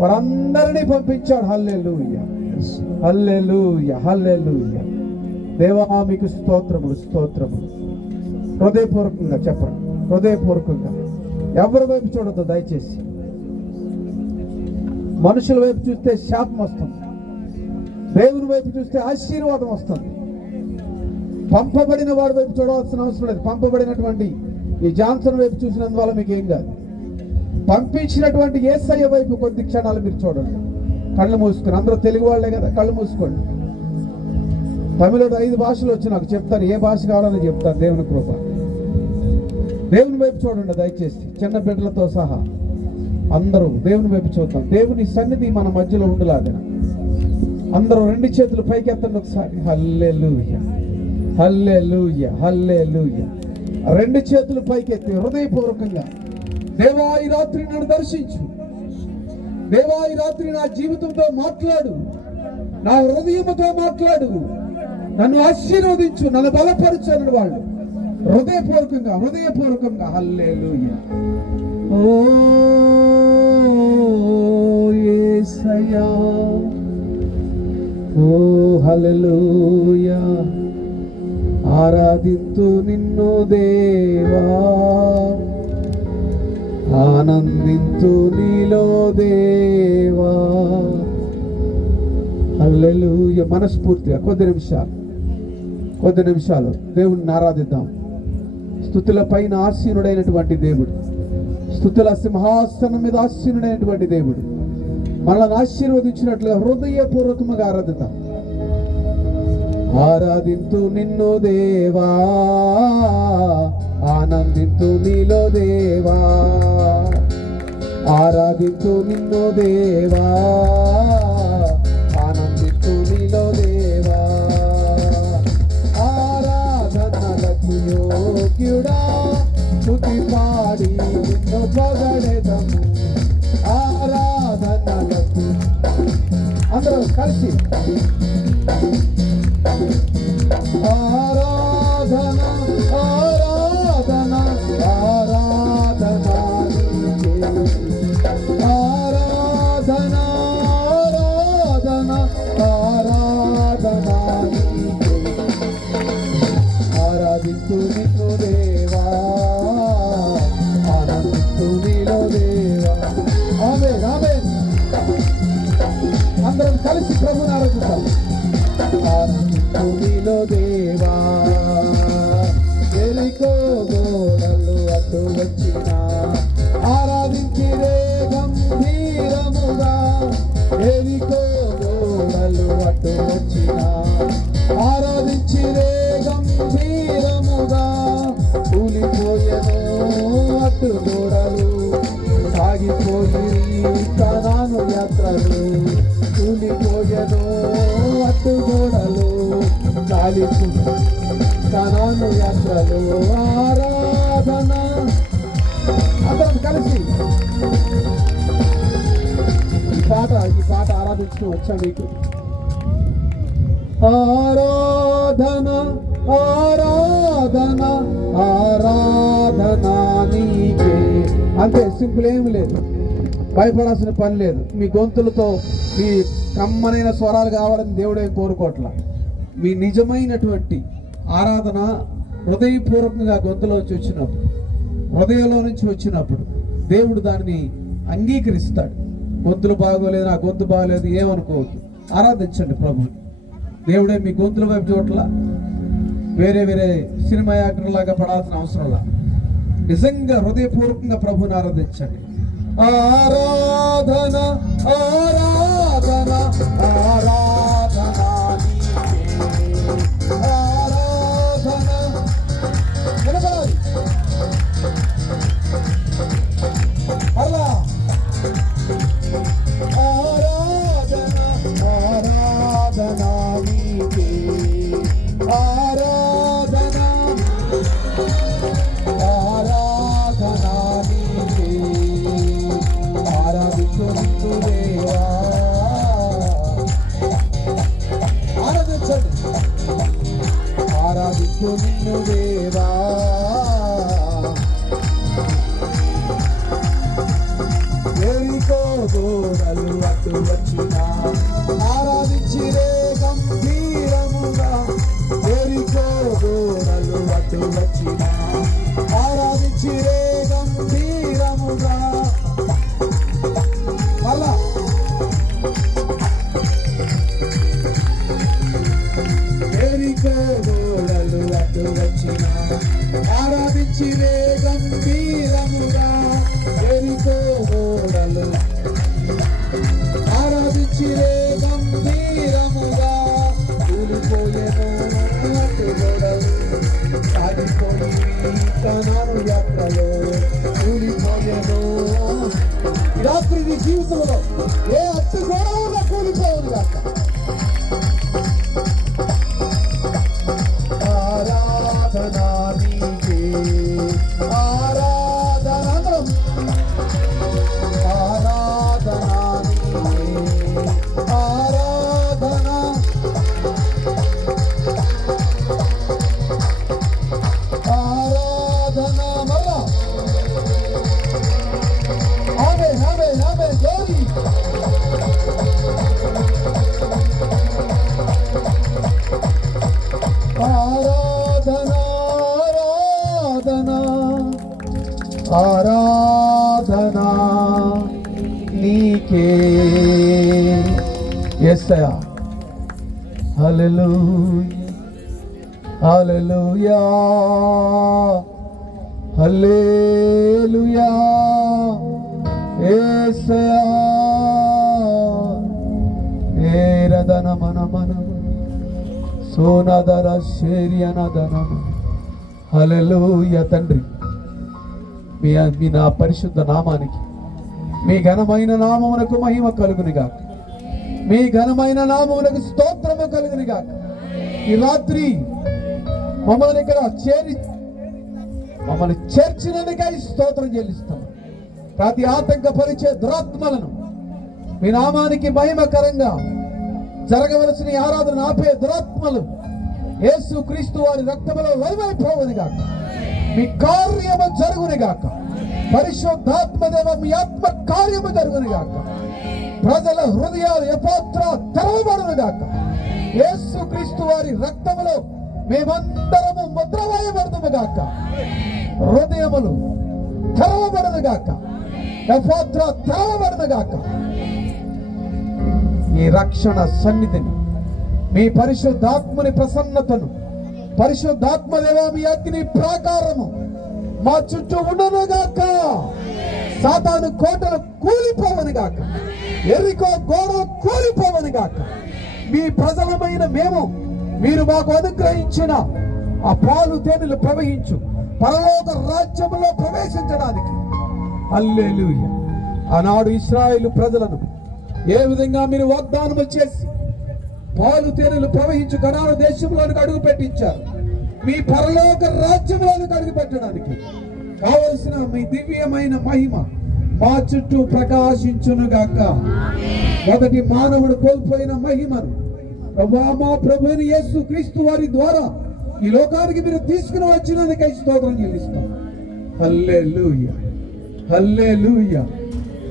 వారందరినీ పంపించాడు. హల్లెలూయా, హల్లెలూయా, హల్లెలూయా. దేవా మీకు స్తోత్రములు, స్తోత్రములు. హృదయపూర్వకంగా చెప్పండి, హృదయపూర్వకంగా. ఎవరి వైపు చూడద్దు దయచేసి. మనుషుల వైపు చూస్తే శాపం వస్తుంది, దేవుని వైపు చూస్తే ఆశీర్వాదం వస్తుంది. పంపబడిన వాడి వైపు చూడవలసిన అవసరం లేదు. పంపబడినటువంటి ఈ జాన్సన్ వైపు చూసినందువల్ల మీకు ఏం కాదు. పంపించినటువంటి యేసయ్య వైపు కొద్ది క్షణాలు మీరు చూడండి, కళ్ళు మూసుకొని. అందరూ తెలుగు వాళ్ళే కదా, కళ్ళు మూసుకోండి. తమిళలో 5 భాషలు వచ్చి నాకు చెప్తాను, ఏ భాష కావాలని చెప్తాను. దేవుని కృప. దేవుని వైపు చూడండి దయచేసి, చిన్న బిడ్డలతో సహా అందరూ దేవుని వైపు చూద్దాం. దేవుని సన్నిధి మన మధ్యలో ఉండలాగా అందరూ 2 చేతులు పైకెత్తండి ఒకసారి. హల్లెలూయా, హల్లెలూయా, హల్లెలూయా. 2 చేతులు పైకెత్తి హృదయపూర్వకంగా, దేవా ఈ రాత్రి నన్ను దర్శించు, దేవా ఈ రాత్రి నా జీవితంతో మాట్లాడు, నా హృదయంతో మాట్లాడు, నన్ను ఆశీర్వదించు, నన్ను బలపరచు అని వాళ్ళు హృదయపూర్వకంగా, హృదయపూర్వకంగా. హల్లెలూయా. ఓ యేసయ్యా, ఓ హల్లెలూయా. ఆరాధింతు నిన్ను దేవా, ఆనందింతు నీలో దేవా. హల్లెలూయా. మనస్ఫూర్తిగా కొద్ది నిమిషాలు దేవుణ్ణి ఆరాధిద్దాం. స్తుతుల పైన ఆసీనుడైనటువంటి దేవుడు, స్తుతుల సింహాసనం మీద ఆసీనుడైనటువంటి దేవుడు మనల్ని ఆశీర్వదించినట్లుగా హృదయపూర్వకంగా ఆరాధిద్దాం. ఆరాధింతు నిన్ను దేవా, ఆనందింతు నీలో దేవా. ఆరాధింతు నిన్ను దేవా, ఆనందింతు నీలో దేవా. ఆరాధనలకు యోగ్యుడా, స్తుతి పాడి నిన్ను పొగడెదము. ఆరాధనలకు అందరూ కలిసి ఆరాధన, ఆరాధన, ఆరాధన నీకే. ఆరాధన, ఆరాధన, ఆరాధన నీకే. ఆరాధించు నిన్ను దేవా, ఆనందించు నీలో దేవా. ఆమేన్, ఆమేన్. అందరం కలిసి ప్రభువుని ఆరాధిద్దాం. ఆనందించు నీలో దేవా. ఎరికో గోడలు అడ్డు వచ్చిన ఆరాధించిరే గంభీరముగా. ఎరికో గోడలు అడ్డు వచ్చిన ఆరాధించిరే గంభీరముగా. కూలిపోయెను అడ్డు గోడలు, సాగిపోయి కనాను యాత్రలు. కూలిపోయెను అడ్డు గోడలు, సాగిపోయి కనాను యాత్రలు. ఆరాధన. అందరం కలిసి ఈ పాట ఆరాధించడం వచ్చా మీకు? ఆరాధన, ఆరాధన, ఆరాధన నీకే. అంతే, సింపుల్. ఏమి లేదు, భయపడాల్సిన పని లేదు. మీ గొంతులతో మీ కమ్మనైన స్వరాలు కావాలని దేవుడేం కోరుకోవట్లా. మీ నిజమైనటువంటి ఆరాధన హృదయపూర్వకంగా గొంతులోంచి వచ్చినప్పుడు, హృదయంలో నుంచి వచ్చినప్పుడు దేవుడు దాన్ని అంగీకరిస్తాడు. గొంతులు బాగోలేదు, నా గొంతు బాగోలేదు ఏమనుకోవద్దు. ఆరాధించండి ప్రభుని. దేవుడే మీ గొంతుల వైపు చూడట్లా, వేరే వేరే సినిమా యాక్టర్ లాగా పడాల్సిన అవసరంలా. నిజంగా హృదయపూర్వకంగా ప్రభుని ఆరాధించండి. ఆరాధన, ఆరాధన, ఆరాధన నీకే. ఆరాధన వినబడాలి. అలా ఆరాధన, ఆరాధన నీకే. ఆరాధన, ఆరాధన నీకే. ఆరాధించు నిన్ను దేవా, గోడలు అడ్డు వచ్చిన ఆరాధించిరే గంభీరముగా ఎరికో గోడలు అడ్డు వచ్చిన ఆరాధించిరే గంభీరముగా మళ్ళా ఎరికో గోడలు అడ్డు వచ్చిన ఆరాధించిరే గంభీరముగా ఎరికో గోడలు ఆరాధించిరే గంభీరముగా కూలిపోయేను అటు గోడలు సాగిపోయి కనాను యాత్రలో కూలిపోయేను. ఈ రాత్రి నీ జీవితంలో ఏ అట్టు గోడ కూలిపోయేది కాక ఆరాధన నీకే ఆరాధన ఆరాధన నీకే ఆరాధన ఆరాధన మళ్ళా ఆమె ఆమె ఆమె జోరి ఆరాధన ఆరాధన ఆరాధన నీకే యేసయ్యా. హల్లెలూయా హల్లెలూయా హల్లెలూయా యేసయ్యా. ఏరదన మన మనము సోనదర శేరియనదనము. హల్లెలూయా. తండ్రి మీ నా పరిశుద్ధ నామానికి మీ ఘనమైన నామమునకు మహిమ కలుగునిగాక, మీ ఘనమైన నామమునకు స్తోత్రము కలుగునిగాక. ఈ రాత్రి మమ్మల్ని ఇక్కడ మమ్మల్ని చేర్చినందుకై స్తోత్రం చెల్లిస్తాం. ప్రతి ఆటంకపరిచే దురాత్మలను మీ నామానికి మహిమకరంగా జరగవలసిన ఆరాధన ఆపే దురాత్మలు యేసు క్రీస్తు వారి రక్తములో లయమైపోవునిగాక. మీ కార్యము జరుగునిగాక. పరిశుద్ధాత్మదేవ మీ ఆత్మ కార్యము జరుగునిగాక. ప్రజల హృదయాలు ఎపాత్ర తెరవబడునుగాక. యేసు క్రీస్తు వారి రక్తములో మేమందరము ముద్రవేయబడుదుముగాక. హృదయములు తెరవబడునుగాక. ఎపాత్ర తెరవబడునుగాక. ఈ రక్షణ సన్నిధిని, మీ పరిశుద్ధాత్మని ప్రసన్నతను, పరిశుద్ధాత్మదేవ మీ అగ్ని ప్రాకారము మా చుట్టూ ఉండునుగాక. సాతాను కోటలు కూలిపోవనుగాక. ఎరికో గోడలు కూలిపోవనుగాక. మీ ప్రజలమైన మేము మీరు మాకు అనుగ్రహించిన ఆ పాలు తేనెలు ప్రవహించు పరలోక రాజ్యంలో ప్రవేశించడానికి హల్లెలూయా. ఆనాడు ఇశ్రాయేలు ప్రజలను ఏ విధంగా మీరు వాగ్దానము చేసి పాలు తేనెలు ప్రవహించు కనాను దేశంలోనికి అడుగు పెట్టించారు, మీ పరలోక రాజ్యంలోనికి అడుగు పెట్టడానికి కావలసిన మీ దివ్యమైన మహిమ మా చుట్టూ ప్రకాశించునుగాక. మొదటి మానవుడు కోల్పోయిన మహిమను మా ప్రభువైన యేసు క్రీస్తు వారి ద్వారా ఈ లోకానికి మీరు తీసుకుని వచ్చినందుకై స్తోత్రం చెల్లిస్తాం. హల్లెలూయా హల్లెలూయా.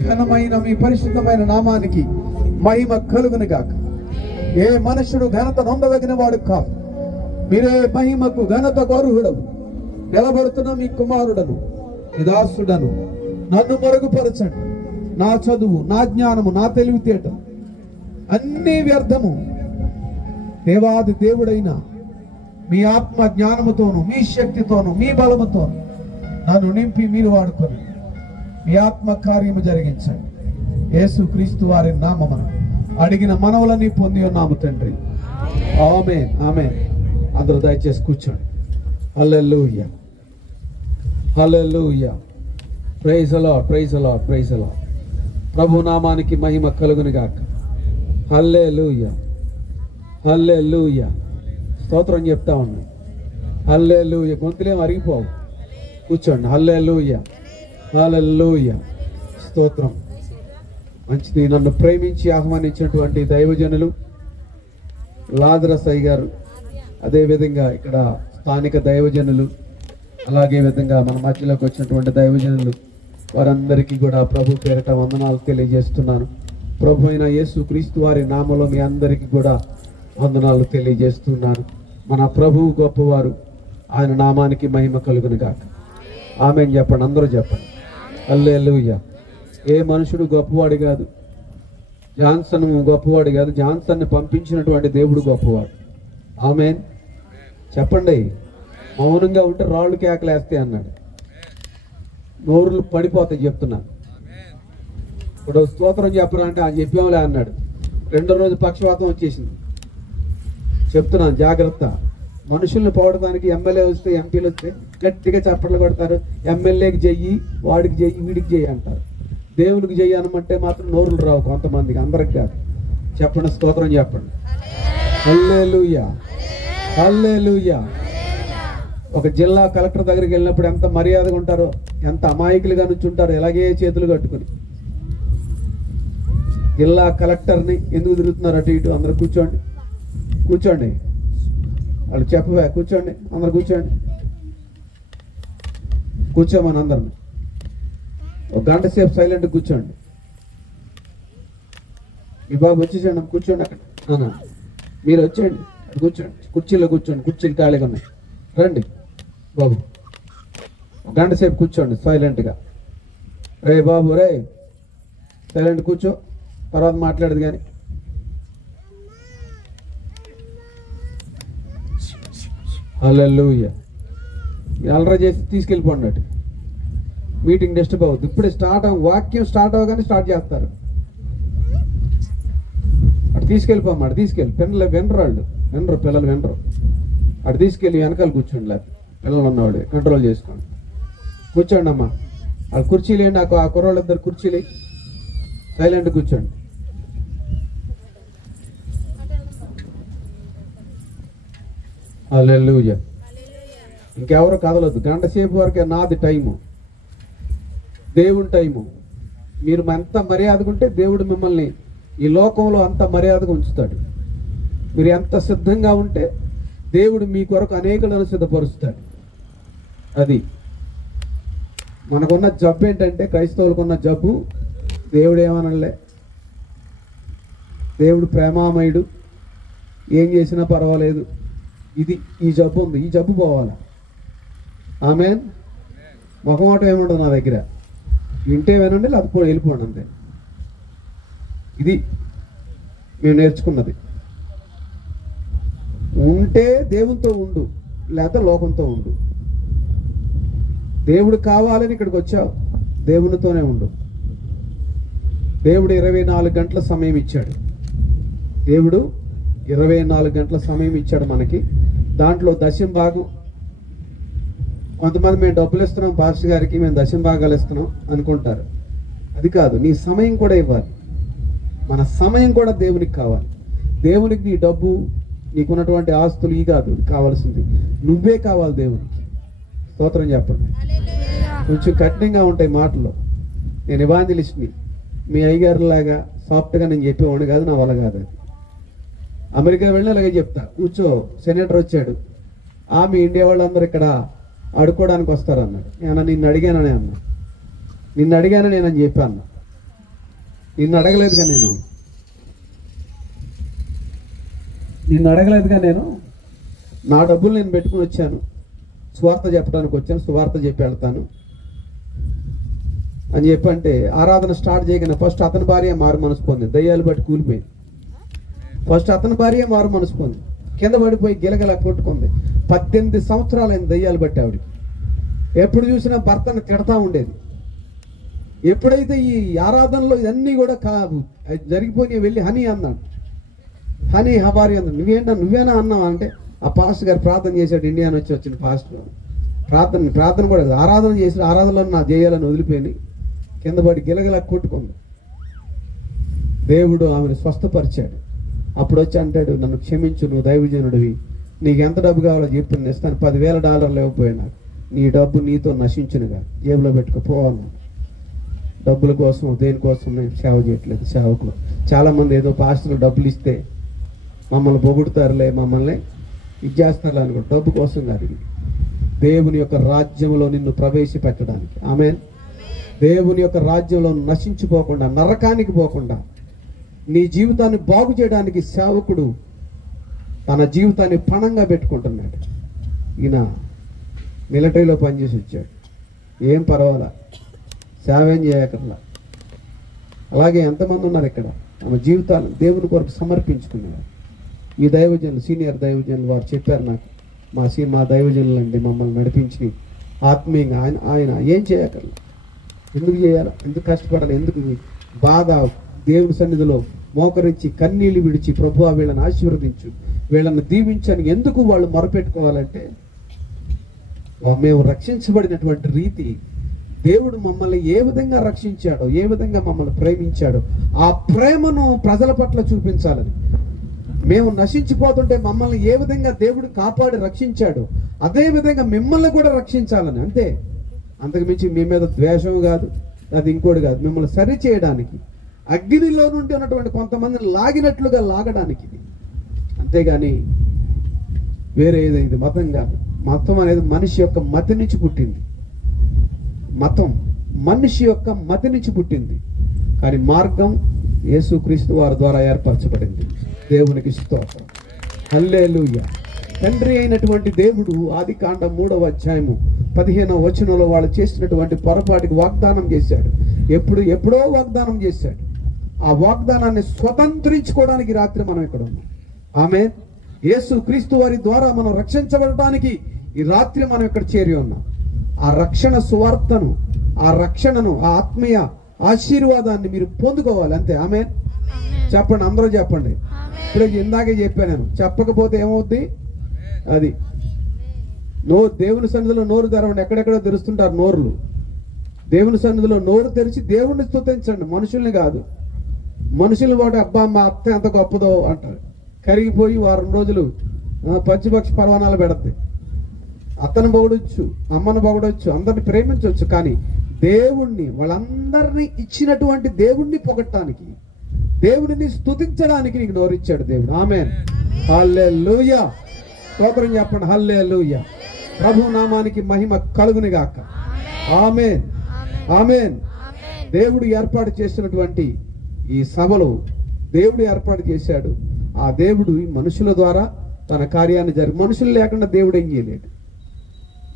ఘనమైన మీ పరిశుద్ధమైన నామానికి మహిమ కలుగునుగాక. ఏ మనుషుడు ఘనత నొందదగిన వాడు కాదు. మీరే మహిమకు ఘనతకు అర్హుడవు. నిలబడుతున్న మీ కుమారుడను మీ దాసుడను నన్ను మరుగుపరచండి. నా చదువు, నా జ్ఞానము, నా తెలివితేట అన్నీ వ్యర్థము. దేవాది దేవుడైన మీ ఆత్మ జ్ఞానముతోను, మీ శక్తితోను, మీ బలముతోను నన్ను నింపి మీరు వాడుకొని మీ ఆత్మ కార్యము జరిగించండి. యేసు క్రీస్తు వారి నామమున అడిగిన మనవులని పొంది ఉన్నాము తండ్రి. ఆమేన్ ఆమేన్. అందరూ దయచేసి కూర్చోండి. హల్లెలూయా హల్లెలూయా. Praise the Lord praise the Lord praise the Lord. ప్రభు నామానికి మహిమ కలుగునుగాక. హల్లెలూయా హల్లెలూయా. స్తోత్రం చెప్తా ఉన్నాయి. హల్లెలూయా. గొంతులేం అరిగిపోవు. కూర్చోండి. హల్లెలూయా హల్లెలూయా. స్తోత్రం. మంచిది. నన్ను ప్రేమించి ఆహ్వానించినటువంటి దైవజనులు లాజరస్ అయ్య గారు, అదేవిధంగా ఇక్కడ స్థానిక దైవజనులు, అలాగే విధంగా మన మధ్యలోకి వచ్చినటువంటి దైవజనులు వారందరికీ కూడా ప్రభు పేరిట వందనాలు తెలియజేస్తున్నాను. ప్రభు అయిన యేసు క్రీస్తు వారి నామములో మీ అందరికీ కూడా వందనాలు తెలియజేస్తున్నాను. మన ప్రభువు గొప్పవారు, ఆయన నామానికి మహిమ కలుగును గాక. ఆమేన్ చెప్పండి, అందరూ చెప్పండి. హల్లెలూయా. ఏ మనుషుడు గొప్పవాడు కాదు, జాన్సన్ గొప్పవాడు కాదు, జాన్సన్ని పంపించినటువంటి దేవుడు గొప్పవాడు. ఆమేన్ చెప్పండి. మౌనంగా ఉంటే రాళ్ళు కేకలేస్తాయి అన్నాడు. నోరులు పడిపోతాయి చెప్తున్నాను. ఇప్పుడు స్తోత్రం చెప్పరా అంటే ఆయన చెప్పాంలే అన్నాడు. రెండో రోజు పక్షవాతం వచ్చేసింది. చెప్తున్నాను జాగ్రత్త. మనుషుల్ని పోవడానికి ఎమ్మెల్యే వస్తే, ఎంపీలు వస్తే గట్టిగా చప్పట్లు కొడతారు. ఎమ్మెల్యేకి చెయ్యి, వాడికి చెయ్యి, వీడికి చెయ్యి అంటారు. దేవునికి చెయ్యి అనమంటే మాత్రం నోరులు రావు కొంతమందికి, అందరికి కాదు. చెప్పండి, స్తోత్రం చెప్పండి. హల్లెలూయా, హల్లెలూయా. ఒక జిల్లా కలెక్టర్ దగ్గరికి వెళ్ళినప్పుడు ఎంత మర్యాదగా ఉంటారో, ఎంత అమాయకులుగా నుంచుంటారో, ఎలాగే చేతులు కట్టుకుని. జిల్లా కలెక్టర్ని ఎందుకు తిరుగుతున్నారు అటు ఇటు? అందరు కూర్చోండి, కూర్చోండి. వాళ్ళు చెప్పవే, కూర్చోండి, అందరు కూర్చోండి. కూర్చోమని అందరిని ఒక గంట సేపు సైలెంట్ కూర్చోండి. మీ బాబు వచ్చేసండి, కూర్చోండి అక్కడ. మీరు వచ్చేయండి, కూర్చోండి, కుర్చీలో కూర్చోండి, కుర్చీలు ఖాళీగా ఉన్నాయి. రండి బాబు, ఒక గంట సేపు కూర్చోండి సైలెంట్గా. రే బాబు, రే సైలెంట్ కూర్చో, తర్వాత మాట్లాడదు కానీ. హల్లెలూయా. అలరా చేసి తీసుకెళ్ళిపోండి అటు. మీటింగ్ డిస్టర్బ్ అవుతుంది. ఇప్పుడే వాక్యం స్టార్ట్ అవ్వగానే స్టార్ట్ చేస్తారు. అటు తీసుకెళ్ళిపోమ్మా, అటు తీసుకెళ్ళి. వినరు వాళ్ళు, పిల్లలు వినరు. అటు తీసుకెళ్ళి వెనకాల కూర్చోండి, లేకపోతే పిల్లలు ఉన్నవాడు కంట్రోల్ చేసుకోండి. కూర్చోండి అమ్మా. వాళ్ళు కుర్చీలు వేయండి, నాకు ఆ కుర్రాళ్ళు ఇద్దరు కుర్చీలు సైలెంట్ కూర్చోండి. హల్లెలూయా. ఇంకెవరు కదలొద్దు. గంట సేపు వరకే నాది టైము, దేవుని టైము. మీరు ఎంత మర్యాదగా ఉంటే దేవుడు మిమ్మల్ని ఈ లోకంలో అంత మర్యాదగా ఉంచుతాడు. మీరు ఎంత సిద్ధంగా ఉంటే దేవుడు మీ కొరకు అనేకులను సిద్ధపరుస్తాడు. అది మనకున్న జబ్బు ఏంటంటే, క్రైస్తవులకు ఉన్న జబ్బు, దేవుడు ఏమనలే, దేవుడు ప్రేమామయుడు, ఏం చేసినా పర్వాలేదు. ఈ జబ్బు ఉంది, ఈ జబ్బు పోవాలి. ఆమేన్. ముఖమాట ఏముండదు నా దగ్గర, వింటే వినండి, లేకపోతే వెళ్ళిపోండి అంతే. ఇది మేము నేర్చుకున్నది. ఉంటే దేవునితో ఉండు, లేకపోతే లోకంతో ఉండు. దేవుడు కావాలని ఇక్కడికి వచ్చావు, దేవునితోనే ఉండు. దేవుడు 24 గంటల సమయం ఇచ్చాడు. దేవుడు 24 గంటల సమయం ఇచ్చాడు మనకి. దాంట్లో దశమ భాగం, కొంతమంది మేము డబ్బులు ఇస్తున్నాం పాస్టర్ గారికి, మేము దశమ భాగాలు ఇస్తున్నాం అనుకుంటారు. అది కాదు, నీ సమయం కూడా ఇవ్వాలి. మన సమయం కూడా దేవునికి కావాలి. దేవునికి నీ డబ్బు, నీకున్నటువంటి ఆస్తులు ఈ కాదు కావాల్సింది, నువ్వే కావాలి దేవునికి. స్తోత్రం చెప్పండి. కొంచెం కఠినంగా ఉంటాయి మాటలు. నేను ఎవాంజలిస్ట్ని, మీ అయ్యగారులాగా సాఫ్ట్గా నేను చెప్పేవాడిని కాదు, నా వల్ల కాదు. అది అమెరికా వెళ్ళిన అలాగే చెప్తా. కూర్చో, సెనేటర్ వచ్చాడు, మీ ఇండియా వాళ్ళందరూ ఇక్కడ ఆడుకోవడానికి వస్తారు అన్నాడు. నేను నిన్ను అడిగానని అన్నా, నిన్ను అడిగాను నేనని చెప్పాను. నిన్ను అడగలేదుగా నేను, నా డబ్బులు నేను పెట్టుకుని వచ్చాను, స్వార్థ చెప్పడానికి వచ్చాను, స్వార్థ చెప్పి వెళ్తాను అని చెప్పంటే, ఆరాధన స్టార్ట్ చేయగానే ఫస్ట్ అతని భార్య మారు మనసు పొంది, దయ్యాలు బట్టి కూలిపోయింది. ఫస్ట్ అతని భార్య మారు మనసు పొంది, కింద పడిపోయి గిలగల కొట్టుకుంది. 18 సంవత్సరాలైన దయ్యాలు బట్టి ఆవిడికి. ఎప్పుడు చూసినా భర్తను తిడతా ఉండేది. ఎప్పుడైతే ఈ ఆరాధనలో ఇవన్నీ కూడా జరిగిపోయి వెళ్ళి హనీ అన్నాడు. హనీ హబారి అన్నాడు. నువ్వేనా అన్నావు అంటే, ఆ పాస్టర్ గారు ప్రార్థన చేశాడు, ఇండియా నుంచి వచ్చిన పాస్టర్. ప్రార్థన కూడా ఆరాధన చేసి, ఆరాధనలో నా చేయాలని వదిలిపోయి కింద పడి గిలగలా కొట్టుకుంది. దేవుడు ఆమెను స్వస్థపరిచాడు. అప్పుడు వచ్చి అంటాడు, నన్ను క్షమించు, నువ్వు దైవజనుడివి, నీకు ఎంత డబ్బు కావాలో చెప్పు, నేను ఇస్తాను. $10,000 ఇవ్వకపోయినా నీ డబ్బు నీతో నశించునుగా, జేబులో పెట్టుకుపోవాలి. డబ్బుల కోసం, దేనికోసం నేను సేవ చేయట్లేదు. సేవకులు చాలామంది ఏదో పాస్టర్లు డబ్బులు ఇస్తే మమ్మల్ని పొగుడుతారులే, మమ్మల్ని ఇచ్చేస్తారులే అనుకో. డబ్బు కోసం కాదు, దేవుని యొక్క రాజ్యంలో నిన్ను ప్రవేశపెట్టడానికి. ఆమేన్. దేవుని యొక్క రాజ్యంలో నశించిపోకుండా, నరకానికి పోకుండా నీ జీవితాన్ని బాగు చేయడానికి సేవకుడు తన జీవితాన్ని పణంగా పెట్టుకుంటున్నాడు. ఈయన మిలిటరీలో పనిచేసి వచ్చాడు, ఏం పర్వాలా, సేవ ఏం చేయకర్లా. అలాగే ఎంతమంది ఉన్నారు ఇక్కడ తమ జీవితాలను దేవుని కొరకు సమర్పించుకున్నారు. ఈ దైవజనులు, సీనియర్ దైవజనులు వారు చెప్పారు నాకు, మా దైవజనులు అండి మమ్మల్ని నడిపించి ఆత్మీయంగా ఆయన ఏం చేయకర్లా. ఎందుకు చేయాలి, ఎందుకు కష్టపడాలి, ఎందుకు బాధ, దేవుని సన్నిధిలో మోకరించి కన్నీళ్లు విడిచి ప్రభువా వీళ్ళని ఆశీర్వదించు, వీళ్ళని దీవించని ఎందుకు వాళ్ళు మొరపెట్టుకోవాలంటే, మేము రక్షించబడినటువంటి రీతి, దేవుడు మమ్మల్ని ఏ విధంగా రక్షించాడో, ఏ విధంగా మమ్మల్ని ప్రేమించాడో ఆ ప్రేమను ప్రజల పట్ల చూపించాలని. మేము నశించిపోతుంటే మమ్మల్ని ఏ విధంగా దేవుడు కాపాడి రక్షించాడో అదే విధంగా మిమ్మల్ని కూడా రక్షించాలని. అంతే, అంతకు మించి మీ మీద ద్వేషం కాదు, అది ఇంకోటి కాదు. మిమ్మల్ని సరి చేయడానికి, అగ్నిలో నుండి ఉన్నటువంటి కొంతమందిని లాగినట్లుగా లాగడానికి ఇది. అంతేగాని వేరే ఏదో ఇది మతం కాదు. మతం అనేది మనిషి యొక్క మతి నుంచి పుట్టింది. మతం మనిషి యొక్క మతి నుంచి పుట్టింది, కానీ మార్గం యేసుక్రీస్తు వారి ద్వారా ఏర్పరచబడింది. దేవునికి స్తోత్రం, హల్లెలూయా. తండ్రి అయినటువంటి దేవుడు ఆదికాండం 3వ అధ్యాయము 15వ వచనంలో వాళ్ళు చేసినటువంటి పొరపాటుకి వాగ్దానం చేశాడు. ఎప్పుడో వాగ్దానం చేశాడు. ఆ వాగ్దానాన్ని స్వతంత్రించుకోవడానికి రాత్రి మనం ఇక్కడ ఉన్నాం. ఆమేన్. యేసుక్రీస్తు వారి ద్వారా మనం రక్షించబడటానికి ఈ రాత్రి మనం ఇక్కడ చేరి ఉన్నాం. ఆ రక్షణ సువార్తను, ఆ రక్షణను, ఆ ఆత్మీయ ఆశీర్వాదాన్ని మీరు పొందుకోవాలి. అంతే. ఆమేన్. చెప్పండి, అందరూ చెప్పండి. ఇప్పుడు ఇందాకే చెప్పాను నేను, చెప్పకపోతే ఏమవుద్ది? అది దేవుని సన్నిధిలో నోరు తెరవండి. ఎక్కడెక్కడో తెరుస్తుంటారు నోరులు. దేవుని సన్నిధిలో నోరు తెరిచి దేవుణ్ణి స్తుతించండి, మనుషుల్ని కాదు. మనుషులు వాడు అబ్బా మా అత్త ఎంత గొప్పదో అంటారు. కరిగిపోయి వారం రోజులు పంచపక్ష పర్వాణాలు పెడద్ది. అత్తను పొగడొచ్చు, అమ్మను పొగడొచ్చు, అందరిని ప్రేమించవచ్చు, కానీ దేవుణ్ణి, వాళ్ళందరినీ ఇచ్చినటువంటి దేవుణ్ణి పొగట్టడానికి, దేవుడిని స్తుతించడానికి నీకు నోరిచ్చాడు దేవుడు. ఆమేన్. హల్లెలూయా. స్తోత్రం చెప్పండి. హల్లెలూయా. ప్రభు నామానికి మహిమ కలుగును గాక. ఆమేన్. ఆమేన్. దేవుడు ఏర్పాటు చేసినటువంటి ఈ సభలో దేవుడు ఏర్పాటు చేశాడు. ఆ దేవుడు మనుషుల ద్వారా తన కార్యాన్ని మనుషులు లేకుండా దేవుడు ఏం చేయలేడు.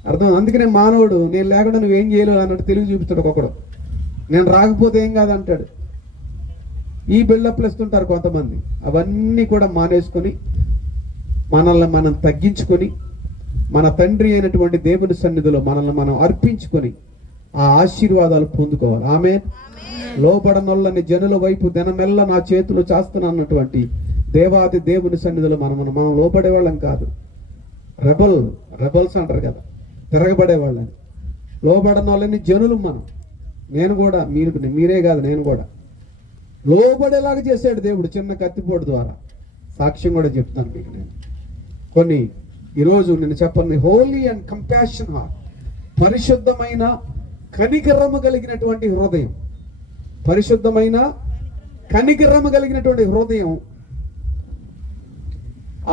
అర్థం. అందుకనే మానవుడు నేను లేకుండా నువ్వేం చేయలేవు అన్నట్టు తెలివి చూపిస్తాడు. ఒకడు నేను రాకపోతే ఏం కాదంటాడు. ఈ బిల్డప్లు ఇస్తుంటారు కొంతమంది. అవన్నీ కూడా మానేసుకొని మనల్ని మనం తగ్గించుకొని మన తండ్రి అయినటువంటి దేవుని సన్నిధిలో మనల్ని మనం అర్పించుకొని ఆ ఆశీర్వాదాలు పొందుకోవాలి. ఆమేన్. లోబడనొల్లని జనుల వైపు దినమెల్ల నా చేతులు చాస్తున్నటువంటి దేవాది దేవుని సన్నిధిలో మనం లోబడేవాళ్ళం కాదు. రెబల్స్ అంటారు కదా, తిరగబడేవాళ్ళని. లోబడనొల్లని జనులు మనం. నేను కూడా, మీరే కాదు, నేను కూడా లోబడేలాగా చేశాడు దేవుడు చిన్న కత్తిపోటు ద్వారా. సాక్ష్యం కూడా చెప్తాను మీకు నేను. కొన్ని ఈరోజు నేను చెప్పను. హోలీ అండ్ కంపాషన్ హార్ట్, పరిశుద్ధమైన కనికరము కలిగినటువంటి హృదయం, పరిశుద్ధమైన కనికరము కలిగినటువంటి హృదయం.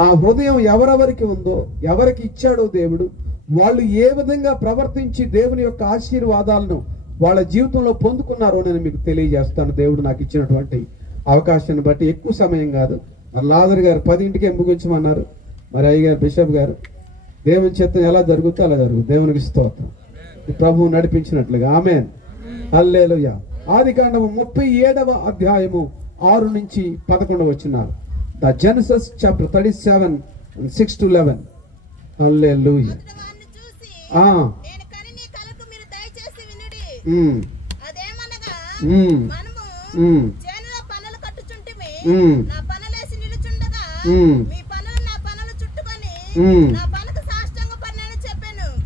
ఆ హృదయం ఎవరెవరికి ఉందో, ఎవరికి ఇచ్చాడో దేవుడు, వాళ్ళు ఏ విధంగా ప్రవర్తించి దేవుని యొక్క ఆశీర్వాదాలను వాళ్ళ జీవితంలో పొందుకున్నారో నేను మీకు తెలియజేస్తాను. దేవుడు నాకు ఇచ్చినటువంటి అవకాశాన్ని బట్టి. ఎక్కువ సమయం కాదు. లాదర్ గారు 10ంటికే ముగించమన్నారు. మరి అయ్యగారు, బిషప్ గారు, దేవుని చిత్తం ఎలా జరుగుతుందో అలా జరుగుతుంది. దేవునికి స్తోత్రం. ప్రభువు నడిపించినట్లుగా. ఆమేన్. హల్లెలూయా. ఆదికాండము 37వ అధ్యాయము 6 నుంచి 11 వచనాలు. The Genesis chapter 37 6-11. హల్లెలూయా.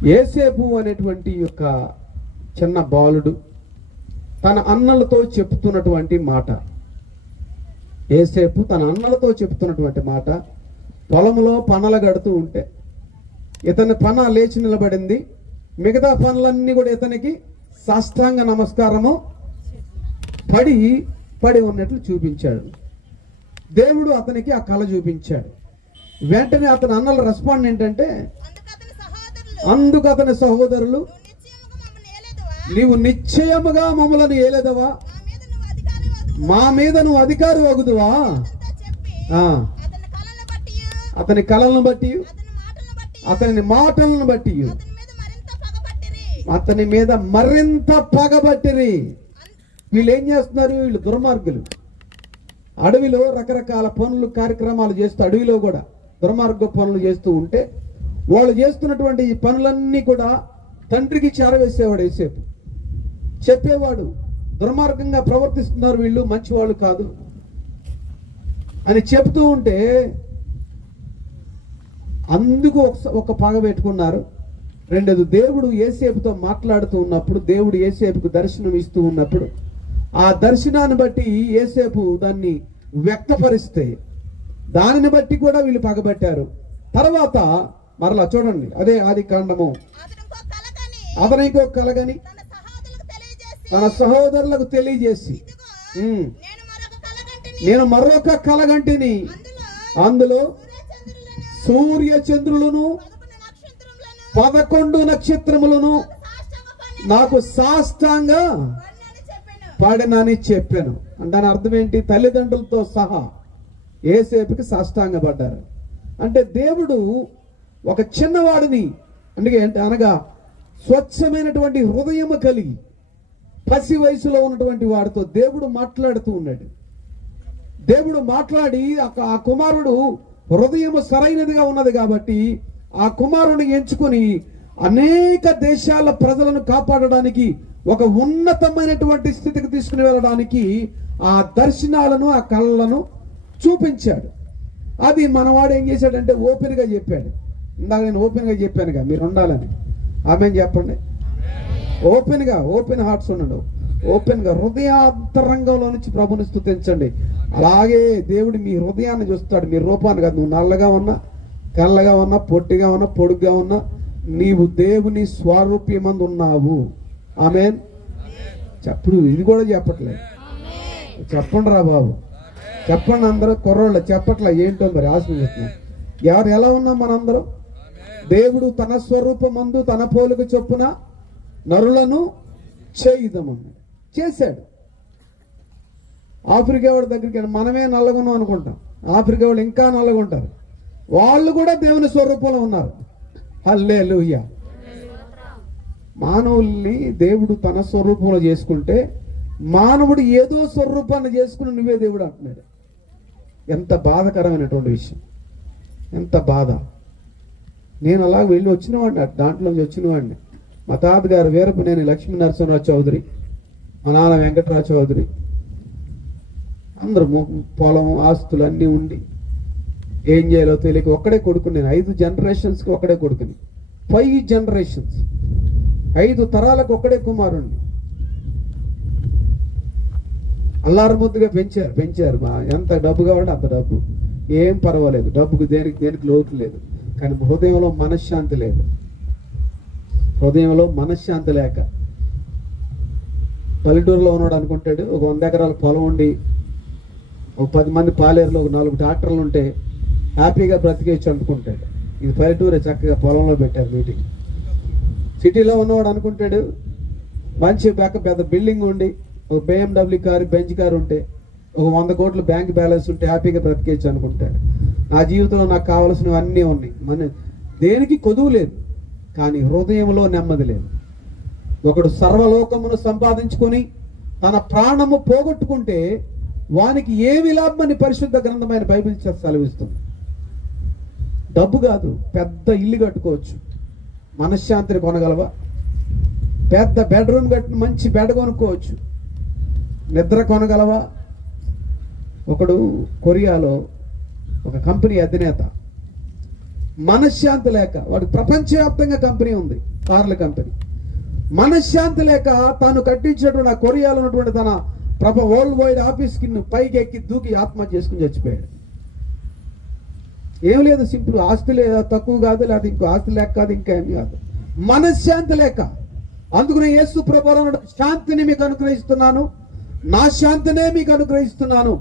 యేసేపు అనేటువంటి యొక్క చిన్న బాలుడు తన అన్నలతో చెప్తున్నటువంటి మాట. యేసేపు తన అన్నలతో చెప్తున్నటువంటి మాట. పొలంలో పనల గడుతూ ఉంటే ఇతని పన లేచి నిలబడింది. మిగతా పనులన్నీ కూడా ఇతనికి సాష్టాంగ నమస్కారము పడి ఉన్నట్లు చూపించాడు. దేవుడు అతనికి ఆ కళ చూపించాడు. వెంటనే అతని అన్నల రెస్పాండ్ ఏంటంటే, అందుకు అతని సహోదరులు నీవు నిశ్చయముగా మమ్మలను ఏలేదవా, మా మీద నువ్వు అధికారి వగుదువా. అతని కళలను బట్టి, అతని మాటలను బట్టి అతని మీద మరింత పగబట్టిరి. వీళ్ళు ఏం చేస్తున్నారు? వీళ్ళు దుర్మార్గులు. అడవిలో రకరకాల పనులు కార్యక్రమాలు చేస్తూ, అడవిలో కూడా దుర్మార్గ పనులు చేస్తూ ఉంటే వాళ్ళు చేస్తున్నటువంటి ఈ పనులన్నీ కూడా తండ్రికి చేరవేసేవాడు యోసేపు. చెప్పేవాడు, దుర్మార్గంగా ప్రవర్తిస్తున్నారు వీళ్ళు, మంచివాళ్ళు కాదు అని చెప్తూ ఉంటే అందుకు ఒక పగ పెట్టుకున్నారు. రెండోది, దేవుడు యోసేపుతో మాట్లాడుతూ ఉన్నప్పుడు, దేవుడు యోసేపుకు దర్శనం ఇస్తూ ఉన్నప్పుడు ఆ దర్శనాన్ని బట్టి యోసేపు దాన్ని వ్యక్తపరిస్తే దానిని బట్టి కూడా వీళ్ళు పగబట్టారు. తర్వాత మరలా చూడండి, అదే ఆది కాండము, అతను ఇంకో కలగని తన సహోదరులకు తెలియజేసి, నేను మరొక కలగంటిని, అందులో సూర్య చంద్రులను 11 నక్షత్రములను నాకు సాష్టాంగ పాడినని చెప్పాను. దాని అర్థం ఏంటి? తల్లిదండ్రులతో సహా యోసేపుకి సాష్టాంగ పడ్డారు. అంటే దేవుడు ఒక చిన్నవాడిని, అనగా స్వచ్ఛమైనటువంటి హృదయము కలిగి పసి వయసులో ఉన్నటువంటి వాడితో దేవుడు మాట్లాడుతూ ఉన్నాడు. దేవుడు మాట్లాడి ఆ కుమారుడు హృదయము సరైనదిగా ఉన్నది కాబట్టి ఆ కుమారుని ఎంచుకొని అనేక దేశాల ప్రజలను కాపాడడానికి, ఒక ఉన్నతమైనటువంటి స్థితికి తీసుకుని వెళ్ళడానికి ఆ దర్శనాలను, ఆ కళలను చూపించాడు. అది మనవాడు ఏం చేశాడంటే ఓపెన్ గా చెప్పాడు. ఇందాక నేను ఓపెన్ గా చెప్పానుగా మీరు ఉండాలని. ఆమెన్ చెప్పండి. ఓపెన్ హార్ట్స్ ఉండండి. ఓపెన్ గా హృదయాంతరంగంలో నుంచి ప్రభుని స్తుతించండి. అలాగే దేవుడు మీ హృదయాన్ని చూస్తాడు, మీ రూపాన్ని కాదు. నువ్వు నల్లగా ఉన్నా, తెల్లగా ఉన్నా, పొట్టిగా ఉన్నా, పొడుగ్గా ఉన్నా, నీవు దేవుని స్వరూప్యమందు ఉన్నావు. ఆమేన్. చెప్పుడు ఇది కూడా చెప్పట్లేదు. చెప్పండి రా బాబు, చెప్పండి. అందరూ కుర్రోళ్ళు చెప్పట్లే. ఏంటో మరి ఆశ్రయిస్తున్నారు. ఎవరు ఎలా ఉన్నాం మనందరం? దేవుడు తన స్వరూపమందు తన పోలిక చొప్పున నరులను చేయుదమన్నాడు. చేశాడు. ఆఫ్రికా వాడి దగ్గరికి మనమే నల్లగున్నాం అనుకుంటాం, ఆఫ్రికా వాళ్ళు ఇంకా నల్లగా ఉంటారు. వాళ్ళు కూడా దేవుని స్వరూపంలో ఉన్నారు. హల్లెలూయా. మానవుల్ని దేవుడు తన స్వరూపంలో చేసుకుంటే మానవుడు ఏదో స్వరూపాన్ని చేసుకుని నువ్వే దేవుడు అంటున్నాడు. ఎంత బాధకరమైనటువంటి విషయం, ఎంత బాధ. నేను అలా వెళ్ళి వచ్చినవాడిని, దాంట్లోంచి వచ్చినవాడిని. మా తాతగారు వీరపనేని లక్ష్మీ నరసింహరావు చౌదరి, మా నాన్న వెంకటరావు చౌదరి, అందరూ పొలం ఆస్తులు అన్నీ ఉండి ఏం చేయాలో తెలియక ఒక్కడే కొడుకుని. నేను 5 జనరేషన్స్కి ఒక్కడే కొడుకుని, 5 జనరేషన్స్, 5 తరాలకు ఒక్కడే కుమారుణ్ణి. అల్లారు ముద్దుగా పెంచారు. ఎంత డబ్బు కావాలంటే అంత డబ్బు, ఏం పర్వాలేదు. డబ్బుకు దేనికి లోటు లేదు. కానీ హృదయంలో మనశ్శాంతి లేదు. హృదయంలో మనశ్శాంతి లేక పల్లెటూరులో ఉన్నాడు అనుకుంటాడు, ఒక 100 ఎకరాల పొలం ఉండి, ఒక 10 మంది పాలేరులో ఒక 4 ట్రాక్టర్లు ఉంటే హ్యాపీగా బ్రతికేయచ్చు అనుకుంటాడు. ఇది పల్లెటూరే, చక్కగా పొలంలో పెట్టారు మీటింగ్. సిటీలో ఉన్నవాడు అనుకుంటాడు, మంచి పెద్ద బిల్డింగ్ ఉండి, ఒక BMW కారు, బెంచ్ కారు ఉంటే, ఒక 100 కోట్ల బ్యాంక్ బ్యాలెన్స్ ఉంటే హ్యాపీగా బ్రతికేయచ్చు అనుకుంటాడు. నా జీవితంలో నాకు కావాల్సినవి అన్నీ ఉన్నాయి, దేనికి కొదువు లేదు. కానీ హృదయంలో నెమ్మది లేదు. ఒకడు సర్వలోకమును సంపాదించుకొని తన ప్రాణము పోగొట్టుకుంటే వానికి ఏమి లాభమని పరిశుద్ధ గ్రంథమైన బైబిల్ సెలవిస్తుంది. డబ్బు కాదు, పెద్ద ఇల్లు కట్టుకోవచ్చు, మనశ్శాంతిని కొనగలవా? పెద్ద బెడ్రూమ్ కట్టిన మంచి బెడ్ కొనుక్కోవచ్చు, నిద్ర కొనగలవా? ఒకడు కొరియాలో ఒక కంపెనీ అధినేత, మనశ్శాంతి లేక, వాడికి ప్రపంచవ్యాప్తంగా కంపెనీ ఉంది, కార్ల కంపెనీ. మనశ్శాంతి లేక తాను కట్టించినటువంటి ఆ కొరియాలో ఉన్నటువంటి తన వరల్డ్ వైడ్ ఆఫీస్కి పైకి ఎక్కి దూకి ఆత్మహత్య చేసుకుని చచ్చిపోయాడు. ఏం లేదు, సింపుల్. ఆస్తి తక్కువ కాదు, లేదా ఇంకో ఆస్తి లేక కాదు, ఇంకా ఏమి కాదు, మనశ్శాంతి లేక. అందుకనే యేసు ప్రభువు శాంతిని మీకు అనుగ్రహిస్తున్నాను, నా శాంతినే మీకు అనుగ్రహిస్తున్నాను,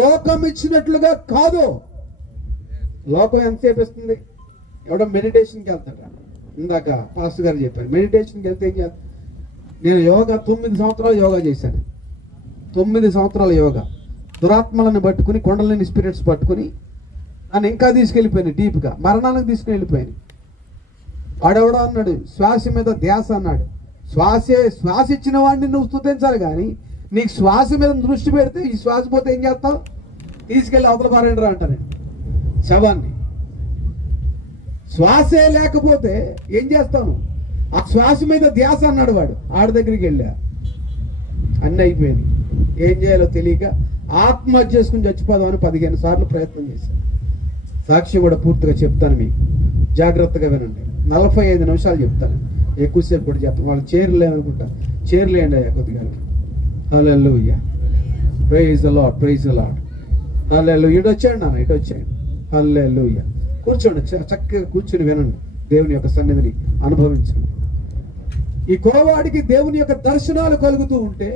లోకం ఇచ్చినట్లుగా కాదు. లోకం ఎంతసేపు ఇస్తుంది? ఎవడో మెడిటేషన్కి వెళ్తాడు. ఇందాక పాస్టర్ గారు చెప్పారు, మెడిటేషన్కి వెళ్తే ఏం చేస్తారు? నేను యోగా 9 సంవత్సరాలు యోగా చేశాను. 9 సంవత్సరాల యోగా. దురాత్మలను పట్టుకుని, కొండలేని స్పిరిట్స్ పట్టుకుని నన్ను ఇంకా తీసుకెళ్ళిపోయాను, డీప్గా మరణానికి తీసుకుని వెళ్ళిపోయాను. వాడెవడో అన్నాడు, శ్వాస మీద ధ్యాస అన్నాడు. శ్వాస ఇచ్చిన వాడిని నువ్వు స్తుతించాలి, కానీ నీకు శ్వాస మీద దృష్టి పెడితే ఈ శ్వాస పోతే ఏం చేస్తావు? తీసుకెళ్ళి అవతల పారేండ్రా అంటాను శవాన్ని. శ్వాసే లేకపోతే ఏం చేస్తాను? ఆ శ్వాస మీద ధ్యాస అన్నాడు వాడు. ఆడి దగ్గరికి వెళ్ళా, అన్నీ అయిపోయింది. ఏం చేయాలో తెలియక ఆత్మహత్య చేసుకుని చచ్చిపోదామని 15 సార్లు ప్రయత్నం చేశాను. సాక్షి కూడా పూర్తిగా చెప్తాను మీకు, జాగ్రత్తగా వినండి. 45 నిమిషాలు చెప్తాను, ఎక్కువసేపు కూడా చెప్తాను. వాళ్ళు చైర్లు లేవనుకుంటా, చైర్లు వేయండి అయ్యా కొద్దిగా. హల్లెలూయా, praise the Lord, praise the Lord. హల్లెలూయా. ఇటు వచ్చాయండి నాన్న, ఇటు వచ్చాయండి. హల్లెలూయా. కూర్చోండి, చక్కగా కూర్చుని వినండి, దేవుని యొక్క సన్నిధిని అనుభవించండి. ఈ కురవాడికి దేవుని యొక్క దర్శనాలు కలుగుతూ ఉంటే,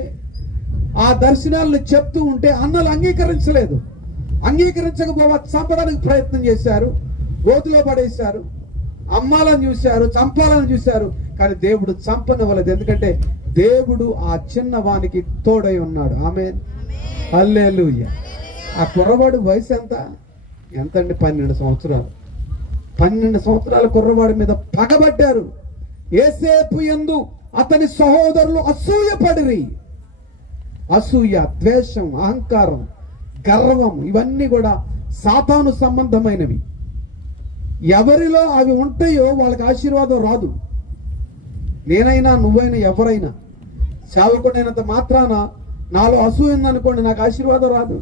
ఆ దర్శనాలను చెప్తూ ఉంటే అన్నలు అంగీకరించలేదు. అంగీకరించకపోవా చంపడానికి ప్రయత్నం చేశారు, గోతులో పడేశారు, అమ్మాలని చూశారు, చంపాలని చూశారు. కానీ దేవుడు చంపనివ్వలేదు, ఎందుకంటే దేవుడు ఆ చిన్నవానికి తోడై ఉన్నాడు. ఆమేన్, హల్లెలూయా. ఆ కుర్రవాడు వయసు ఎంత అండి? 12 సంవత్సరాలు. 12 సంవత్సరాల కుర్రవాడి మీద పగబట్టారు. యోసేపు యందు అతని సహోదరులు అసూయపడిరి. అసూయ, ద్వేషం, అహంకారం, గర్వం ఇవన్నీ కూడా సాతాను సంబంధమైనవి. ఎవరిలో అవి ఉంటాయో వాళ్ళకి ఆశీర్వాదం రాదు. నేనైనా, నువ్వైనా, ఎవరైనా సేవకుడైనంత మాత్రాన నాలో అసూయ ఉందనుకోండి, నాకు ఆశీర్వాదం రాదు.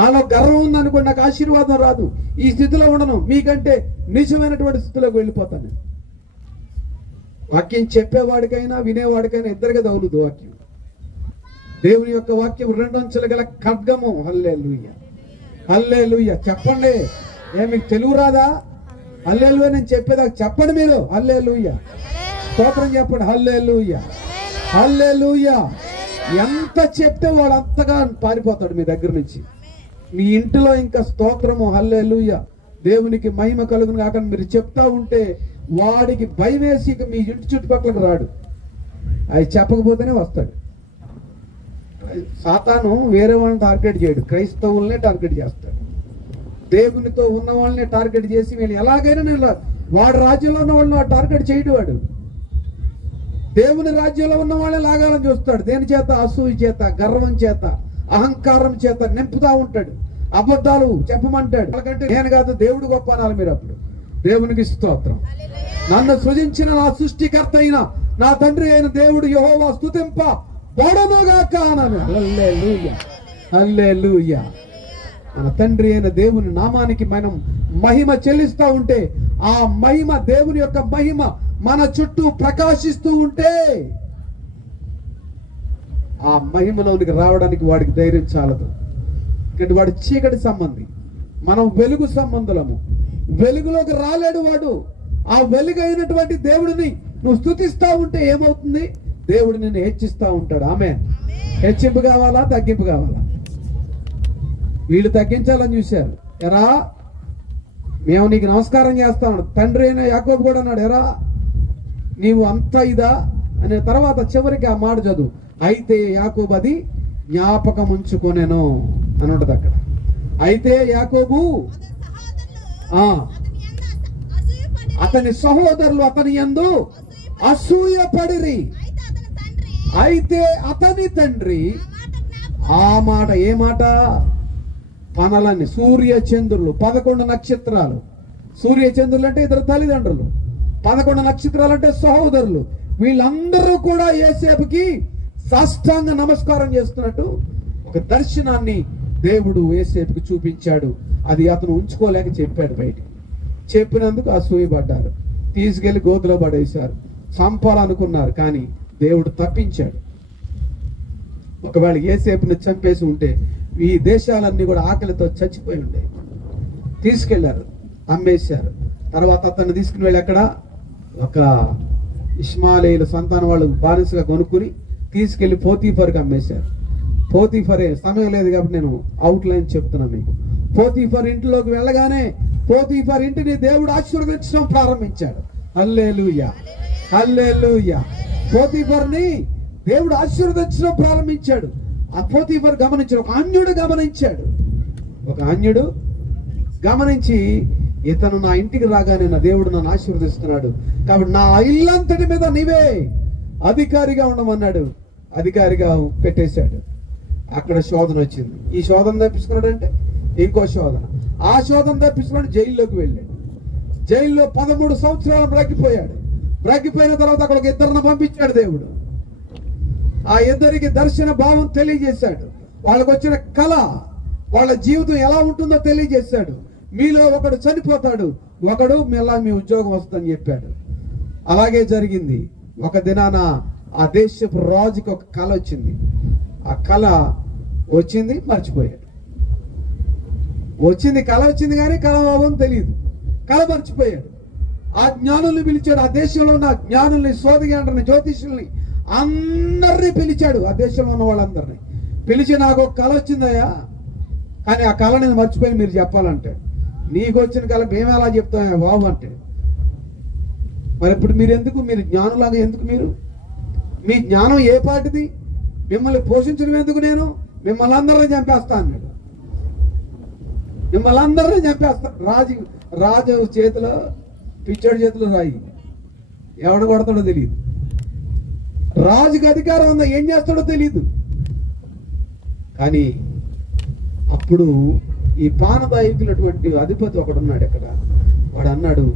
నాలో గర్వం ఉందనుకోండి, నాకు ఆశీర్వాదం రాదు. ఈ స్థితిలో ఉండను, మీకంటే నిజమైనటువంటి స్థితిలోకి వెళ్ళిపోతాను. వాక్యం చెప్పేవాడికైనా వినేవాడికైనా ఇద్దరిగా తగులుదు వాక్యం. దేవుని యొక్క వాక్యం 2 అంచెలు గల ఖడ్గము. హల్లెలూయా, హల్లెలూయా. చెప్పండి, మీకు తెలుగు రాదా? హల్లెలూయా నేను చెప్పేదాకా చెప్పండి మీరు. హల్లెలూయా, స్తోత్రం చెప్పండి. హల్లెలూయా, హల్లెలూయా. ఎంత చెప్తే వాడు అంతగా పారిపోతాడు మీ దగ్గర నుంచి. మీ ఇంటిలో ఇంకా స్తోత్రము, హల్లెలూయా, దేవునికి మహిమ కలుగును కాక మీరు చెప్తా ఉంటే వాడికి భయం వేసి ఇక మీ ఇంటి చుట్టుపక్కలకు రాడు. అవి చెప్పకపోతేనే వస్తాడు. సాతాను వేరే వాళ్ళని టార్గెట్ చేయడు, క్రైస్తవుల్నే టార్గెట్ చేస్తాడు. దేవునితో ఉన్న వాళ్ళని టార్గెట్ చేసి వీళ్ళు ఎలాగైనా వాడు రాజ్యంలో ఉన్న వాళ్ళని టార్గెట్ చేయడు. వాడు దేవుని రాజ్యంలో ఉన్న వాళ్ళని లాగాలని చూస్తాడు. దేని చేత? అసూయ చేత, గర్వం చేత, అహంకారం చేత నింపుతా ఉంటాడు. అబద్ధాలు చెప్పమంటాడు. ఎందుకంటే నేను కాదు, దేవుడు గొప్ప అనాలి మీరు. అప్పుడు దేవునికి స్తోత్రం. నన్ను సృజించిన నా సృష్టికర్త అయిన నా తండ్రి అయిన దేవుడు యెహోవా స్తుతింప బడునుగాక అనాలి. హల్లెలూయా, హల్లెలూయా. మన తండ్రి అయిన దేవుని నామానికి మనం మహిమ చెల్లిస్తూ ఉంటే, ఆ మహిమ, దేవుని యొక్క మహిమ మన చుట్టూ ప్రకాశిస్తూ ఉంటే, ఆ మహిమలోనికి రావడానికి వాడికి ధైర్యం చాలదు. ఇక్కడ వాడు చీకటి సంబంధి, మనం వెలుగు సంబంధులము. వెలుగులోకి రాలేడు వాడు. ఆ వెలుగు అయినటువంటి దేవుడిని నువ్వు స్తుతిస్తా ఉంటే ఏమవుతుంది? దేవుడు నిన్ను హెచ్చిస్తా ఉంటాడు. ఆమేన్. హెచ్చింపు కావాలా, తగ్గింపు కావాలా? వీళ్ళు తగ్గించాలని చూశారు. ఎరా మేము నీకు నమస్కారం చేస్తాం. తండ్రి అయిన యాకోబు కూడా అన్నాడు, ఎరా నీవు అంత ఇదా అనే తర్వాత చివరికి ఆ మాట చదువు. అయితే యాకోబు అది జ్ఞాపకం ఉంచుకొనెను అని ఉంటది అక్కడ. అయితే యాకోబు అతని సహోదరులు అతని యందు అసూయపడిరి. అయితే అతని తండ్రి ఆ మాట, ఏ మాట? పనలన్నీ, సూర్య చంద్రులు, 11 నక్షత్రాలు. సూర్య చంద్రులు అంటే ఇద్దరు తల్లిదండ్రులు, 11 నక్షత్రాలు అంటే సహోదరులు. వీళ్ళందరూ కూడా యోసేపుకి సాష్టాంగ నమస్కారం చేస్తున్నట్టు ఒక దర్శనాన్ని దేవుడు యోసేపుకి చూపించాడు. అది అతను ఉంచుకోలేక చెప్పాడు బయటికి. చెప్పినందుకు అసూయపడ్డారు, తీసుకెళ్లి గోతులో పడేశారు, చంపాలనుకున్నారు. కానీ దేవుడు తప్పించాడు. ఒకవేళ యోసేపుని చంపేసి ఉంటే ఈ దేశాలన్నీ కూడా ఆకలితో చచ్చిపోయి ఉండే. తీసుకెళ్లారు, అమ్మేశారు. తర్వాత అతన్ని తీసుకుని వెళ్ళి అక్కడ ఒక ఇష్మాయేలీయుల సంతానం వాళ్ళు బానిసగా కొనుక్కుని తీసుకెళ్లి పోతీఫర్కి అమ్మేశారు. పోతీఫరే, సమయం లేదు కాబట్టి నేను అవుట్లైన్ చెప్తున్నా మీకు. పోతీఫర్ ఇంటిలోకి వెళ్ళగానే పోతీఫర్ ఇంటిని దేవుడు ఆశీర్వదించడం ప్రారంభించాడు. హల్లెలూయా, హల్లెలూయా. పోతీఫర్ని దేవుడు ఆశీర్వదించడం ప్రారంభించాడు. ఆ పోతీఫర్ గమనించాడు, ఒక అన్యుడు గమనించి ఇతను నా ఇంటికి రాగానే నా దేవుడు నన్ను ఆశీర్వదిస్తున్నాడు, కాబట్టి నా ఇల్లంతటి మీద నీవే అధికారిగా ఉండమన్నాడు. అధికారిగా పెట్టేశాడు. అక్కడ శోధన వచ్చింది. ఈ శోధన తప్పించుకున్నాడు అంటే ఇంకో శోధన. ఆ శోధన తప్పించుకున్నాడు, జైల్లోకి వెళ్ళాడు. జైల్లో 13 సంవత్సరాలు బ్రగ్గిపోయిన తర్వాత అక్కడ ఒక ఇద్దరిని పంపించాడు దేవుడు. ఆ ఇద్దరికి దర్శన భావం తెలియజేశాడు. వాళ్ళకు వచ్చిన కళ, వాళ్ళ జీవితం ఎలా ఉంటుందో తెలియజేశాడు. మీలో ఒకడు చనిపోతాడు, ఒకడు మీ ఉద్యోగం వస్తుందని చెప్పాడు. అలాగే జరిగింది. ఒక దినాన ఆ దేశపు రాజుకి ఒక కళ వచ్చింది. ఆ కళ మర్చిపోయాడు. కళ వచ్చింది కానీ కళ భావం తెలియదు. కళ మర్చిపోయాడు. ఆ జ్ఞానుల్ని పిలిచాడు. ఆ దేశంలో ఉన్న జ్ఞానుల్ని, శోధగంటని, జ్యోతిష్యుల్ని అందరినీ పిలిచాడు. ఆ దేశంలో ఉన్న వాళ్ళందరినీ పిలిచి, నాకు ఒక కళ వచ్చిందయ్యా, కానీ ఆ కళ నేను మర్చిపోయి మీరు చెప్పాలంటే, నీకు వచ్చిన కళ మేము ఎలా చెప్తామా బాబు అంటే, మరి ఇప్పుడు మీరు జ్ఞానులాగా ఎందుకు? మీ జ్ఞానం ఏ పాటిది? మిమ్మల్ని పోషించడం ఎందుకు? నేను మిమ్మల్ని అందరినీ చంపేస్తా అన్నాడు. మిమ్మల్ని అందరినీ చంపేస్తా. రాజు చేతిలో, పిచ్చోడి చేతిలో రాయి, ఎవడు కొడతాడో తెలియదు. రాజుకి అధికారం ఉందా, ఏం చేస్తాడో తెలియదు. కానీ అప్పుడు ఈ పానదాయకులటువంటి అధిపతి ఒకడున్నాడు అక్కడ. వాడు అన్నాడు,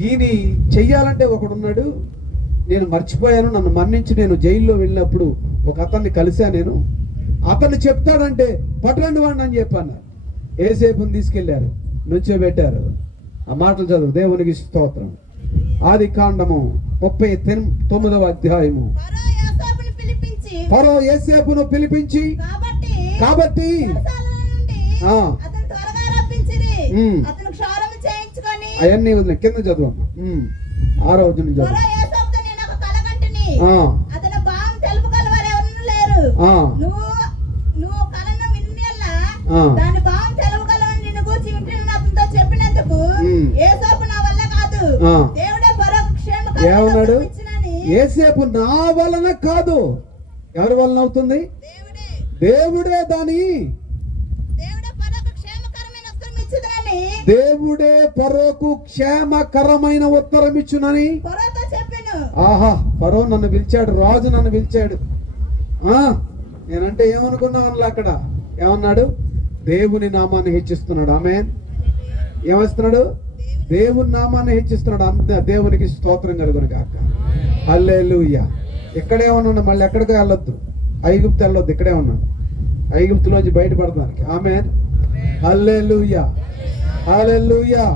దీని చెయ్యాలంటే ఒకడున్నాడు, నేను మర్చిపోయాను, నన్ను మన్నించి, నేను జైల్లో వెళ్ళినప్పుడు ఒక అతన్ని కలిసా, నేను అతన్ని చెప్తాడంటే పట్టండి వాడిని అని చెప్పాను. ఏసేపుని తీసుకెళ్లారు, నుంచోబెట్టారు. ఆ మాటలు చదువు. దేవునికి స్తోత్రం. ఆదికాండము 39వ అధ్యాయము. ఫరో యోసేపును పిలిపించి కాబట్టి అవన్నీ వదిలే, కింద చదువమ్మా. 6వ వచనం చదువు. ఏమన్నాడు? యోసేపు నా వలన కాదు, ఎవరి వలన అవుతుంది? దేవుడే ఫరోకు క్షేమకరమైన ఉత్తరం ఇచ్చునని. ఆహా, ఫరో నన్ను పిలిచాడు, రాజు నన్ను పిలిచాడు. నేనంటే ఏమనుకున్నావు? అక్కడ ఏమన్నాడు? దేవుని నామాన్ని హెచ్చిస్తున్నాడు. ఆమేన్. ఏమస్తున్నాడు? దేవుని నామాన్ని హెచ్చిస్తున్నాడు. అంత దేవునికి స్తోత్రం కలుగును గాక. హల్లెలూయా. ఇక్కడే ఉన్నాను, మళ్ళీ ఎక్కడికి వెళ్ళొద్దు. ఐగుప్తు వెళ్ళొద్దు, ఇక్కడే ఉన్నాను. ఐగుప్తులోంచి బయటపడడానికి. ఆమేన్. హల్లెలూయా, హల్లెలూయా.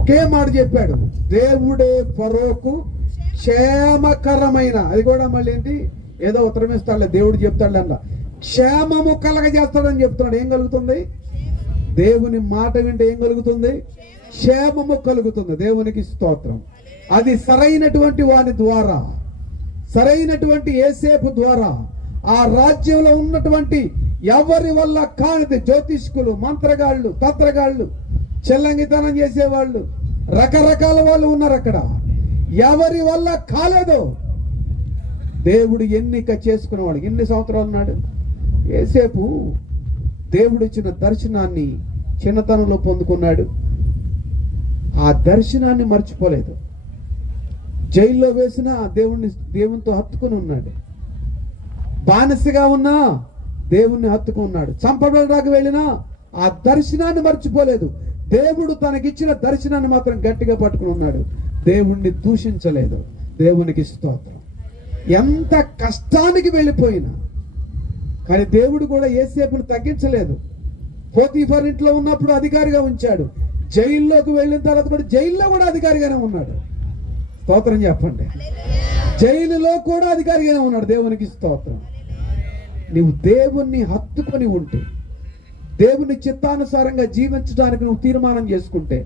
ఒకే మాట చెప్పాడు, దేవుడే ఫరోకు క్షేమకరమైన. అది కూడా మళ్ళీ ఏంటి, ఏదో ఉత్తరం ఇస్తాడులే, దేవుడు చెప్తాడులే అన్న, క్షేమము కలగజేస్తాడని చెప్తున్నాడు. ఏం కలుగుతుంది? దేవుని మాట వింటే ఏం కలుగుతుంది? క్షేమము కలుగుతుంది. దేవునికి స్తోత్రం. అది సరైనటువంటి వాని ద్వారా, సరైనటువంటి యోసేపు ద్వారా, ఆ రాజ్యంలో ఉన్నటువంటి ఎవరి వల్ల కానిది, జ్యోతిష్కులు, మంత్రగాళ్ళు, తంత్రగాళ్ళు, చెల్లంగితనం చేసేవాళ్ళు, రకరకాల వాళ్ళు ఉన్నారు అక్కడ. ఎవరి వల్ల కాలేదో దేవుడు ఎన్నిక చేసుకునేవాడు. ఎన్ని సంవత్సరాలు ఉన్నాడు యోసేపు? దేవుడు ఇచ్చిన దర్శనాన్ని చిన్నతనంలో పొందుకున్నాడు. ఆ దర్శనాన్ని మర్చిపోలేదు. జైల్లో వేసిన దేవునితో హత్తుకుని ఉన్నాడు. బానిసగా ఉన్నా దేవుణ్ణి హత్తుకున్నాడు. చంపబడడానికి వెళ్ళినా ఆ దర్శనాన్ని మర్చిపోలేదు. దేవుడు తనకిచ్చిన దర్శనాన్ని మాత్రం గట్టిగా పట్టుకుని ఉన్నాడు. దేవుణ్ణి దూషించలేదు. దేవునికి స్తోత్రం. ఎంత కష్టానికి వెళ్ళిపోయినా కానీ దేవుడు కూడా యోసేపును తగ్గించలేదు. పోతీఫర్ ఇంట్లో ఉన్నప్పుడు అధికారిగా ఉంచాడు. జైల్లోకి వెళ్ళిన తర్వాత కూడా జైల్లో కూడా అధికారిగానే ఉన్నాడు. స్తోత్రం చెప్పండి. జైలులో కూడా అధికారిగానే ఉన్నాడు. దేవునికి స్తోత్రం. నువ్వు దేవుణ్ణి హత్తుకొని ఉంటే, దేవుని చిత్తానుసారంగా జీవించడానికి నువ్వు తీర్మానం చేసుకుంటే,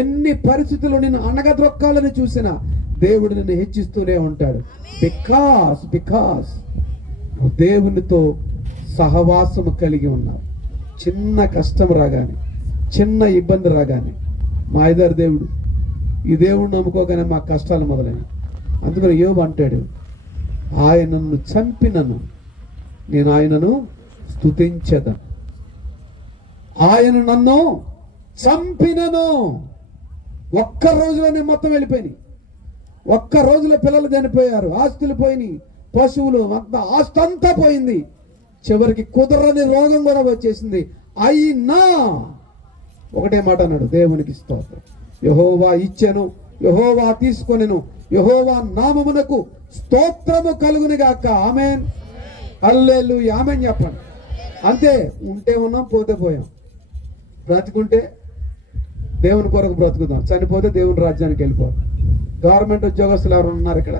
ఎన్ని పరిస్థితులు నిన్ను అణగద్రొక్కాలని చూసినా దేవుడు నిన్ను హెచ్చిస్తూనే ఉంటాడు. బికాస్ నువ్వు దేవునితో సహవాసము కలిగి ఉన్నావు. చిన్న కష్టం రాగానే, చిన్న ఇబ్బంది రాగానే, మా ఇద్దరు దేవుడు, ఈ దేవుడు నమ్ముకోగానే మా కష్టాలు మొదలైన, అందుకని యోబు అంటాడు, ఆయనను చంపినను నేను ఆయనను స్తుతించదను. ఆయన నన్ను చంపినను. ఒక్క రోజులోనే మొత్తం వెళ్ళిపోయినాయి. ఒక్క రోజులో పిల్లలు చనిపోయారు, ఆస్తులు పోయినాయి, పశువులు అంతా, ఆస్తి అంతా పోయింది. చివరికి కుదరని రోగం కూడా వచ్చేసింది. అయినా ఒకటే మాట అన్నాడు, దేవునికి స్తోత్రం, యెహోవా ఇచ్చెను, యెహోవా తీసుకొనెను, యెహోవా నామమునకు స్తోత్రము కలుగును గాక. ఆమేన్, హల్లెలూయా, ఆమేన్ చెప్పండి. అంతే. ఉంటే ఉన్నాం, పోతే పోయాం. బ్రతుకుంటే దేవుని కొరకు బ్రతుకుదాం, చనిపోతే దేవుని రాజ్యానికి వెళ్ళిపోతాం. గవర్నమెంట్ ఉద్యోగస్తులు ఎవరు ఉన్నారు ఇక్కడ?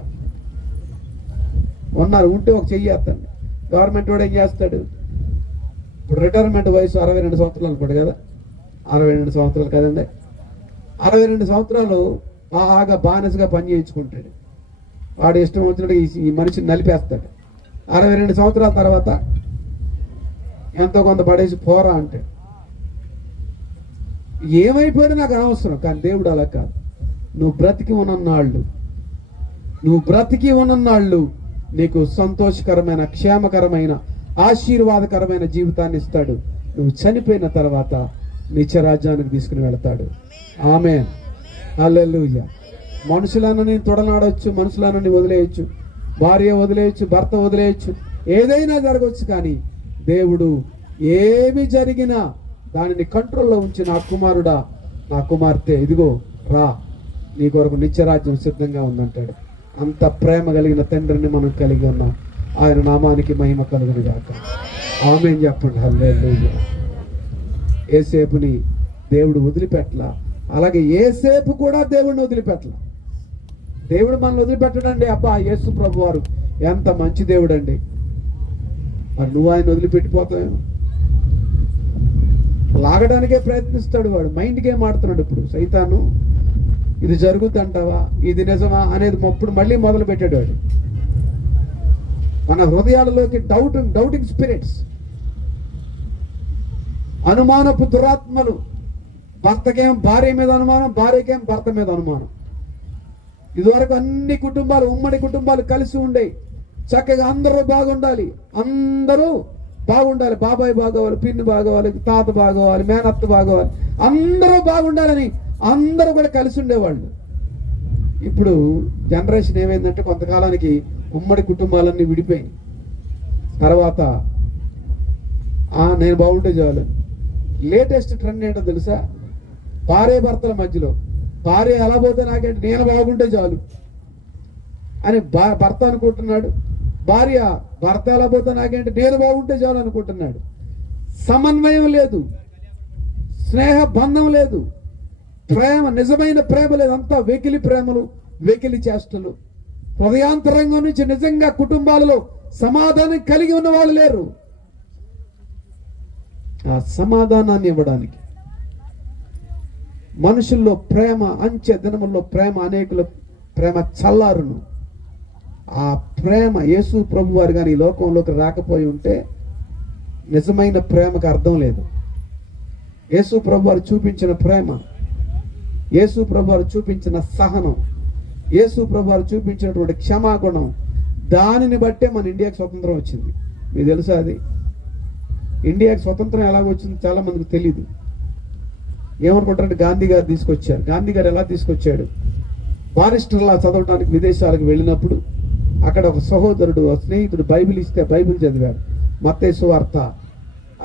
ఉన్నారు. ఉంటే ఒక చెయ్యి ఎత్తండి. గవర్నమెంట్ వాడు ఏం చేస్తాడు? ఇప్పుడు రిటైర్మెంట్ వయసు 62 సంవత్సరాలు అనుకోండి కదా, 62 సంవత్సరాలు కదండి. 62 సంవత్సరాలు బాగా బానిసగా పని చేయించుకుంటాడు. వాడు ఇష్టం వచ్చినట్టు ఈ మనిషిని నలిపేస్తాడు. 62 సంవత్సరాల తర్వాత ఎంతో కొంత పడేసి పోరా అంటే ఏమైపోయాడు నాకు అనవసరం. కానీ దేవుడు అలా కాదు. నువ్వు బ్రతికి ఉన్నన్నాళ్ళు నీకు సంతోషకరమైన, క్షేమకరమైన, ఆశీర్వాదకరమైన జీవితాన్ని ఇస్తాడు. నువ్వు చనిపోయిన తర్వాత నిత్యరాజ్యానికి తీసుకుని వెళతాడు. ఆమేన్, హల్లెలూయా. మనుషులను తొడనాడవచ్చు, మనుషులను వదిలేయచ్చు, భార్య వదిలేయచ్చు, భర్త వదిలేయచ్చు, ఏదైనా జరగవచ్చు. కానీ దేవుడు ఏమి జరిగినా దానిని కంట్రోల్లో ఉంచి, నా కుమారుడా, నా కుమార్తె, ఇదిగో రా, నీ కొరకు నిత్యరాజ్యం సిద్ధంగా ఉందంటాడు. అంత ప్రేమ కలిగిన తండ్రిని మనం కలిగి ఉన్నాం. ఆయన నామానికి మహిమ కలుగును గాక. ఆమేన్ చెప్పండి, హల్లెలూయా. యేసేపుని దేవుడు వదిలిపెట్టలా, అలాగే యేసేపు కూడా దేవుడిని వదిలిపెట్టలా. దేవుడు మనల్ని వదిలిపెట్టడండి. అబ్బా, యేసు ప్రభు వారు ఎంత మంచి దేవుడు అండి. మరి నువ్వు ఆయన వదిలిపెట్టిపోతావేమో. లాగడానికే ప్రయత్నిస్తాడు వాడు. మైండ్ గేమ్ ఆడుతున్నాడు ఇప్పుడు సైతాను. ఇది జరుగుతుందంటావా, ఇది నిజమా అనేది ఇప్పుడు మళ్ళీ మొదలు పెట్టాడు వాడు. మన హృదయాలలోకి డౌటింగ్ స్పిరిట్స్, అనుమానపు దురాత్మలు. భర్తకేం భార్య మీద అనుమానం, భార్యకేం భర్త మీద అనుమానం. ఇదివరకు అన్ని కుటుంబాలు, ఉమ్మడి కుటుంబాలు కలిసి ఉండేవి. చక్కగా అందరూ బాగుండాలి, బాబాయ్ బాగోవాలి, పిన్ని బాగోవాలి, తాత బాగోవాలి, మేనత్త బాగోవాలి, అందరూ బాగుండాలని అందరూ కూడా కలిసి ఉండేవాళ్ళు. ఇప్పుడు జనరేషన్ ఏమైందంటే కొంతకాలానికి ఉమ్మడి కుటుంబాలన్నీ విడిపోయి తర్వాత నేను బాగుంటే చాలు. లేటెస్ట్ ట్రెండ్ ఏంటో తెలుసా? భార్య భర్తల మధ్యలో భార్య ఎలా పోతే నాకేంటి, నేను బాగుంటే చాలు అని భర్త అనుకుంటున్నాడు. భార్య భర్త ఎలా పోతే నాకేంటి, నేను బాగుంటే చాలు అనుకుంటున్నాడు. సమన్వయం లేదు, స్నేహ బంధం లేదు, ప్రేమ, నిజమైన ప్రేమ లేదు. అంతా వెకిలి ప్రేమలు, వెకిలి చేష్టలు. హృదయాంతరంగం నుంచి నిజంగా కుటుంబాలలో సమాధానం కలిగి ఉన్న వాళ్ళు లేరు. ఆ సమాధానాన్ని ఇవ్వడానికి మనుషుల్లో ప్రేమ, అంచె దినముల్లో ప్రేమ, అనేకుల ప్రేమ చల్లారును. ఆ ప్రేమ యేసు ప్రభు వారు కానీ ఈ లోకంలోకి రాకపోయి ఉంటే నిజమైన ప్రేమకు అర్థం లేదు. యేసు ప్రభు వారు చూపించిన ప్రేమ, యేసు ప్రభు వారు చూపించిన సహనం, యేసు ప్రభు వారు చూపించినటువంటి క్షమాగుణం, దానిని బట్టే మన ఇండియాకి స్వతంత్రం వచ్చింది. మీకు తెలుసా? అది ఇండియాకి స్వతంత్రం ఎలాగ వచ్చింది చాలా మందికి తెలియదు. ఏమనుకుంటారంటే గాంధీ గారు తీసుకొచ్చారు. గాంధీ గారు ఎలా తీసుకొచ్చాడు? బారిస్టర్లా చదవడానికి విదేశాలకు వెళ్ళినప్పుడు అక్కడ ఒక సహోదరుడు, ఒక స్నేహితుడు బైబిల్ ఇస్తే బైబిల్ చదివాడు. మత్తయి సువార్త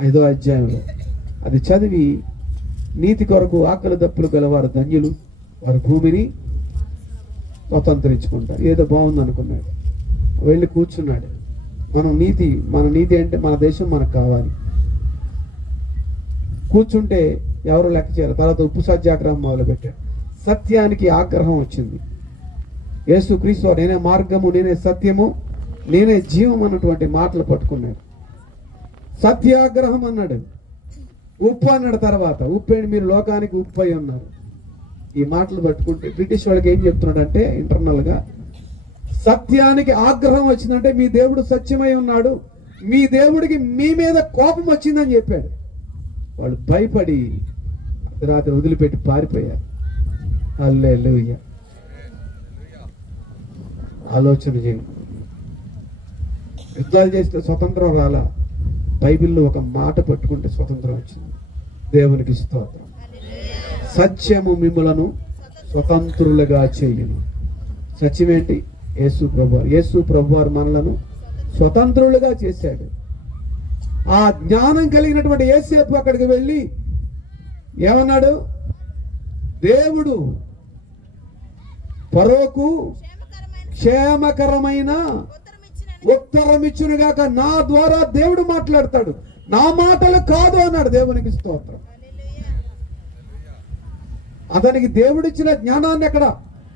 5వ అధ్యాయంలో అది చదివి, నీతి కొరకు ఆకలి దప్పులు గలవారు ధన్యులు, వారు భూమిని స్వతంత్రించుకుంటారు. ఏదో బాగుంది అనుకున్నాడు, వెళ్ళి కూర్చున్నాడు. మన నీతి అంటే మన దేశం మనకు కావాలి. కూర్చుంటే ఎవరు లెక్క చేయరు. తర్వాత ఉప్పు సత్యాగ్రహం మొదలుపెట్టాడు. సత్యానికి ఆగ్రహం వచ్చింది. యేసుక్రీస్తు నేనే మార్గము, నేనే సత్యము, నేనే జీవం అన్నటువంటి మాటలు పట్టుకున్నాడు. సత్యాగ్రహం అన్నాడు. ఉప్పు అన్నాడు. తర్వాత ఉప్పేంటి, మీరు లోకానికి ఉప్పు అయి ఉన్నారు. ఈ మాటలు పట్టుకుంటే బ్రిటిష్ వాళ్ళకి ఏం చెప్తున్నాడంటే ఇంటర్నల్గా, సత్యానికి ఆగ్రహం వచ్చిందంటే మీ దేవుడు సత్యమై ఉన్నాడు, మీ దేవుడికి మీ మీద కోపం వచ్చిందని చెప్పాడు. వాళ్ళు భయపడి రాత్రి వదిలిపెట్టి పారిపోయారు. హల్లెలూయా. ఆలోచన చేయండి. యుద్ధాలు చేస్తే స్వతంత్రం రాలా, బైబిల్లో ఒక మాట పట్టుకుంటే స్వతంత్రం వచ్చింది. దేవునికి స్తోత్రం. సత్యము మిమ్ములను స్వతంత్రులుగా చేయును. సత్యం ఏంటి? యేసు ప్రభువారు మనలను స్వతంత్రులుగా చేశాడు. ఆ జ్ఞానం కలిగినటువంటి యేసేపు అక్కడికి వెళ్ళి ఏమన్నాడు? దేవుడు ఫరోకు క్షేమకరమైన ఉత్తరం ఇచ్చునుగాక, నా ద్వారా దేవుడు మాట్లాడతాడు, నా మాటలు కాదు అన్నాడు. దేవునికి స్తోత్రం. అతనికి దేవుడిచ్చిన జ్ఞానాన్ని అక్కడ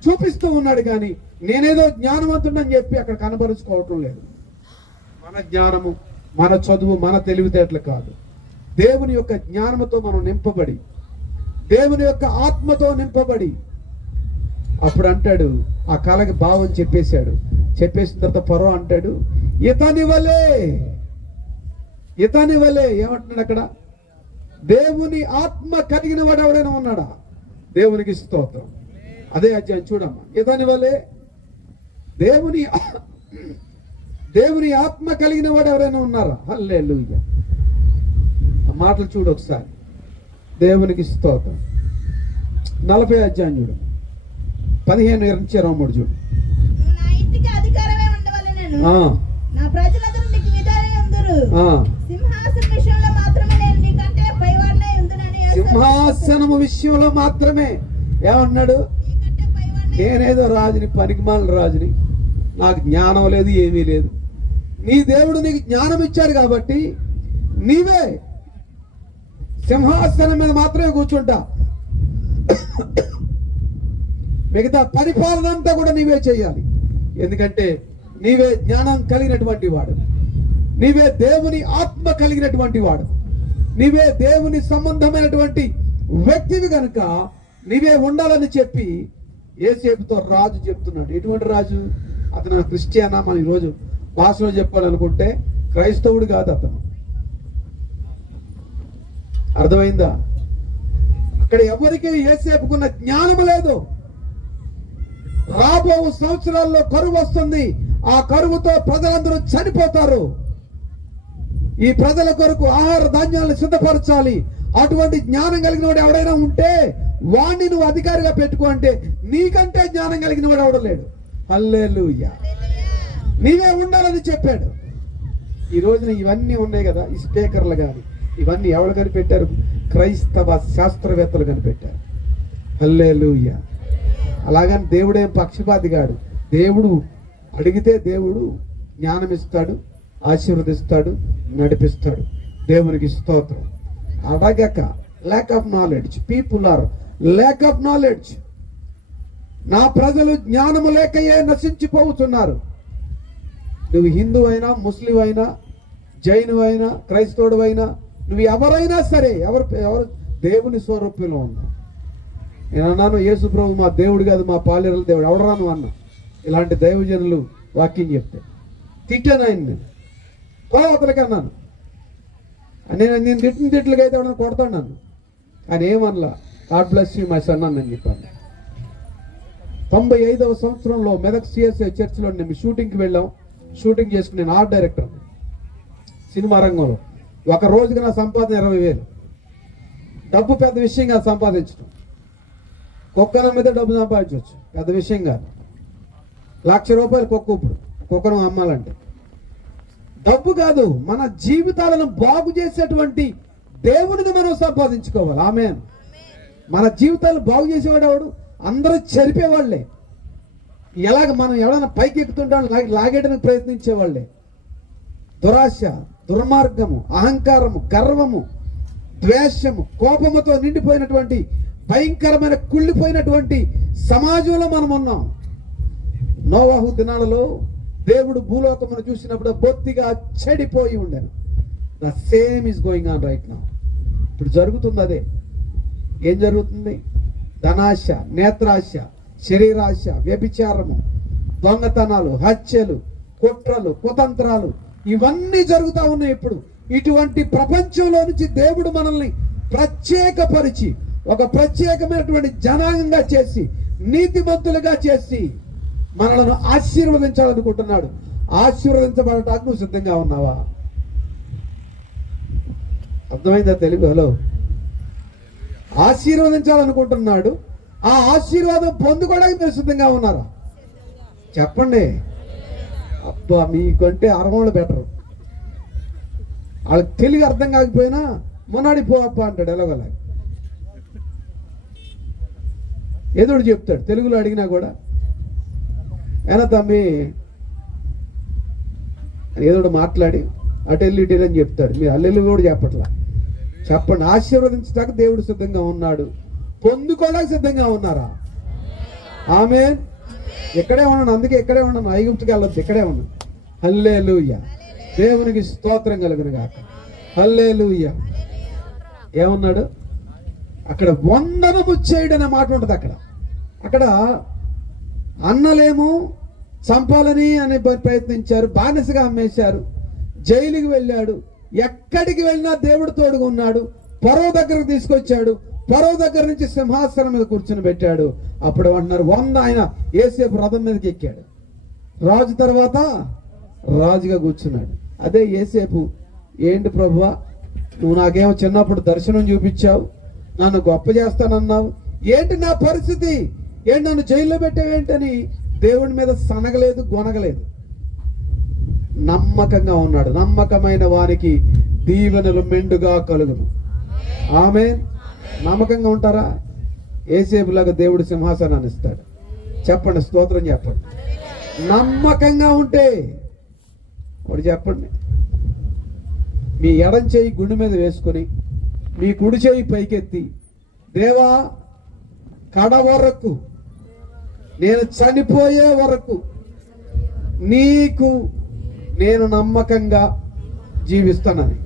చూపిస్తూ ఉన్నాడు, కానీ నేనేదో జ్ఞానవంతుడని చెప్పి అక్కడ కనబరుచుకోవటం లేదు. మన జ్ఞానము, మన చదువు, మన తెలివితేటలు కాదు. దేవుని యొక్క జ్ఞానముతో మనం నింపబడి, దేవుని యొక్క ఆత్మతో నింపబడి, అప్పుడు అంటాడు, ఆ కళకి భావం చెప్పేశాడు. చెప్పేసిన తర్వాత ఫరో అంటాడు, ఇతని వలే ఏమంటున్నాడు అక్కడ? దేవుని ఆత్మ కలిగిన వాడు ఎవడైనా ఉన్నాడా? దేవునికి స్తోత్రం. అదే అధ్యాయం చూడమ్మా. ఇతని వలే దేవుని ఆత్మ కలిగిన వాడు ఎవరైనా ఉన్నారా? హల్లెలూయా. ఆ మాటలు చూడు ఒకసారి. దేవునికి స్తోత్రం. 40 అధ్యాయం చూడు, 15-23 చూడు. సింహాసనము విషయంలో మాత్రమే ఏమన్నాడు? నేనేదో రాజుని, పనికిమాలిన రాజుని, నాకు జ్ఞానం లేదు, ఏమీ లేదు. నీ దేవుడు నీకు జ్ఞానం ఇచ్చాడు కాబట్టి నీవే సింహాసనం మీద మాత్రమే కూర్చుంటా, మిగతా పరిపాలన అంతా కూడా నీవే చేయాలి. ఎందుకంటే నీవే జ్ఞానం కలిగినటువంటి వాడు, నీవే దేవుని ఆత్మ కలిగినటువంటి వాడు, నీవే దేవుని సంబంధమైనటువంటి వ్యక్తివి కనుక నీవే ఉండాలని చెప్పి యేసేపుతో రాజు చెప్తున్నాడు. ఎటువంటి రాజు? అతను క్రిస్టియనా? మనం ఈరోజు భాషలో చెప్పాలనుకుంటే క్రైస్తవుడు కాదు అతను. అర్థమైందా? అక్కడ ఎవరికి యేసేపుకున్న జ్ఞానం లేదు. రాబో సంవత్సరాల్లో కరువు వస్తుంది, ఆ కరువుతో ప్రజలందరూ చనిపోతారు. ఈ ప్రజల కొరకు ఆహార ధాన్యాలను సిద్ధపరచాలి. అటువంటి జ్ఞానం కలిగిన వాడు ఎవడైనా ఉంటే వాణ్ణి నువ్వు అధికారిగా పెట్టుకో అంటే, నీకంటే జ్ఞానం కలిగిన వాడు ఎవడు లేడు. హల్లెలూయా. నీవే ఉండాలని చెప్పాడు. ఈ రోజున ఇవన్నీ ఉన్నాయి కదా, ఈ స్పీకర్లు కానీ ఇవన్నీ ఎవరు కనిపెట్టారు? క్రైస్తవ శాస్త్రవేత్తలు కనిపెట్టారు. హల్లెలూయా. అలాగని దేవుడేం పక్షపాతి కాడు. దేవుడు అడిగితే దేవుడు జ్ఞానం ఇస్తాడు, ఆశీర్వదిస్తాడు, నడిపిస్తాడు. దేవునికి స్తోత్రం. అడగక, lack of knowledge, people are lack of knowledge. నా ప్రజలు జ్ఞానము లేకయే నశించిపోతున్నారు. నువ్వు హిందూ అయినా, ముస్లిం అయినా, జైను అయినా, క్రైస్తవుడు అయినా, నువ్వు ఎవరైనా సరే, ఎవరు దేవుని స్వరూపంలో ఉన్నావు. నేను అన్నాను, యేసు ప్రభు మా దేవుడు కాదు, మా పాలేరుల దేవుడు. ఎవడరా నువ్వు అన్నా? ఇలాంటి దైవజనులు వాక్యం చెప్తే తిట్టాను ఆయన. నేను కోవతలకి అన్నాను. నేను తిట్లుగా అయితే ఎవడన్నా కొడతాను నన్ను. ఆయన ఏమనలా, God bless you my son అని చెప్పాను. 95వ సంవత్సరంలో మెదక్ సిఎస్ఐ చర్చిలో మేము షూటింగ్కి వెళ్ళాం. షూటింగ్ చేసుకుని నేను ఆర్ట్ డైరెక్టర్ సినిమా రంగంలో. ఒక రోజుకి నా సంపాదన 20,000. డబ్బు పెద్ద విషయం కాదు సంపాదించడం. కుక్కన మీద డబ్బు సంపాదించవచ్చు, పెద్ద విషయం కాదు. ₹1,00,000 కుక్క. ఇప్పుడు కుక్కను అమ్మాలంటే డబ్బు కాదు, మన జీవితాలను బాగు చేసేటువంటి దేవుడిని మనం సంపాదించుకోవాలి. ఆమేన్. మన జీవితాలు బాగు చేసేవాడు ఎవడు? అందరూ చెరిపేవాళ్లే. ఎలాగ మనం ఎవరైనా పైకి ఎక్కుతుంటాం లాగేయడానికి ప్రయత్నించేవాళ్లే. దురాశ, దుర్మార్గము, అహంకారము, గర్వము, ద్వేషము, కోపముతో నిండిపోయినటువంటి భయంకరమైన కుళ్ళిపోయినటువంటి సమాజంలో మనం ఉన్నాం. నోవాహు దినాలలో దేవుడు భూలోకమును చూసినప్పుడు బొత్తిగా చెడిపోయి ఉండెను. The same is going on right now. ఇప్పుడు జరుగుతుంది అదే. ఏం జరుగుతుంది? ధనాశ, నేత్రాశ, శరీరాశ, వ్యభిచారము, దొంగతనాలు, హత్యలు, కుట్రలు, కుతంత్రాలు ఇవన్నీ జరుగుతూ ఉన్నాయి. ఇప్పుడు ఇటువంటి ప్రపంచంలో నుంచి దేవుడు మనల్ని ప్రత్యేకపరిచి ఒక ప్రత్యేకమైనటువంటి జనాంగంగా చేసి నీతిమంతులుగా చేసి మనలను ఆశీర్వదించాలనుకుంటున్నాడు. ఆశీర్వదించబడటానికి నువ్వు సిద్ధంగా ఉన్నావా? అర్థమైందా తెలుగు? హలో. ఆశీర్వదించాలనుకుంటున్నాడు. ఆ ఆశీర్వాదం పొందుకోవడానికి మీరు సిద్ధంగా ఉన్నారా? చెప్పండి. అబ్బా, మీకంటే అరవళ్ళు బెటరు. వాళ్ళకి తెలుగు అర్థం కాకపోయినా మొన్నాడి పో అప్ప అంటాడు. ఎలాగోలా ఏదోడు చెప్తాడు తెలుగులో అడిగినా కూడా. అయినా తమ్మి ఏదోడు మాట్లాడి అటు వెళ్ళి ఇటు అని చెప్తాడు. మీరు అల్లెల్లు కూడా చెప్పట్లా. చెప్పండి. ఆశీర్వదించడానికి దేవుడు సిద్ధంగా ఉన్నాడు. పొందుకోవడానికి సిద్ధంగా ఉన్నారా? ఆమేన్. ఇక్కడే ఉన్నాను, అందుకే ఇక్కడే ఉన్నాను. ఐగుప్తుకి వెళ్ళొద్దు, ఇక్కడే ఉన్నాను. హల్లెలూయా. దేవునికి స్తోత్రం కలుగును గాక. హల్లెలూయా. ఏమన్నాడు అక్కడ? వందనము చేయడనే మాట ఉంటుంది అక్కడ అన్నలేమో చంపాలని అని ప్రయత్నించారు, బానిసగా అమ్మేశారు, జైలుకి వెళ్ళాడు. ఎక్కడికి వెళ్ళినా దేవుడు తోడుగా ఉన్నాడు. ఫరో దగ్గరకు తీసుకొచ్చాడు. ఫరో దగ్గర నుంచి సింహాసనం మీద కూర్చొని పెట్టాడు. అప్పుడు అంటున్నారు 100 ఆయన యేసేపు రథం మీదకి ఎక్కాడు. రాజు తర్వాత రాజుగా కూర్చున్నాడు. అదే యేసేపు. ఏంటి ప్రభువా, నువ్వు నాకేమో చిన్నప్పుడు దర్శనం చూపించావు, నన్ను గొప్ప చేస్తానన్నావు, ఏంటి నా పరిస్థితి, ఏంటి నన్ను జైల్లో పెట్టావేంటని దేవుడి మీద సనగలేదు, గొనగలేదు. నమ్మకంగా ఉన్నాడు. నమ్మకమైన వారికి దీవెనలు మెండుగా కలుగును. ఆమేన్. నమ్మకంగా ఉంటారా? యేసేపులాగా దేవుడు సింహాసనాన్ని ఇస్తాడు. చెప్పండి, స్తోత్రం చెప్పండి. నమ్మకంగా ఉంటే ఒకటి చెప్పండి. మీ ఎడం చేయి గుండె మీద వేసుకొని మీ కుడి చేయి పైకెత్తి, దేవా కడ వరకు, నేను చనిపోయే వరకు నీకు నేను నమ్మకంగా జీవిస్తానని.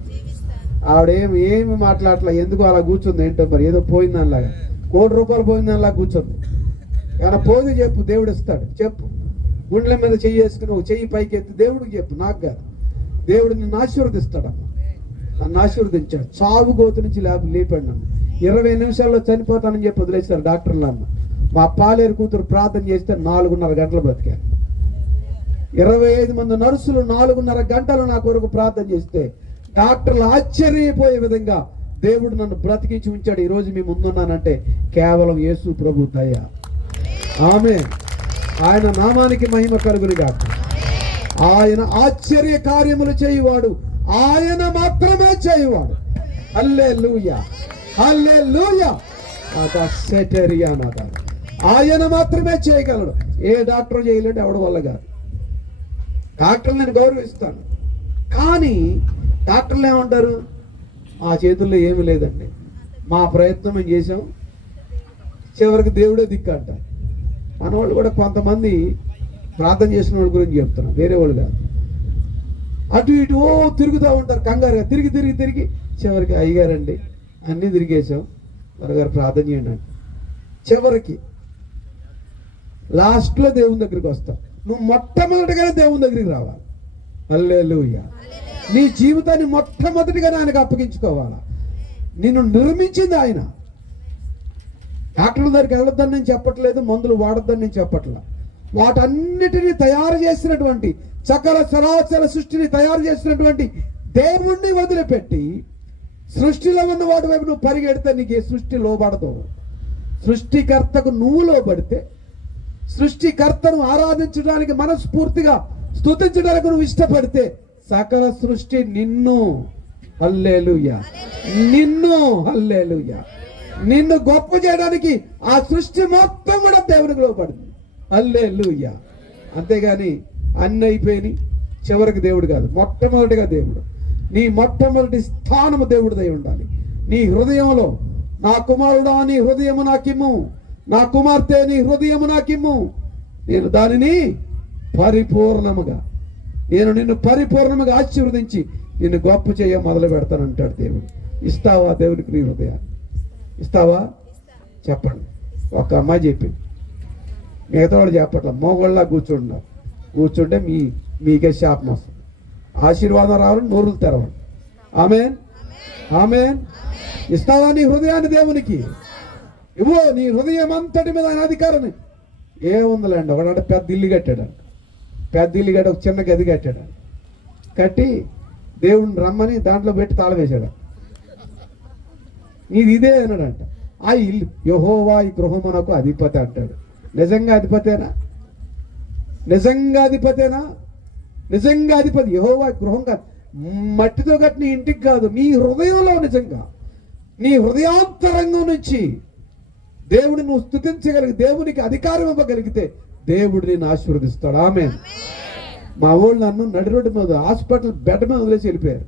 ఆవిడేమి మాట్లాడలే. ఎందుకు అలా కూర్చుంది ఏంటో మరి. ఏదో పోయిందనిలాగా, ₹1 కోటి పోయిందనిలా కూర్చుంది. ఏమైనా పోది చెప్పు, దేవుడు ఇస్తాడు. చెప్పు. గుండెల మీద చెయ్యి వేసుకుని ఒక చెయ్యి పైకి ఎత్తి దేవుడికి చెప్పు, నాకు కాదు. దేవుడు నిన్ను ఆశీర్వదిస్తాడమ్మా. నన్ను ఆశీర్వదించాడు. చావు గోతు నుంచి లేపాడు నన్ను. 20 నిమిషాల్లో చనిపోతానని చెప్పి వదిలేశారు డాక్టర్లు. అన్న మా పాలేరు కూతురు ప్రార్థన చేస్తే 4.5 గంటలు బ్రతికారు. 25 మంది నర్సులు 4.5 గంటలు నా కొరకు ప్రార్థన చేస్తే డాక్టర్లు ఆశ్చర్యపోయే విధంగా దేవుడు నన్ను బ్రతికించి ఉంచాడు. ఈరోజు మీ ముందున్నానంటే కేవలం యేసు ప్రభు దయ. ఆమేన్. ఆయన నామానికి మహిమ కలుగును గాక. ఆయన ఆశ్చర్య కార్యములు చేయువాడు, ఆయన మాత్రమే చేయువాడు. హల్లెలూయా, హల్లెలూయా. ఆయన మాత్రమే చేయగలడు. ఏ డాక్టర్ చేయలేడు, ఎవడి వల్ల కాదు. డాక్టర్లు నేను గౌరవిస్తాను, కానీ డాక్టర్లు ఏమంటారు? మా చేతుల్లో ఏమీ లేదండి, మా ప్రయత్నం మేము చేసాం, చివరికి దేవుడే దిక్కు అంటారు. మన వాళ్ళు కూడా కొంతమంది ప్రార్థన చేసిన వాళ్ళ గురించి చెప్తున్నారు, వేరే వాళ్ళు కాదు. అటు ఇటు తిరుగుతూ ఉంటారు కంగారుగా, తిరిగి తిరిగి తిరిగి చివరికి అయ్యగారండి అన్నీ తిరిగేసాం, త్వరగారు ప్రార్థన చేయండి అండి. చివరికి లాస్ట్లో దేవుని దగ్గరికి వస్తావు. నువ్వు మొట్టమొదటిగానే దేవుని దగ్గరికి రావాలి. హల్లెలూయా. నీ జీవితాన్ని మొట్టమొదటిగానే ఆయనకు అప్పగించుకోవాలా. నిన్ను నిర్మించింది ఆయన. డాక్టర్ల దగ్గరికి వెళ్ళొద్దని నేను చెప్పట్లేదు, మందులు వాడొద్దని నేను చెప్పట్లేదు. వాటన్నిటిని తయారు చేసినటువంటి, సకల చరాచర సృష్టిని తయారు చేసినటువంటి దేవుణ్ణి వదిలిపెట్టి సృష్టిలో ఉన్న వాటి వైపు నువ్వు పరిగెడితే నీకు ఏ సృష్టి లోబడదు. సృష్టికర్తకు నువ్వు లోబడితే, సృష్టికర్తను ఆరాధించడానికి మనస్ఫూర్తిగా స్తుతించడానికి నువ్వు ఇష్టపడితే సకల సృష్టి నిన్ను, హల్లెలూయా, నిన్ను, హల్లెలూయా, నిన్ను గొప్ప చేయడానికి ఆ సృష్టి మొత్తం కూడా దేవునికి లోబడింది. హల్లెలూయా. అంతేగాని అన్ని అయిపోయి చివరికి దేవుడు కాదు, మొట్టమొదటిగా దేవుడు. నీ మొట్టమొదటి స్థానము దేవుడిదై ఉండాలి. నీ హృదయంలో, నా కుమారుడా నీ హృదయము నాకిమ్ము, నా కుమార్తె నీ హృదయము నాకిమ్ము, నేను దానిని పరిపూర్ణముగా, నేను నిన్ను పరిపూర్ణముగా ఆశీర్వదించి నిన్ను గొప్ప చేయ మొదలు పెడతానంటాడు దేవుడు. ఇస్తావా దేవునికి నీ హృదయాన్ని? ఇస్తావా? చెప్పండి. ఒక అమ్మాయి చెప్పింది, మిగతా వాళ్ళు చెప్పట్ల. మోగోళ్ళ కూర్చుంటున్నారు. కూర్చుంటే మీకే శాపం వస్తుంది. ఆశీర్వాదం రావాలని నోరులు తెరవండి. ఆమేన్, ఆమేన్. ఇస్తావా నీ హృదయాన్ని దేవునికి? ఇవ్వు. నీ హృదయం అంతటి మీద ఆయన అధికారాన్ని ఏముందిలేండి, ఒకడంటే పెద్ద ఇల్లు కట్టాడు, పెద్ద ఇల్లు కట్టి ఒక చిన్న గది కట్టాడు, కట్టి దేవుడిని రమ్మని దాంట్లో పెట్టి తాళం వేశాడు. నీది ఇదే అన్నాడంట. ఆ ఇల్లు యెహోవా ఈ గృహమునకు అధిపతి అంటాడు. నిజంగా అధిపతేనా? నిజంగా అధిపతేనా? నిజంగా అధిపతి యెహోవా గృహం కాదు, మట్టితో కట్టిన ఇంటికి కాదు, నీ హృదయంలో నిజంగా నీ హృదయాంతరంగం నుంచి దేవుడిని నువ్వు స్తుతించగలిగి దేవునికి అధికారం ఇవ్వగలిగితే దేవుడు నేను ఆశీర్వదిస్తాడు. ఆమేన్. మా వాళ్ళు నన్ను నడి రోడ్డు మీద హాస్పిటల్ బెడ్ మీద వదిలేసి వెళ్ళిపోయారు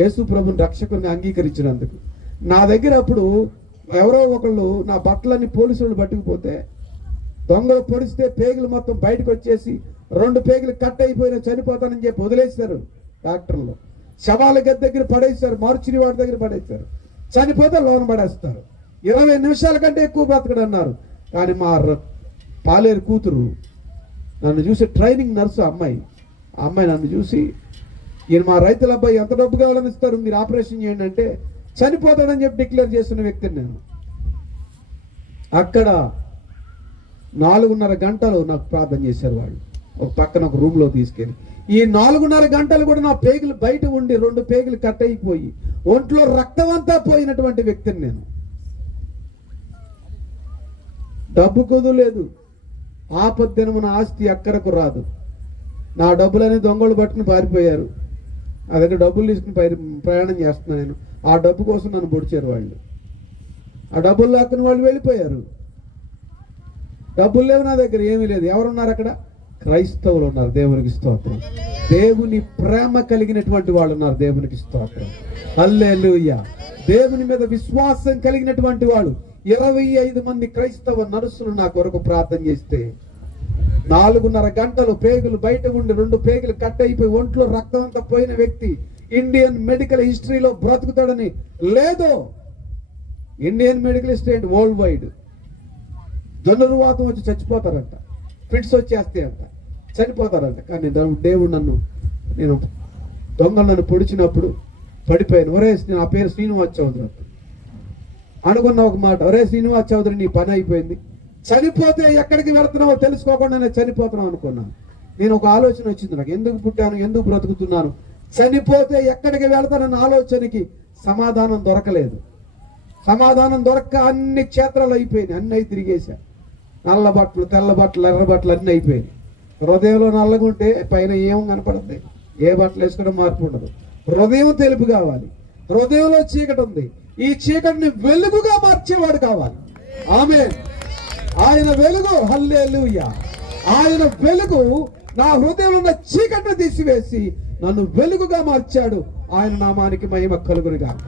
యేసు ప్రభుని రక్షకుని అంగీకరించినందుకు. నా దగ్గర అప్పుడు ఎవరో ఒకళ్ళు నా బట్టలన్నీ పోలీసు వాళ్ళు పట్టుకుపోతే దొంగలు పొడిస్తే పేగులు మొత్తం బయటకు వచ్చేసి 2 పేగులు కట్ అయిపోయినా చనిపోతానని చెప్పి వదిలేశారు. డాక్టర్లు శవాల గది దగ్గర పడేశారు, మార్చిని వాడి దగ్గర పడేశారు. చనిపోతే లోన పడేస్తారు. 20 నిమిషాల కంటే ఎక్కువ బ్రతకడు అన్నారు. కానీ మా పాలేరు కూతురు నన్ను చూసి, ట్రైనింగ్ నర్సు అమ్మాయి, ఆ అమ్మాయి నన్ను చూసి, ఈయన మా రైతుల అబ్బాయి ఎంత డబ్బు కావాలని ఇస్తారు, మీరు ఆపరేషన్ చేయండి అంటే చనిపోతాడని చెప్పి డిక్లేర్ చేస్తున్న వ్యక్తిని నేను. అక్కడ 4:30 గంటలు నాకు ప్రార్థన చేశారు వాళ్ళు, ఒక పక్కన ఒక రూమ్లో తీసుకెళ్ళి. ఈ 4:30 గంటలు కూడా నా పేగులు బయట ఉండి 2 పేగులు కట్ అయిపోయి ఒంట్లో రక్తం అంతా పోయినటువంటి వ్యక్తిని నేను. డబ్బు కుదరలేదు, ఆపద్దినమున ఆస్తి ఎక్కడకు రాదు. నా డబ్బులని దొంగలు పట్టుకుని పారిపోయారు. నా దగ్గర డబ్బులు తీసుకుని ప్రయాణం చేస్తున్నాను నేను. ఆ డబ్బు కోసం నన్ను పొడిచారు వాళ్ళు. ఆ డబ్బులు లాక్కుని వాళ్ళు వెళ్ళిపోయారు. డబ్బులు లేవు నా దగ్గర, ఏమీ లేదు. ఎవరున్నారు అక్కడ? క్రైస్తవులు ఉన్నారు. దేవునికి స్తోత్రం. దేవుని ప్రేమ కలిగినటువంటి వాళ్ళు ఉన్నారు. దేవునికి స్తోత్రం. హల్లెలూయా. దేవుని మీద విశ్వాసం కలిగినటువంటి వాళ్ళు 25 మంది క్రైస్తవ నర్సులు నా కొరకు ప్రార్థన చేస్తే 4:30 గంటలు పేగులు బయట ఉండి 2 పేగులు కట్ అయిపోయి ఒంట్లో రక్తం అంతా పోయిన వ్యక్తి ఇండియన్ మెడికల్ హిస్టరీలో బ్రతుకుతాడని లేదు. ఇండియన్ మెడికల్ హిస్టరీ అంటే వరల్డ్ వైడ్. ధనుర్వాతం వచ్చి చచ్చిపోతారంట, ఫిట్స్ వచ్చేస్తాయంట, చనిపోతారంట. కానీ దేవుడు నేను దొంగలు నన్ను పొడిచినప్పుడు పడిపోయాను. ఒరే, నా పేరు శ్రీనివాస్ చౌదరి అనుకున్న ఒక మాట, ఒరే శ్రీనివాస్ చౌదరి నీ పని అయిపోయింది, చనిపోతే ఎక్కడికి వెళుతున్నావో తెలుసుకోకుండా నేను చనిపోతున్నావు అనుకున్నాను. నేను ఒక ఆలోచన వచ్చింది నాకు, ఎందుకు పుట్టాను, ఎందుకు బ్రతుకుతున్నాను, చనిపోతే ఎక్కడికి వెళతానన్న ఆలోచనకి సమాధానం దొరకలేదు. సమాధానం దొరక్క అన్ని క్షేత్రాలు అయిపోయినాయి, అన్నీ అయి తిరిగేశా. నల్ల బట్టలు, తెల్ల బట్టలు, ఎర్ర బట్టలు అన్నీ అయిపోయినాయి. హృదయంలో నల్లగుంటే పైన ఏం కనపడుతుంది, ఏ బట్టలు వేసుకోవడం మార్పు ఉండదు. హృదయం తెలుపు కావాలి. హృదయంలో చీకటి ఉంది, ఈ చీకటిని వెలుగుగా మార్చేవాడు కావాలి. ఆమేన్. ఆయన వెలుగు, హల్లెలూయా. ఆయన వెలుగు నా హృదయంలో ఉన్న చీకటిని తీసివేసి నన్ను వెలుగుగా మార్చాడు. ఆయన నామానికి మహిమ కలుగునుగాక.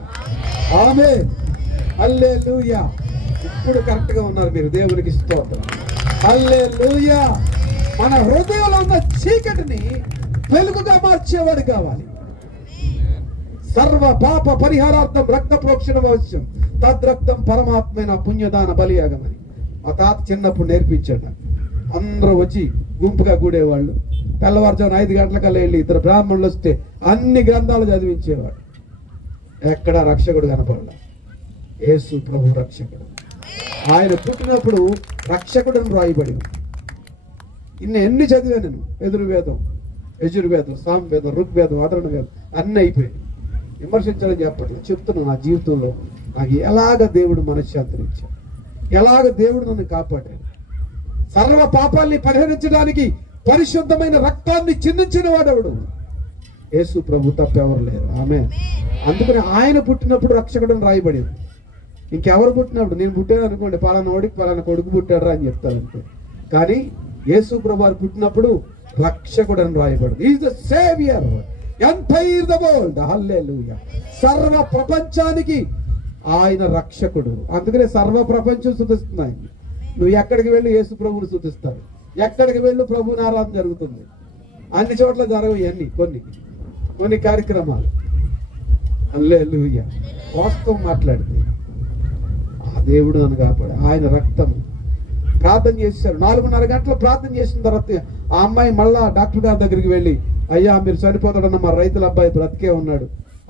ఆమేన్. హల్లెలూయా. ఇప్పుడు కరెక్ట్ గా ఉన్నారు మీరు. దేవునికి స్తోత్రం. హల్లెలూయా. మన హృదయంలో ఉన్న చీకటిని వెలుగుగా మార్చేవాడు కావాలి. సర్వ పాప పరిహారార్థం రక్త ప్రోక్షణం అవశ్యం, తద్రక్తం పరమాత్మైన పుణ్యదాన బలియాగమని మా తాత చిన్నప్పుడు నేర్పించాడు నాకు. అందరూ వచ్చి గుంపుగా కూడేవాళ్ళు. తెల్లవారుజామున 5 గంటలకల్లా వెళ్ళి 2 బ్రాహ్మణులు వస్తే అన్ని గ్రంథాలు చదివించేవాడు. ఎక్కడ రక్షకుడు కనపడలా. యేసు ప్రభు రక్షకుడు. ఆయన పుట్టినప్పుడు రక్షకుడని రాయబడి ఎన్ని చదివాను నేను. ఎదుర్వేదం, యజుర్వేదం, సామవేదం, ఋగ్వేదం, అధర్ణ వేదం అన్నీ అయిపోయాయి. విమర్శించాలని చెప్పట్లేదు, చెప్తున్నాను. నా జీవితంలో నాకు ఎలాగ దేవుడు మనశ్శాంతిని ఇచ్చాడు, ఎలాగ దేవుడు నన్ను కాపాడాడు. సర్వ పాపాల్ని పరిహరించడానికి పరిశుద్ధమైన రక్తాన్ని చిందించిన వాడెవడు? యేసు ప్రభు తప్ప ఎవరు లేరు. ఆమేన్. అందుకని ఆయన పుట్టినప్పుడు రక్షకుడని రాయబడింది. ఇంకెవరు పుట్టినప్పుడు, నేను పుట్టాను అనుకోండి, పలానా వాడికి పలానా కొడుకు పుట్టాడు అని చెప్తాను అంతే. కానీ యేసు ప్రభు వారు పుట్టినప్పుడు రక్షకుడని రాయబడింది. Is the saviour entire the world. హల్లెలూయా. సర్వ ప్రపంచానికి ఆయన రక్షకుడు. అందుకనే సర్వ ప్రపంచం స్తుతిస్తుంది ఆయన. నువ్వు ఎక్కడికి వెళ్ళి యేసు ప్రభువుని స్తుతిస్తారు, ఎక్కడికి వెళ్ళి ప్రభువుని ఆరాధన జరుగుతుంది. అన్ని చోట్ల జరగవు ఇవన్నీ, కొన్ని కార్యక్రమాలు. హల్లెలూయా. వాస్తవం మాట్లాడితే ఆ దేవుడు నన్ను కాపాడు. ఆయన రక్తం. ప్రార్థన చేశారు. 4:30 గంటలు ప్రార్థన చేసిన తర్వాత ఆ అమ్మాయి మళ్ళా డాక్టర్ గారి దగ్గరికి వెళ్ళి, అయ్యా మీరు చనిపోతాడన్న మా రైతుల అబ్బాయి బ్రతికే ఉన్నాడు,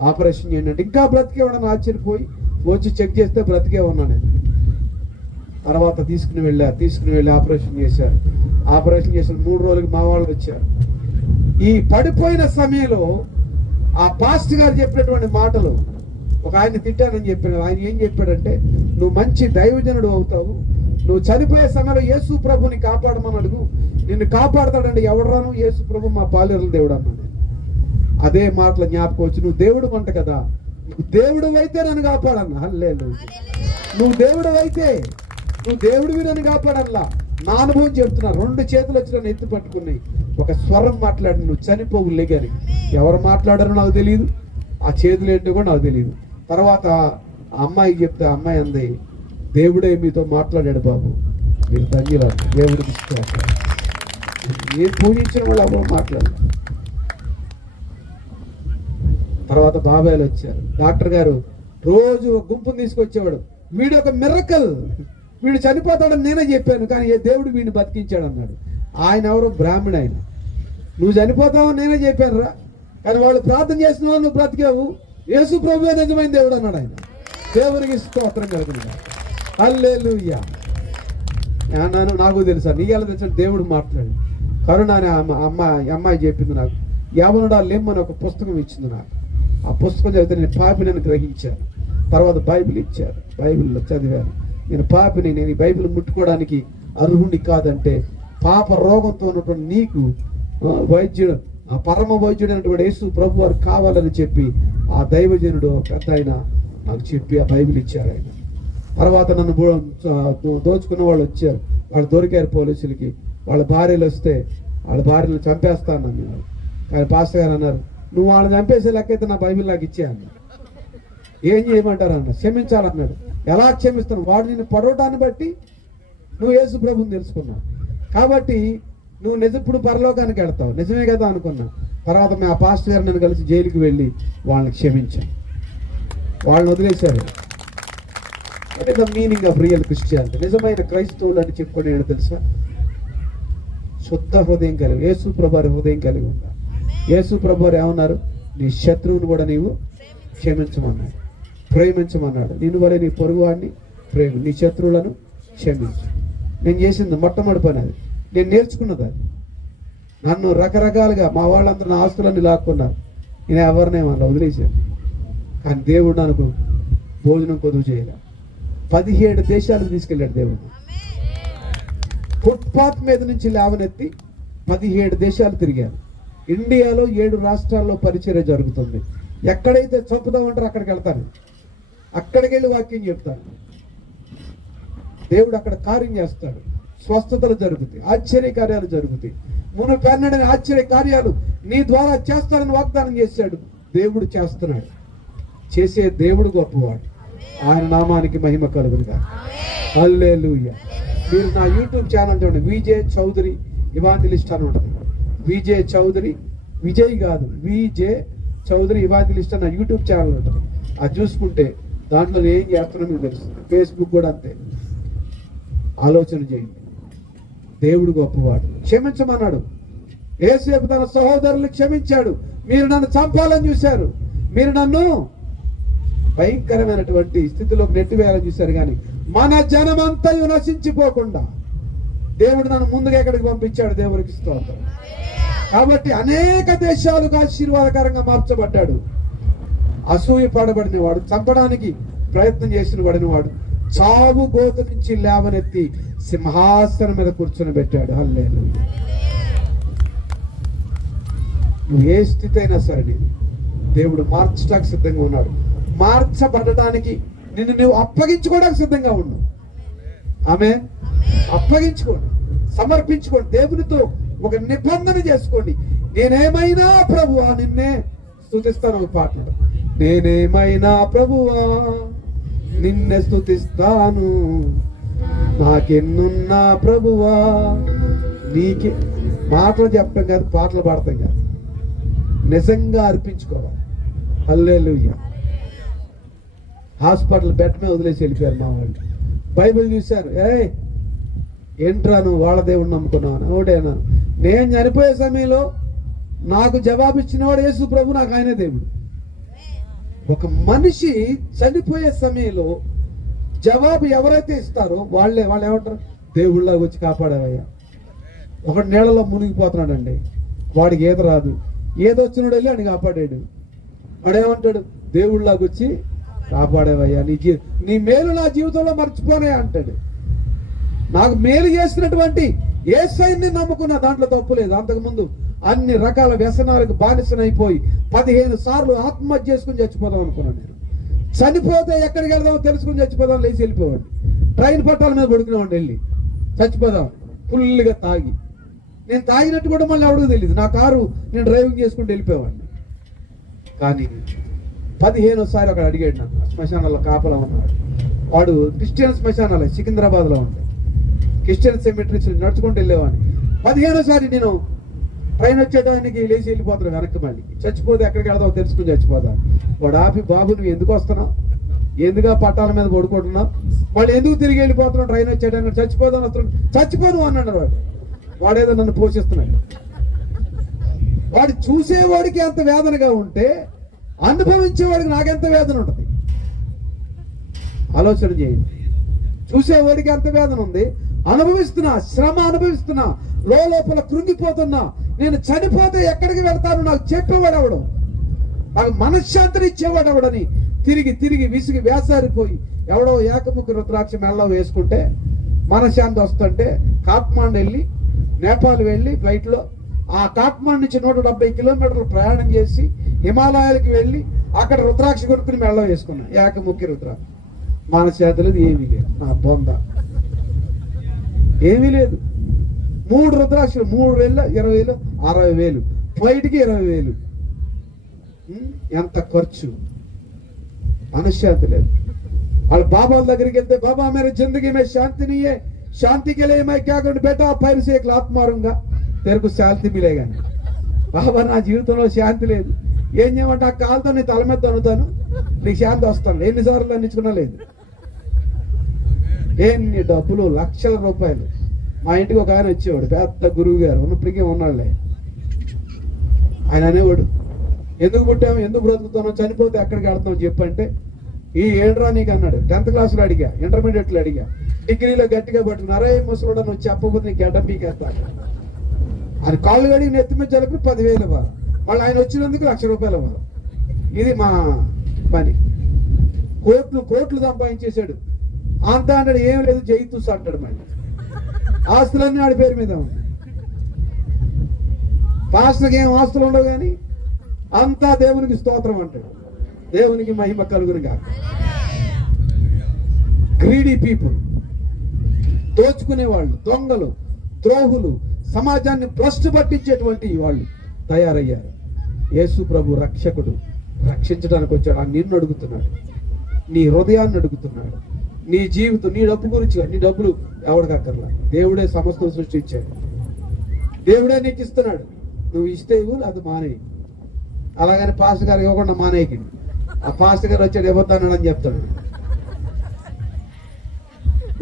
ఆపరేషన్ చేయండి అంటే, ఇంకా బ్రతికే ఉన్నాను. ఆశ్చర్యపోయి వచ్చి చెక్ చేస్తే బ్రతికే ఉన్నాను. తర్వాత తీసుకుని వెళ్ళి ఆపరేషన్ చేశారు. ఆపరేషన్ చేసిన 3 రోజులకి మా వాళ్ళు వచ్చారు. ఈ పడిపోయిన సమయంలో ఆ పాస్టర్ గారు చెప్పినటువంటి మాటలు, ఒక ఆయన తిట్టానని చెప్పాను. ఆయన ఏం చెప్పాడంటే, నువ్వు మంచి దైవజనుడు అవుతావు, నువ్వు చనిపోయే సమయంలో యేసు ప్రభుని కాపాడమని అడుగు, నిన్ను కాపాడతాడండి. ఎవడరాను? యేసు ప్రభు మా పాలేరుల దేవుడు అన్నాడు. అదే మాటలు జ్ఞాపకం వచ్చి, నువ్వు దేవుడు అంట కదా, నువ్వు దేవుడు అయితే నన్ను కాపాడన్నా. హల్లెలూయా. నువ్వు దేవుడు అయితే, నువ్వు దేవుడివి నన్ను కాపాడల్లా. నా అనుభవం చెప్తున్నా. 2 చేతులు వచ్చి నన్ను ఎత్తి పట్టుకున్నాయి. ఒక స్వరం మాట్లాడి, నువ్వు చనిపోవు లేగని. ఎవరు మాట్లాడారో నాకు తెలియదు, ఆ చేతులు ఏంటో కూడా నాకు తెలియదు. తర్వాత ఆ అమ్మాయికి చెప్తే అమ్మాయి అంది, దేవుడే మీతో మాట్లాడాడు బాబు, మీరు ధన్యులారు, దేవుడికి ఇస్తారు. ఏ పూజించిన వాళ్ళు ఎవరు మాట్లాడారు. తర్వాత బాబాయ్లు వచ్చారు. డాక్టర్ గారు రోజు గుంపును తీసుకొచ్చేవాడు. వీడు ఒక మిరకల్, వీడు చనిపోతాడని నేనే చెప్పాను, కానీ ఏ దేవుడు వీడిని బతికించాడు అన్నాడు. ఆయన ఎవరో బ్రాహ్మణ. ఆయన, నువ్వు చనిపోతావని నేనే చెప్పాను రా, కానీ వాళ్ళు ప్రార్థన చేసిన వాళ్ళు నువ్వు బ్రతికావు, యేసు ప్రభువే నిజమైన దేవుడు అన్నాడు ఆయన. దేవునికి స్తోత్రం కలుగుతుంది. హల్లెలూయా. నాకు తెలుసా, నీకెలా తెలుసా? దేవుడు మాట్లాడి కరుణ అనే అమ్మాయి చెప్పింది నాకు. యావనుడా లెమ్మని ఒక పుస్తకం ఇచ్చింది నాకు. ఆ పుస్తకం చదివితే నేను పాపిని గ్రహించాను. తర్వాత బైబిల్ ఇచ్చారు, బైబిల్లో చదివాను. నేను పాపిని, నేను ఈ బైబిల్ ముట్టుకోవడానికి అర్హుణ్ణి కాదంటే, పాప రోగంతో ఉన్నటువంటి నీకు వైద్యుడు, ఆ పరమ వైద్యుడు అయినటువంటి యేసు ప్రభు వారు కావాలని చెప్పి ఆ దైవజనుడు పెద్ద ఆయన నాకు చెప్పి ఆ బైబిల్ ఇచ్చారు ఆయన. తర్వాత నన్ను దోచుకున్న వాళ్ళు వచ్చారు, వాళ్ళు దొరికారు పోలీసులకి. వాళ్ళ భార్యలు వస్తే వాళ్ళ భార్యలు చంపేస్తాను అన్నారు. కానీ పాస్టర్ గారు అన్నారు, నువ్వు వాళ్ళని చంపేసే లెక్కైతే నా బైబిల్ నాకు ఇచ్చే అన్న. ఏం చేయమంటారు అన్న? క్షమించాలన్నాడు. ఎలా క్షమిస్తాను? వాడు నిన్ను పడవటాన్ని బట్టి నువ్వు యేసు ప్రభుని తెలుసుకున్నావు కాబట్టి నువ్వు ఇప్పుడు పరలోకానికి వెళ్తావు, నిజమే కదా అనుకున్నా. తర్వాత ఆ పాస్టర్ గారు నన్ను కలిసి జైలుకి వెళ్ళి వాళ్ళని క్షమించాను, వాళ్ళని వదిలేశారు. What is the meaning of real Christianity? నిజమైన క్రైస్తవులు అని చెప్పుకొని ఏంటో తెలుసా? శుద్ధ హృదయం కలిగి, యేసు ప్రభువారి హృదయం కలిగి ఉండాలి. యేసు ప్రభువారు ఏమన్నారు? నీ శత్రువుని కూడా నీవు క్షమించమన్నాడు, ప్రేమించమన్నాడు. నిన్ను వలె నీ పొరుగువాడిని ప్రేమ, నీ శత్రువులను క్షమించు. నేను చేసింది మొట్టమొదటి పని అది, నేను నేర్చుకున్నది అది. నన్ను రకరకాలుగా మా వాళ్ళందరూ నా ఆస్తులన్నీ లాక్కున్నారు, నేను ఎవరినేమన్నా వదిలేశాను. కానీ దేవుడు నాకు భోజనం కొదువు చేయలే. 17 దేశాలకు తీసుకెళ్ళాడు దేవుడు. ఫుట్పాత్ మీద నుంచి లేవనెత్తి 17 దేశాలు తిరిగాను. ఇండియాలో 7 రాష్ట్రాల్లో పరిచర్య జరుగుతుంది. ఎక్కడైతే చంపుదామంటారో అక్కడికి వెళ్తాను, అక్కడికి వెళ్ళి వాక్యం చెప్తాను. దేవుడు అక్కడ కార్యం చేస్తాడు, స్వస్థతలు జరుగుతాయి, ఆశ్చర్య కార్యాలు జరుగుతాయి. మునుపెన్నడని ఆశ్చర్య కార్యాలు నీ ద్వారా చేస్తానని వాగ్దానం చేశాడు. దేవుడు చేస్తున్నాడు. చేసే దేవుడు గొప్పవాడు. ఆయన నామానికి మహిమ కలుగునుగా. హల్లెలూయా. మీరు నా యూట్యూబ్ ఛానల్ చూడండి, విజే చౌదరి ఇవాంజలిస్ట్ అని ఉంటుంది. విజే చౌదరి, విజయ్ కాదు, విజే చౌదరి ఇవాంజలిస్ట్ అని నా యూట్యూబ్ ఛానల్ ఉంటుంది. అది చూసుకుంటే దాంట్లో ఏం చేస్తున్నా మీకు తెలుస్తుంది. ఫేస్బుక్ కూడా అంతే. ఆలోచన చేయండి. దేవుడు గొప్పవాడు. క్షమించమన్నాడు. యేసేపు తన సహోదరులు క్షమించాడు. మీరు నన్ను చంపాలని చూశారు, మీరు నన్ను భయంకరమైనటువంటి స్థితిలోకి నెట్టివేయాలని చూశారు, కానీ మన జనమంతయు నశించిపోకుండా దేవుడు నన్ను ముందుగా ఎక్కడికి పంపించాడు. దేవుడికి స్తోత్రం. కాబట్టి అనేక దేశాలకు ఆశీర్వాదకరంగా మార్చబడ్డాడు. అసూయ పడబడిన వాడు, చంపడానికి ప్రయత్నం చేసిన వాడిని వాడు చావు గోత నుంచి లేవనెత్తి సింహాసనం మీద కూర్చొని పెట్టాడు. హల్లెలూయా. నువ్వు ఏ స్థితి అయినా సరే దేవుడు మార్చడానికి సిద్ధంగా ఉన్నాడు. మార్చబడటానికి నిన్ను నువ్వు అప్పగించుకోవడానికి సిద్ధంగా ఉన్నావు. ఆమె అప్పగించుకోండి, సమర్పించుకోండి. దేవునితో ఒక నిబంధన చేసుకోండి. నేనేమైనా ప్రభువా నిన్నే స్తుతిస్తాను. ఒక పాటలు, నేనేమైనా ప్రభువా నిన్నే స్తుతిస్తాను, నాకెన్నున్నా ప్రభువా నీకే. మాటలు చెప్పడం కాదు, పాటలు పాడతాం కాదు, నిజంగా అర్పించుకోవాలి. హల్లెలూయా. హాస్పిటల్ బెడ్ మీద వదిలేసి వెళ్ళిపోయారు మా వాళ్ళు. బైబిల్ చూశారు, ఏంట్రా నువ్వు వాళ్ళ దేవుడు నమ్ముకున్నావు? ఒకటేనా? నేను చనిపోయే సమయంలో నాకు జవాబిచ్చినవాడు యేసు ప్రభు, నాకు ఆయనే దేవుడు. ఒక మనిషి చనిపోయే సమయంలో జవాబు ఎవరైతే ఇస్తారో వాళ్ళు ఏమంటారు? దేవుళ్ళగా వచ్చి కాపాడావయ్యా. ఒకటి నీళ్ళలో మునిగిపోతున్నాడండి, వాడికి ఈత రాదు, ఏదొచ్చినాడు వెళ్ళి అని కాపాడాడు. వాడేమంటాడు? దేవుళ్ళగా వచ్చి కాపాడేవయ్యా, నీ మేలు నా జీవితంలో మర్చిపోనే అంటాడు. నాకు మేలు చేసినటువంటి యేసయ్యని నమ్ముకున్న దాంట్లో తప్పు లేదు. అంతకుముందు అన్ని రకాల వ్యసనాలకు బానిసనైపోయి 15 సార్లు ఆత్మహత్య చేసుకుని చచ్చిపోదాం అనుకున్నాను. నేను చనిపోతే ఎక్కడికి వెళ్దామో తెలుసుకుని చచ్చిపోదాం లేచి వెళ్ళిపోవాడిని. ట్రైన్ పట్టాల మీద పడుకునేవాడిని, వెళ్ళి చచ్చిపోదాం ఫుల్గా తాగి. నేను తాగినట్టు కూడా మళ్ళీ ఎవరికి తెలియదు. నా కారు నేను డ్రైవింగ్ చేసుకుంటూ వెళ్ళిపోయేవాడిని. కానీ 15సారి అక్కడ అడిగాడు నన్ను. శ్మశానాల్లో కాపలా ఉన్నాడు వాడు. క్రిస్టియన్ శ్మశానాలే సికింద్రాబాద్లో ఉంది. క్రిస్టియన్ సెమిటరీస్ నడుచుకుంటూ వెళ్ళేవాడిని. 15సారి నేను ట్రైన్ వచ్చేటానికి లేచి వెళ్ళిపోతున్నాను వెనక్కి. మళ్ళీ చచ్చిపోతే ఎక్కడికి వెళ్దామో తెలుసుకుని చచ్చిపోతాను. వాడు ఆపి, బాబు నువ్వు ఎందుకు వస్తున్నావు, ఎందుగా పట్టాల మీద పడుకుంటున్నావు, మళ్ళీ ఎందుకు తిరిగి వెళ్ళిపోతున్నావు, ట్రైన్ వచ్చేటానికి చచ్చిపోదాను వస్తున్నాను. చచ్చిపోను అన్నాడు వాడు. వాడేదో నన్ను పోషిస్తున్నాడు. వాడు చూసేవాడికి ఎంత వేదనగా ఉంటే అనుభవించేవాడికి నాకెంత వేదన ఉంటుంది ఆలోచన చేయండి. చూసేవాడికి ఎంత వేదన ఉంది, అనుభవిస్తున్నా, శ్రమ అనుభవిస్తున్నా, లోపల కృంగిపోతున్నా. నేను చనిపోతే ఎక్కడికి వెళ్తాను నాకు చెప్పేవాడు అవడం, నాకు మనశ్శాంతిని ఇచ్చేవాడు అవడని తిరిగి తిరిగి విసిగి వేసారిపోయి ఎవడో ఏకముఖి రుద్రాక్ష మెళ్ళ వేసుకుంటే మనశ్శాంతి వస్తుంటే కాట్మాండ్ వెళ్ళి, నేపాల్ వెళ్ళి ఫ్లైట్లో, ఆ కాట్మాండ్ నుంచి 170 కిలోమీటర్లు ప్రయాణం చేసి హిమాలయాలకు వెళ్ళి అక్కడ రుద్రాక్ష కొనుక్కుని మెళ్ళ వేసుకున్నా. ఏకముఖి రుద్రాక్ష. మనశ్శాంతి లేదు, ఏమీ లేదు. నా బొంద ఏమీ లేదు. 3 రుద్రాక్షలు 3 వేల 20,000, 60,000, ఫ్లైట్కి 20,000. ఎంత ఖర్చు, మనశ్శాంతి లేదు. వాళ్ళ బాబాల దగ్గరికి వెళ్తే, బాబా మేరే జిందగీ మే శాంతి नहीं है, शांति के लिए मैं क्या करूं बेटा, पैर से एक लात मारूंगा तेरे को శాంతి मिलेगा. బాబా నా జీవితంలో శాంతి లేదు, ఏం చేయమంటే ఆ కాలుతో నీ తల మీద తన్నుతాను, నీకు శాంతి వస్తాను. ఎన్నిసార్లు తన్నించుకున్నా లేదు. ఎన్ని డబ్బులు, లక్షల రూపాయలు. మా ఇంటికి ఒక ఆయన వచ్చేవాడు, పెద్ద గురువు గారు, ఉన్నప్పటికీ ఉన్నాడులే. ఆయన అనేవాడు, ఎందుకు పుట్టాము, ఎందుకు బ్రతుకుతామో, చనిపోతే ఎక్కడికి వెళ్తామో చెప్పంటే, ఈ ఏడ్రా నీకు అన్నాడు. 10th క్లాస్లో అడిగా, ఇంటర్మీడియట్లో అడిగా, డిగ్రీలో గట్టిగా పట్టుకున్నారే ముసలోడా నువ్వు చెప్పకపోతే నీకు గడ్డ పీకేస్తాడు. ఆయన కాళ్ళు గడిగి నెత్తి మీద జలుపు 10,000 ఇవ్వాలి, వాళ్ళు ఆయన వచ్చినందుకు ₹1,00,000 ఇవ్వాలి. ఇది మా పని. కోట్లు సంపాదించేశాడు. అంతా అంటాడు, ఏం లేదు జైతూస్ అంటాడు. మళ్ళీ ఆస్తులన్నీ ఆడి పేరు మీద ఉంది. పాస్టర్కి ఏం ఆస్తులు ఉండవు కానీ అంతా దేవునికి స్తోత్రం అంటాడు. దేవునికి మహిమ కలుగును గాక. గ్రీడీ పీపుల్, దోచుకునే వాళ్ళు, దొంగలు, ద్రోహులు, సమాజాన్ని భ్రష్టు పట్టించేటువంటి వాళ్ళు తయారయ్యారు. యేసు ప్రభు రక్షకుడు, రక్షించడానికి వచ్చాడు. ఆ నిన్ను అడుగుతున్నాడు, నీ హృదయాన్ని అడుగుతున్నాడు. నీ జీవితం, నీ డబ్బు గురించి, నీ డబ్బులు ఎవరికి అక్కర్లా. దేవుడే సమస్తం సృష్టించాడు, దేవుడే నీకు ఇస్తున్నాడు. నువ్వు ఇస్తే ఇవ్వు, అది మానేయి. అలాగని పాస్టర్ గారు ఇవ్వకుండా మానేయకి. ఆ పాస్టర్ గారు వచ్చాడు ఇవ్వతానని అని చెప్తాడు.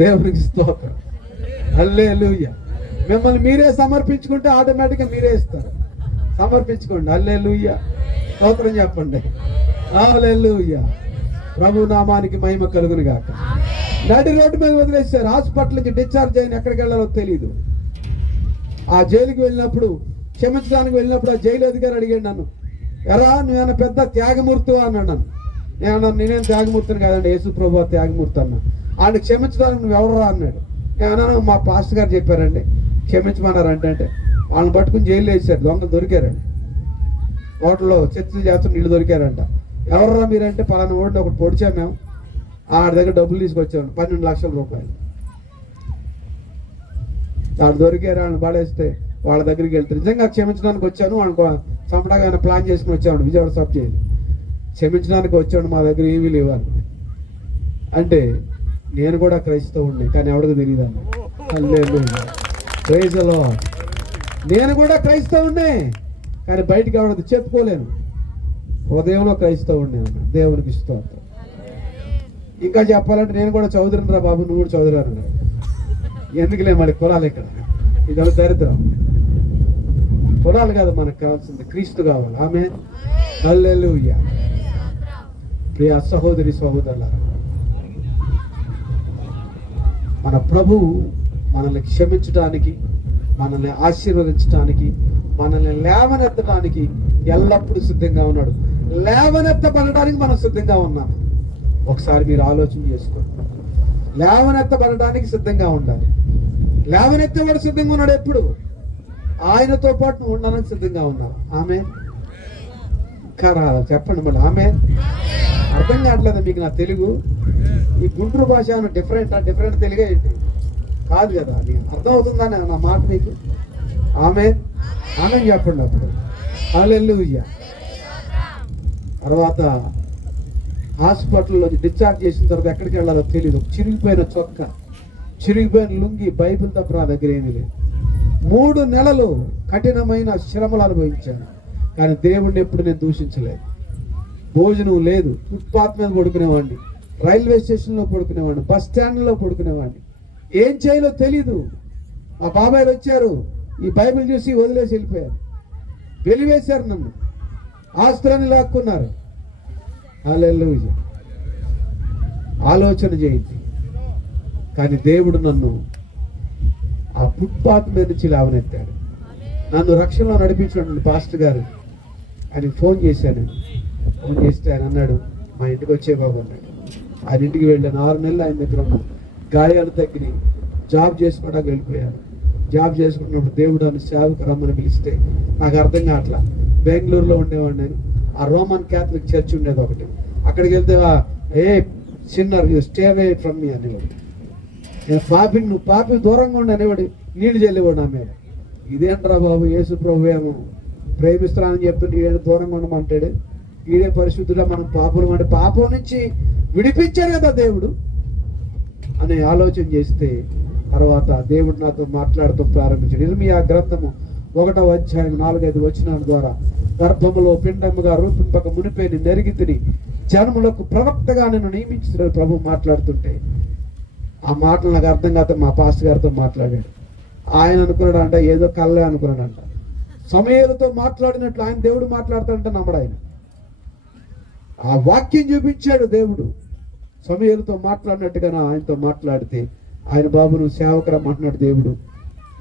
దేవునికి స్తోత్రం, హల్లెలూయా. మిమ్మల్ని మీరే సమర్పించుకుంటే ఆటోమేటిక్గా మీరే ఇస్తారు. సమర్పించుకోండి, హల్లెలూయా, స్తోత్రం చెప్పండి, హల్లెలూయా. ప్రభు నామానికి మహిమ కలుగును గాక. నడి రోడ్డు మీద వదిలేశారు. హాస్పిటల్ నుంచి డిశ్చార్జ్ అయిన ఎక్కడికి వెళ్ళాలో తెలియదు. ఆ జైలుకి వెళ్ళినప్పుడు, క్షమించడానికి వెళ్ళినప్పుడు ఆ జైలు అధికారి అడిగాడు నన్ను, ఎరా నువ్వేమైనా పెద్ద త్యాగమూర్తి అన్నాడు నన్ను. నేనేం త్యాగమూర్తిని కాదండి, యేసు ప్రభు త్యాగమూర్తి అన్నా. ఆయన క్షమించడానికి నువ్వు ఎవరురా అన్నాడు. నేను మా పాస్టర్ గారు చెప్పారండి క్షమించమన్నారంటే. అంటే వాళ్ళని పట్టుకుని జైలు వేసారు. దొంగలు దొరికారండి. హోటల్లో చర్చలు చేస్తున్న నీళ్ళు దొరికారంట. ఎవర్రా మీరంటే పలానా ఓడిని ఒకటి పొడిచాం మేము, ఆడి దగ్గర డబ్బులు తీసుకొచ్చాము ₹12 లక్షల. ఆడు దొరికారు. వాళ్ళని పడేస్తే వాళ్ళ దగ్గరికి వెళ్తే, నిజంగా క్షమించడానికి వచ్చాను, వాళ్ళని చంపడానికి ఆయన ప్లాన్ చేసుకుని వచ్చాడు. విజయవాడ సబ్ జైలు క్షమించడానికి వచ్చాడు, మా దగ్గర ఏమీ లేవాలి అంటే. నేను కూడా క్రైస్తవుడిని కానీ ఎవరికి తెలియదు అన్న. హల్లెలూయా, ప్రైజ్ ది లార్డ్. నేను కూడా క్రైస్తవుడినే కానీ బయటికి ఎవరికి చెప్పుకోలేను. హృదయంలో క్రైస్తవుడిని అన్న. దేవునికి స్తోత్రం. ఇంకా చెప్పాలంటే నేను కూడా చౌదరిని రా బాబు, నువ్వు కూడా చౌదరి అన్నాడు. ఎందుకులే మరి కులాలు ఇక్కడ, ఇదొక దరిద్రం. కులాలు కాదు మనకు కావాల్సింది, క్రీస్తు కావాలి. ఆమేన్, హల్లెలూయా. ప్రియ సహోదరి సహోదరులారా, మన ప్రభువు మనల్ని క్షమించడానికి, మనల్ని ఆశీర్వదించడానికి, మనల్ని లేవనెత్తడానికి ఎల్లప్పుడూ సిద్ధంగా ఉన్నాడు. లేవనెత్తబడడానికి మనం సిద్ధంగా ఉన్నాం. ఒకసారి మీరు ఆలోచన చేసుకోండి. లేవనెత్తబడడానికి సిద్ధంగా ఉండాలి. లేవనెత్తబడి సిద్ధంగా ఉన్నాడు. ఎప్పుడు ఆయనతో పాటు నువ్వు ఉండడానికి సిద్ధంగా ఉన్నావు. ఆమె చెప్పండి మళ్ళీ ఆమె. అర్థం కావట్లేదు మీకు నా తెలుగు? ఈ గుంటూరు భాష డిఫరెంట్ తెలుగే ఏంటి? కాదు కదా. అర్థం అవుతుందని నా మాట మీకు? ఆమె ఆమె చెప్పండి అప్పుడు. హల్లెలూయా. తర్వాత హాస్పిటల్లో డిశ్చార్జ్ చేసిన తర్వాత ఎక్కడికి వెళ్ళాలో తెలియదు. చిరిగిపోయిన చొక్క, చిరిగిపోయిన లుంగి, బైబిల్ తప్ప నా దగ్గర ఏమీ లేదు. 3 నెలలు కఠినమైన శ్రమలు అనుభవించాను. కానీ దేవుడిని ఎప్పుడు నేను దూషించలేదు. భోజనం లేదు, ఫుట్పాత్ మీద పడుకునేవాడిని, రైల్వే స్టేషన్లో పడుకునేవాడిని, బస్ స్టాండ్లో పడుకునేవాడిని. ఏం చేయాలో తెలీదు. మా బాబాయ్లు వచ్చారు, ఈ బైబిల్ చూసి వదిలేసి వెళ్ళిపోయారు. వెలివేశారు నన్ను, ఆస్తులని లాక్కున్నారు. హల్లెలూయా. ఆలోచన చేయండి. కానీ దేవుడు నన్ను ఆ ఫుట్పాత్ మీద నుంచి లేవనెత్తాడు. నన్ను రక్షణలో నడిపించినటువంటి పాస్టర్ గారు ఆయనకి ఫోన్ చేశాను. ఫోన్ చేస్తే ఆయన అన్నాడు, మా ఇంటికి వచ్చే బాబు అన్నాడు. ఆయన ఇంటికి వెళ్ళాను. 6 నెలలు ఆయన దగ్గర ఉన్నాను. గాయాలు తగ్గి జాబ్ చేసుకోవడానికి వెళ్ళిపోయాను. జాబ్ చేసుకున్నప్పుడు దేవుడు నన్ను సేవకు రమ్మని పిలిస్తే నాకు అర్థం కావట్లా. బెంగళూరులో ఉండేవాడు నేను. ఆ రోమన్ క్యాథలిక్ చర్చ్ ఉండేది ఒకటి. అక్కడికి వెళ్తే ఏ sinner you stay away from మీ అనేవాడు. నేను పాపిని, నువ్వు పాపి దూరంగా ఉండి అనేవాడు. నీళ్ళు చెల్లేవాడు నా మీద. ఇదేంట్రా బాబు, యేసు ప్రభు ఏమో ప్రేమిస్తున్నానని చెప్తుంటే ఈడే దూరంగా ఉండమంటాడు. ఈడే పరిశుద్ధుడా, మనం పాపం అంటే పాపం నుంచి విడిపించారు కదా దేవుడు అనే ఆలోచన చేస్తే తర్వాత దేవుడు నాతో మాట్లాడుతూ ప్రారంభించాడు. ఇర్మియా గ్రంథము 1వ అధ్యాయం 4-5 వచనాల ద్వారా, గర్భములో పిండముగా రూపింపక మునిపే నెరిగితిని, జనములకు ప్రవక్తగా నేను నియమించిన ప్రభు మాట్లాడుతుంటే ఆ మాటలు నాకు అర్థం కాక మా పాస్టర్ గారితో మాట్లాడాడు. ఆయన అనుకున్నాడంట ఏదో కళ్ళే అనుకున్నాడంట. సమయాలతో మాట్లాడినట్లు ఆయన దేవుడు మాట్లాడతాడంటే నమ్మడు ఆయన. ఆ వాక్యం చూపించాడు దేవుడు. సమయాలతో మాట్లాడినట్టుగా ఆయనతో మాట్లాడితే ఆయన బాబు నువ్వు సేవకురం అంటున్నాడు దేవుడు.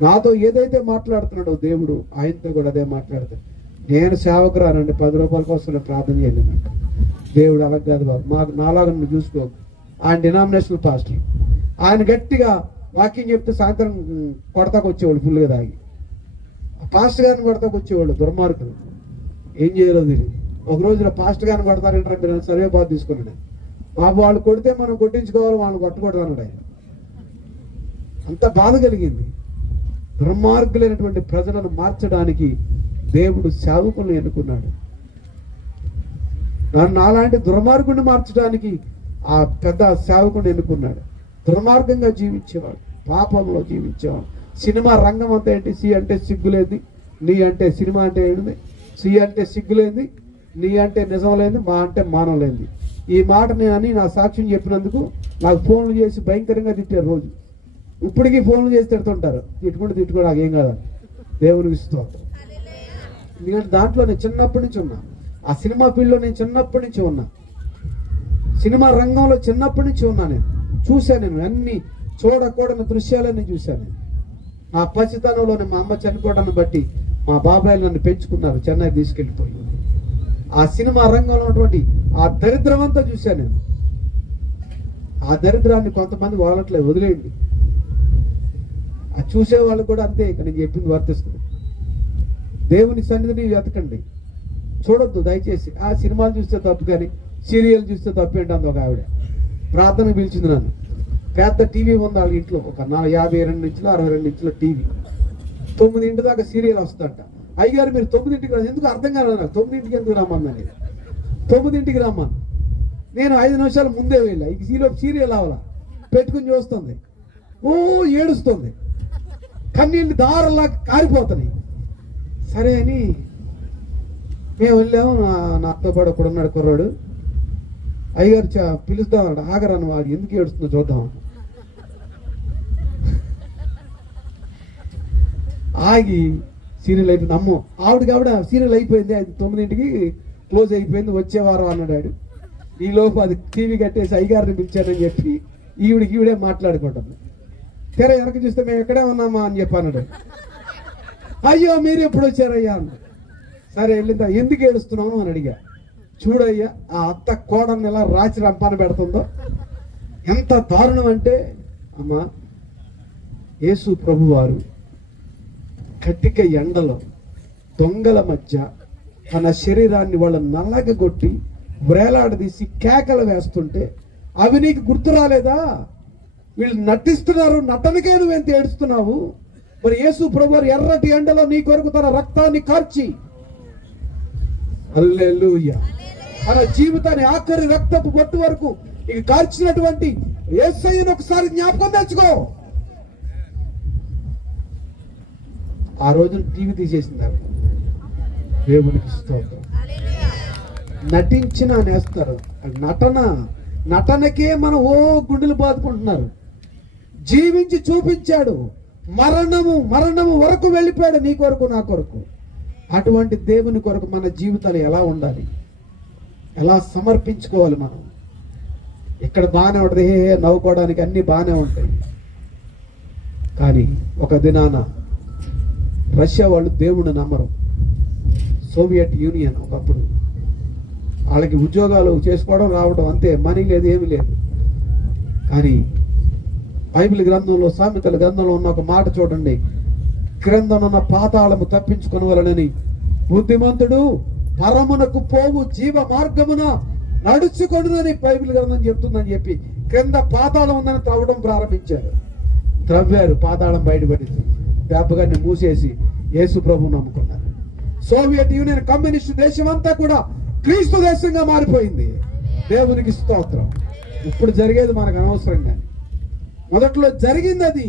నాతో ఏదైతే మాట్లాడుతున్నాడో దేవుడు ఆయనతో కూడా అదే మాట్లాడతాడు. నేను సేవకురానండి, 10 రూపాయల కోసం నేను ప్రార్థన చేయలేనంట. దేవుడు అలా కాదు బాబు, మాకు నాలాగా నువ్వు చూసుకో. ఆయన డినామినేషనల్ పాస్టర్. ఆయన గట్టిగా వాక్యం చెప్తే సాయంత్రం కొడతాకు వచ్చేవాళ్ళు ఫుల్గా తాగి. పాస్టర్ గారిని కొడతాకు వచ్చేవాళ్ళు దుర్మార్గులు. ఏం చేయాలో తెలియదు. ఒక రోజున పాస్టర్ గారిని కొడతారంటారు, మీరు సర్వే బాధ తీసుకున్నాడు. బాబు వాళ్ళు కొడితే మనం కొట్టించుకోవాలి, వాళ్ళని కొట్టకూడదు అన్నాడు ఆయన. అంత బాధ కలిగింది. దుర్మార్గులైనటువంటి ప్రజలను మార్చడానికి దేవుడు సేవకులను ఎన్నుకున్నాడు. నన్ను అలాంటి దుర్మార్గుడిని మార్చడానికి ఆ పెద్ద సేవకుని ఎన్నుకున్నాడు. దుర్మార్గంగా జీవించేవాడు, పాపంలో జీవించేవాడు. సినిమా రంగం అంతా ఏంటి? సి అంటే సిగ్గులేంది, నీ అంటే సినిమా అంటే ఏంటి? సి అంటే సిగ్గులేంది, నీ అంటే నిజం లేని, మా అంటే మానవ లేనిది. ఈ మాట నేను అని నా సాక్ష్యం చెప్పినందుకు నాకు ఫోన్లు చేసి భయంకరంగా తిట్టారు. రోజు ఇప్పటికీ ఫోన్లు చేసి తిడుతుంటారు. తిట్టుకుంటే నాకు ఏం కాదు, దేవునికి స్తోత్రం. ఎందుకంటే దాంట్లో నేను చిన్నప్పటి నుంచి ఉన్నా. ఆ సినిమా ఫీల్డ్లో నేను చిన్నప్పటి నుంచి ఉన్నా. సినిమా రంగంలో చిన్నప్పటి నుంచి ఉన్నా. నేను చూశాను. నేను అన్ని చూడకూడని దృశ్యాలన్నీ చూశాను. నా పసితనంలోనే మా అమ్మ చనిపోవడాన్ని బట్టి మా బాబాయిలు నన్ను పెంచుకున్నారు, చెన్నై తీసుకెళ్ళిపోయి. ఆ సినిమా రంగంలో ఉన్నటువంటి ఆ దరిద్రం అంతా చూశాను నేను. ఆ దరిద్రాన్ని కొంతమంది వాడట్లేదు, వదిలేయండి. ఆ చూసే వాళ్ళు కూడా అంతే. ఇక నేను చెప్పింది వర్తిస్తుంది. దేవుని సన్నిధిని వెతకండి, చూడొద్దు దయచేసి. ఆ సినిమాలు చూస్తే తప్పు, కానీ సీరియల్ చూస్తే తప్పు ఏంటంది. ఒక ఆవిడ ప్రార్థనకు పిలిచింది నన్ను. పెద్ద టీవీ ఉంది వాళ్ళ ఇంట్లో, ఒక 52 ఇంచులు 62 ఇంచుల టీవీ. 9 దాకా సీరియల్ వస్తుందంట. అయ్యగారు మీరు 9కి రా. ఎందుకు అర్థం కాదు నాకు. 9కి ఎందుకు రమ్మని? 9కి రమ్మని. నేను 5 నిమిషాలు ముందే వెళ్ళా. ఈ సీరియల్ అవ్వాల పెట్టుకుని చూస్తుంది. ఓ ఏడుస్తుంది, కన్నీళ్ళు దారలా కారిపోతున్నాయి. సరే అని మేము వెళ్ళాము. నాతో పాటు కూడా ఉన్నాడు కుర్రాడు. అయ్యగారు పిలుస్తామన్నాడు. ఆగరాను, వాడు ఎందుకు ఏడుస్తుందో చూద్దాం. ఆగి సీరియల్ అయిపోయింది. అమ్మో ఆవిడ సీరియల్ అయిపోయింది, 9కి క్లోజ్ అయిపోయింది, వచ్చేవారం అన్నాడు. ఈ లోపు అది టీవీ కట్టేసి అయ్యగారిని పిలిచానని చెప్పి ఈవిడే మాట్లాడుకుంటుంది. తెర వెనక చూస్తే మేము ఎక్కడే ఉన్నామా అని చెప్పాను. అయ్యో మీరు ఎప్పుడు వచ్చారయ్యా అన్న. సరే వెళ్ళిందా, ఎందుకు ఏడుస్తున్నాను అని అడిగా. చూడయ్యా ఆ అత్త కోడల్ని ఎలా రాచి రంపాన పెడుతుందో, ఎంత దారుణం అంటే, అమ్మా యేసు ప్రభువారు కటిక ఎండలో దొంగల మధ్య తన శరీరాన్ని వాళ్ళు నల్లగొట్టి వ్రేలాడదీసి కేకలు వేస్తుంటే అవి నీకు గుర్తు రాలేదా? వీళ్ళు నటిస్తున్నారు, నటనకే నువ్వెంత ఏడుస్తున్నావు. మరి యేసు ప్రభువారు ఎర్రటి ఎండలో నీ కొరకు తన రక్తాన్ని కార్చి, హల్లెలూయా, తన జీవితాన్ని ఆఖరి రక్తపు బొట్టు వరకు ఇక కార్చినటువంటి యేసయ్యను ఒకసారి జ్ఞాపకం తెచ్చుకో. ఆ రోజు టీవీ తీసేసింది ఆవిడ. దేవునికి స్తోత్రం. నటించిన నేస్తారు, నటనకే మనం గుండెలు బాదుకుంటున్నారు. జీవించి చూపించాడు, మరణము వరకు వెళ్ళిపోయాడు నీ కొరకు నా కొరకు. అటువంటి దేవుని కొరకు మన జీవితాలు ఎలా ఉండాలి, ఎలా సమర్పించుకోవాలి మనం. ఇక్కడ బాగానే ఉంటుంది, నవ్వుకోవడానికి అన్ని బాగానే ఉంటాయి. కానీ ఒక దినాన రష్యా వాళ్ళు దేవుడిని నమ్మరు. సోవియట్ యూనియన్ ఒకప్పుడు వాళ్ళకి ఉద్యోగాలు చేసుకోవడం రావడం అంతే, మనీ లేదు, ఏమి లేదు. కానీ బైబిల్ గ్రంథంలో, సామెతల గ్రంథంలో ఉన్న ఒక మాట చూడండి. క్రిందనున్న పాతాళము తప్పించుకొనవలనని బుద్ధిమంతుడు పరమునకు పోవు జీవ మార్గమున నడుచుకొనునని బైబిల్ గ్రంథం చెప్తుందని చెప్పి క్రింద పాతాళం ఉందని త్రవ్వడం ప్రారంభించారు. త్రవ్వారు, పాతాళం బయటపడింది. దెబ్బగాన్ని మూసేసి యేసు ప్రభువును నమ్ముకున్నారు. సోవియట్ యూనియన్ కమ్యూనిస్టు దేశం అంతా కూడా క్రీస్తు దేశంగా మారిపోయింది. దేవునికి స్తోత్రం. ఇప్పుడు జరిగేది మనకు అనవసరం, కానీ మొదట్లో జరిగింది అది.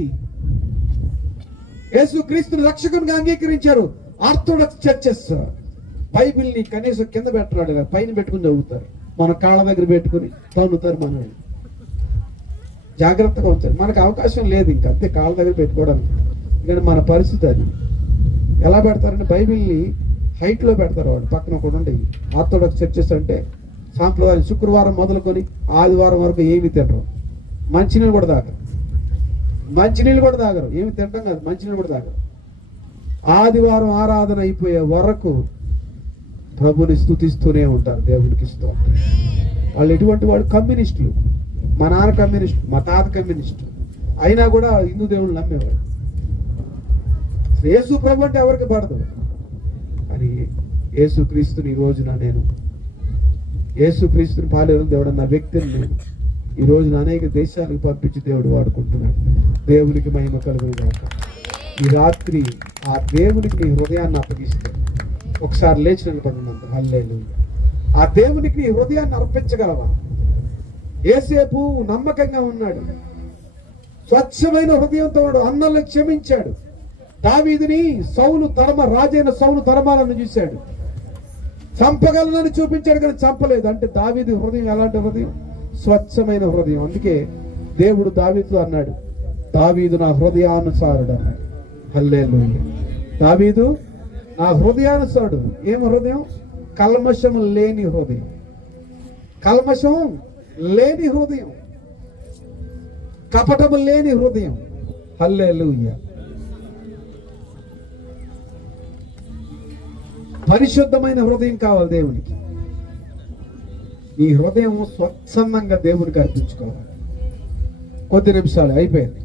యేసు క్రీస్తుని రక్షకునిగా అంగీకరించారు. ఆర్థోడాక్స్ చర్చెస్ బైబిల్ని కనీసం కింద పెట్టరాడు, పైన పెట్టుకుని చదువుతారు. మన కాళ్ళ దగ్గర పెట్టుకుని తన్నుతారు. మనం జాగ్రత్తగా ఉంచారు. మనకు అవకాశం లేదు ఇంకా, అంతే కాళ్ళ దగ్గర పెట్టుకోవడానికి. ఎందుకంటే మన పరిస్థితి అది. ఎలా పెడతారంటే బైబిల్ని హైట్లో పెడతారు. వాళ్ళు పక్కన ఒకటి ఉండేవి ఆర్థోడాక్స్ చర్చెస్ అంటే సాంప్రదాయం. శుక్రవారం మొదలుకొని ఆదివారం వరకు ఏమి తినరు, మంచినీళ్ళు కూడా తాగరు. ఏమి తింటాం కాదు, మంచినీళ్ళు కూడా తాగరు. ఆదివారం ఆరాధన అయిపోయే వరకు ప్రభుని స్తుతిస్తూనే ఉంటారు. దేవునికి స్తోత్రం. వాళ్ళు ఎటువంటి వాడు కమ్యూనిస్టులు. మా నాన్న కమ్యూనిస్టు, మా తాత కమ్యూనిస్టు, అయినా కూడా హిందూ దేవుళ్ళు నమ్మేవాడు. యేసు ప్రభు అంటే ఎవరికి పడదు. కానీ యేసుక్రీస్తుని ఈ రోజున నేను, యేసుక్రీస్తుని పాలేరు దేవుడు అన్న వ్యక్తిని నేను ఈ రోజున అనేక దేశాలకు పంపించి దేవుడు వాడుకుంటున్నాడు. దేవునికి మహిమ కలుగును గాక. ఈ రాత్రి ఆ దేవునికి నీ హృదయాన్ని అప్పగిస్తే ఒకసారి లేచి నిలబడినంత హల్లెలూయా. ఆ దేవునికి నీ హృదయాన్ని అర్పించగలవా? యేసేపు నమ్మకంగా ఉన్నాడు, స్వచ్ఛమైన హృదయంతో అన్నల్ని క్షమించాడు. దావీదుని రాజైన సౌలు తరమాలను చూశాడు, చంపగలనని చూపించాడు కానీ చంపలేదు. అంటే దావీదు హృదయం ఎలాంటి హృదయం? స్వచ్ఛమైన హృదయం. అందుకే దేవుడు దావీదుతో అన్నాడు, దావీదు నా హృదయానుసారుడు అన్నాడు. హల్లెలూయా. దావీదు నా హృదయానుసారుడు. ఏం హృదయం? కల్మషం లేని హృదయం. కల్మషం లేని హృదయం, కపటము లేని హృదయం. హల్లెలూయా. పరిశుద్ధమైన హృదయం కావాలి దేవునికి. ఈ హృదయం స్వచ్ఛందంగా దేవునికి అర్పించుకోవాలి. కొద్ది నిమిషాలు అయిపోయింది.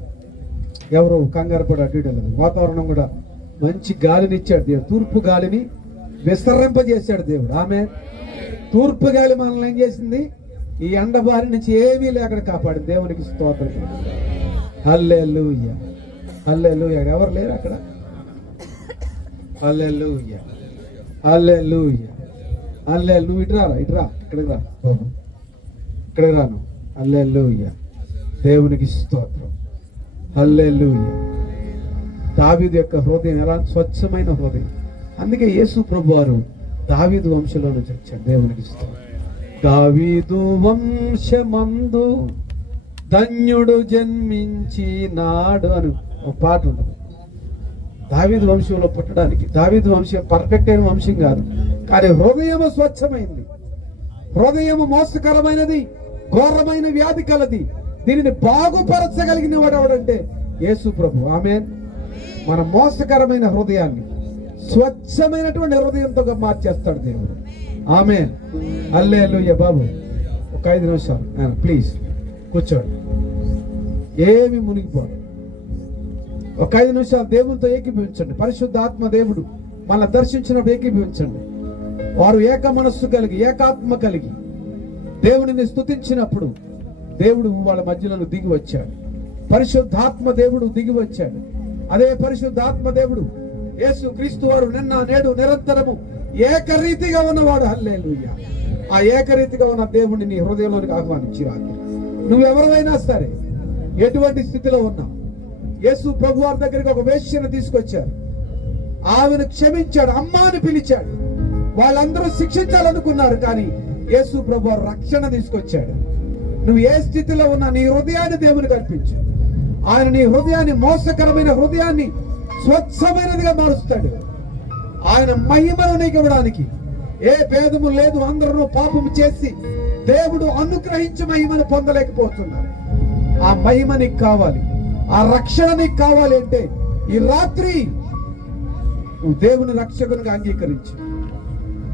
ఎవరు కంగారు పడి అటు ఇటు వెళ్ళదు. వాతావరణం కూడా మంచి గాలిని ఇచ్చాడు దేవుడు. తూర్పు గాలిని విస్తరింపజేశాడు దేవుడు. ఆమె తూర్పు గాలి మనల్ని ఏం చేసింది? ఈ ఎండ బారి నుంచి ఏమీ లేకుండా కాపాడింది. దేవునికి స్తోత్రం. హల్లెలూయా, హల్లెలూయా. ఎవరు లేరు అక్కడ? హల్లెలూయా, హల్లెలూయా, హల్లెలూయా. నువ్వు ఇటురా, ఇక్కడికి రా, ఇక్కడికి రాను. హల్లెలూయా, దేవునికి స్తోత్రం. హల్లెలూయా. దావీదు యొక్క హృదయం ఎలా? స్వచ్ఛమైన హృదయం. అందుకే యేసు ప్రభువారు దావీదు వంశంలో నుంచి వచ్చాడు. దేవునికి స్తోత్రం. దావీదు వంశమందు ధన్యుడు జన్మించినాడు అని ఒక పాట ఉంటుంది. దావీదు వంశంలో పుట్టడానికి, దావీదు వంశం పర్ఫెక్ట్ అయిన వంశం కాదు, కానీ హృదయము స్వచ్ఛమైంది. హృదయము మోసకరమైనది, ఘోరమైన వ్యాధి కలది. దీనిని బాగుపరచగలిగిన వాడు ఎవడంటే యేసు ప్రభు. ఆమేన్. మన మోసకరమైన హృదయాన్ని స్వచ్ఛమైనటువంటి హృదయంతో మార్చేస్తాడు దేవుడు. ఆమేన్. హల్లెలూయా. బాబు ఒక 5 నిమిషాలు ప్లీజ్ కూర్చోండి. ఏమి మునిగిపోడు. ఒక 5 నిమిషాలు దేవునితో ఏకీభవించండి. పరిశుద్ధాత్మ దేవుడు మనల్ని దర్శించినప్పుడు ఏకీభవించండి. వారు ఏక మనస్సు కలిగి ఏకాత్మ కలిగి దేవుడిని స్తుతించినప్పుడు దేవుడు వాళ్ళ మధ్యలో దిగి వచ్చాడు. పరిశుద్ధాత్మ దేవుడు దిగి వచ్చాడు. అదే పరిశుద్ధాత్మ దేవుడు యేసు క్రీస్తు వారు నిన్న నేడు నిరంతరము ఏకరీతిగా ఉన్నవాడు. హల్లెలూయా. ఆ ఏకరీతిగా ఉన్న దేవుడిని నీ హృదయంలోనికి ఆహ్వానించి రాత్రి నువ్వెవరైనా సరే ఎటువంటి స్థితిలో ఉన్నా యేసు ప్రభు వారి దగ్గరికి ఒక వేశ్యను తీసుకొచ్చారు. ఆమెను క్షమించాడు, అమ్మాని పిలిచాడు. వాళ్ళందరూ శిక్షించాలనుకున్నారు, కానీ యేసు ప్రభు వారు రక్షణ తీసుకొచ్చాడు. నువ్వు ఏ స్థితిలో ఉన్నా నీ హృదయాన్ని దేవునికి అర్పించు. ఆయన నీ హృదయాన్ని, మోసకరమైన హృదయాన్ని స్వచ్ఛమైనదిగా మారుస్తాడు. ఆయన మహిమను నీకు ఇవ్వడానికి ఏ భేదము లేదు. అందరూ పాపము చేసి దేవుడు అనుగ్రహించి మహిమను పొందలేకపోతున్నారు. ఆ మహిమ నీకు కావాలి, ఆ రక్షణ నీకు కావాలి అంటే ఈ రాత్రి నువ్వు దేవుని రక్షకునిగా అంగీకరించు.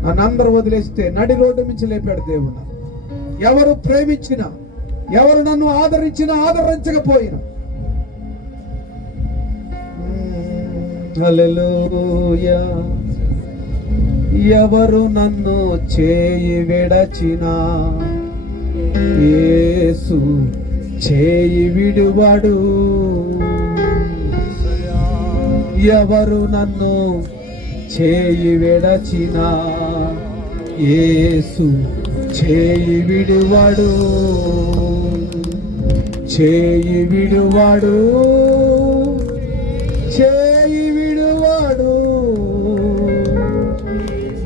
నన్ను అందరూ వదిలేస్తే నడి రోడ్డు నుంచి లేపాడు దేవుడు. ఎవరు ప్రేమించినా, ఎవరు నన్ను ఆదరించినా, ఆదరించకపోయినా, హల్లెలూయా, ఎవరు నన్ను చేయి విడచినా యేసు చేయి విడువాడు. ఎవరు నన్ను చేయి విడచినా యేసు చేయి విడువాడు. చేయి విడువాడు, చేయి విడువాడు,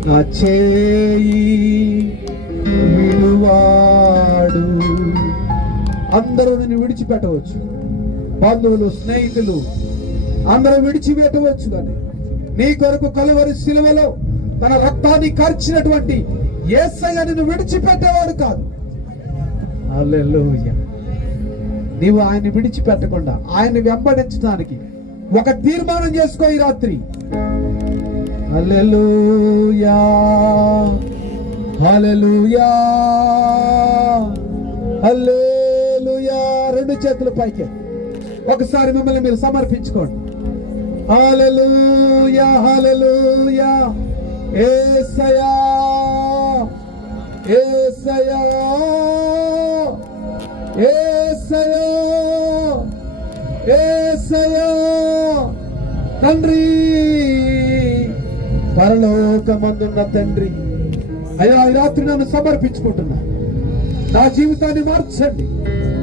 నా చేయి విడువాడు. అందరూ నిన్ను విడిచిపెట్టవచ్చు, బంధువులు, స్నేహితులు అందరూ విడిచిపెట్టవచ్చు, కానీ నీ కొరకు కలువరి శిలువలో తన రక్తాన్ని కార్చినటువంటి యేసయ్య నిన్ను విడిచిపెట్టేవాడు కాదు. హల్లెలూయా. నీవు ఆయన్ని విడిచిపెట్టకుండా ఆయన్ని వెంబడించడానికి ఒక తీర్మానం చేసుకో ఈ రాత్రి. హల్లెలూయా, హల్లెలూయా, హల్లెలూయా. 2 చేతులు పైకి ఒకసారి మిమ్మల్ని మీరు సమర్పించుకోండి. హల్లెలూయా, హల్లెలూయా. యేసయ్యా, యేసయ్యా, యేసయ్యా, యేసయ్యా. తండ్రి, పరలోకమందున్న తండ్రి, అయ్యా ఈ రాత్రి నన్ను సమర్పించుకుంటున్నా. నా జీవితాన్ని మార్చండి,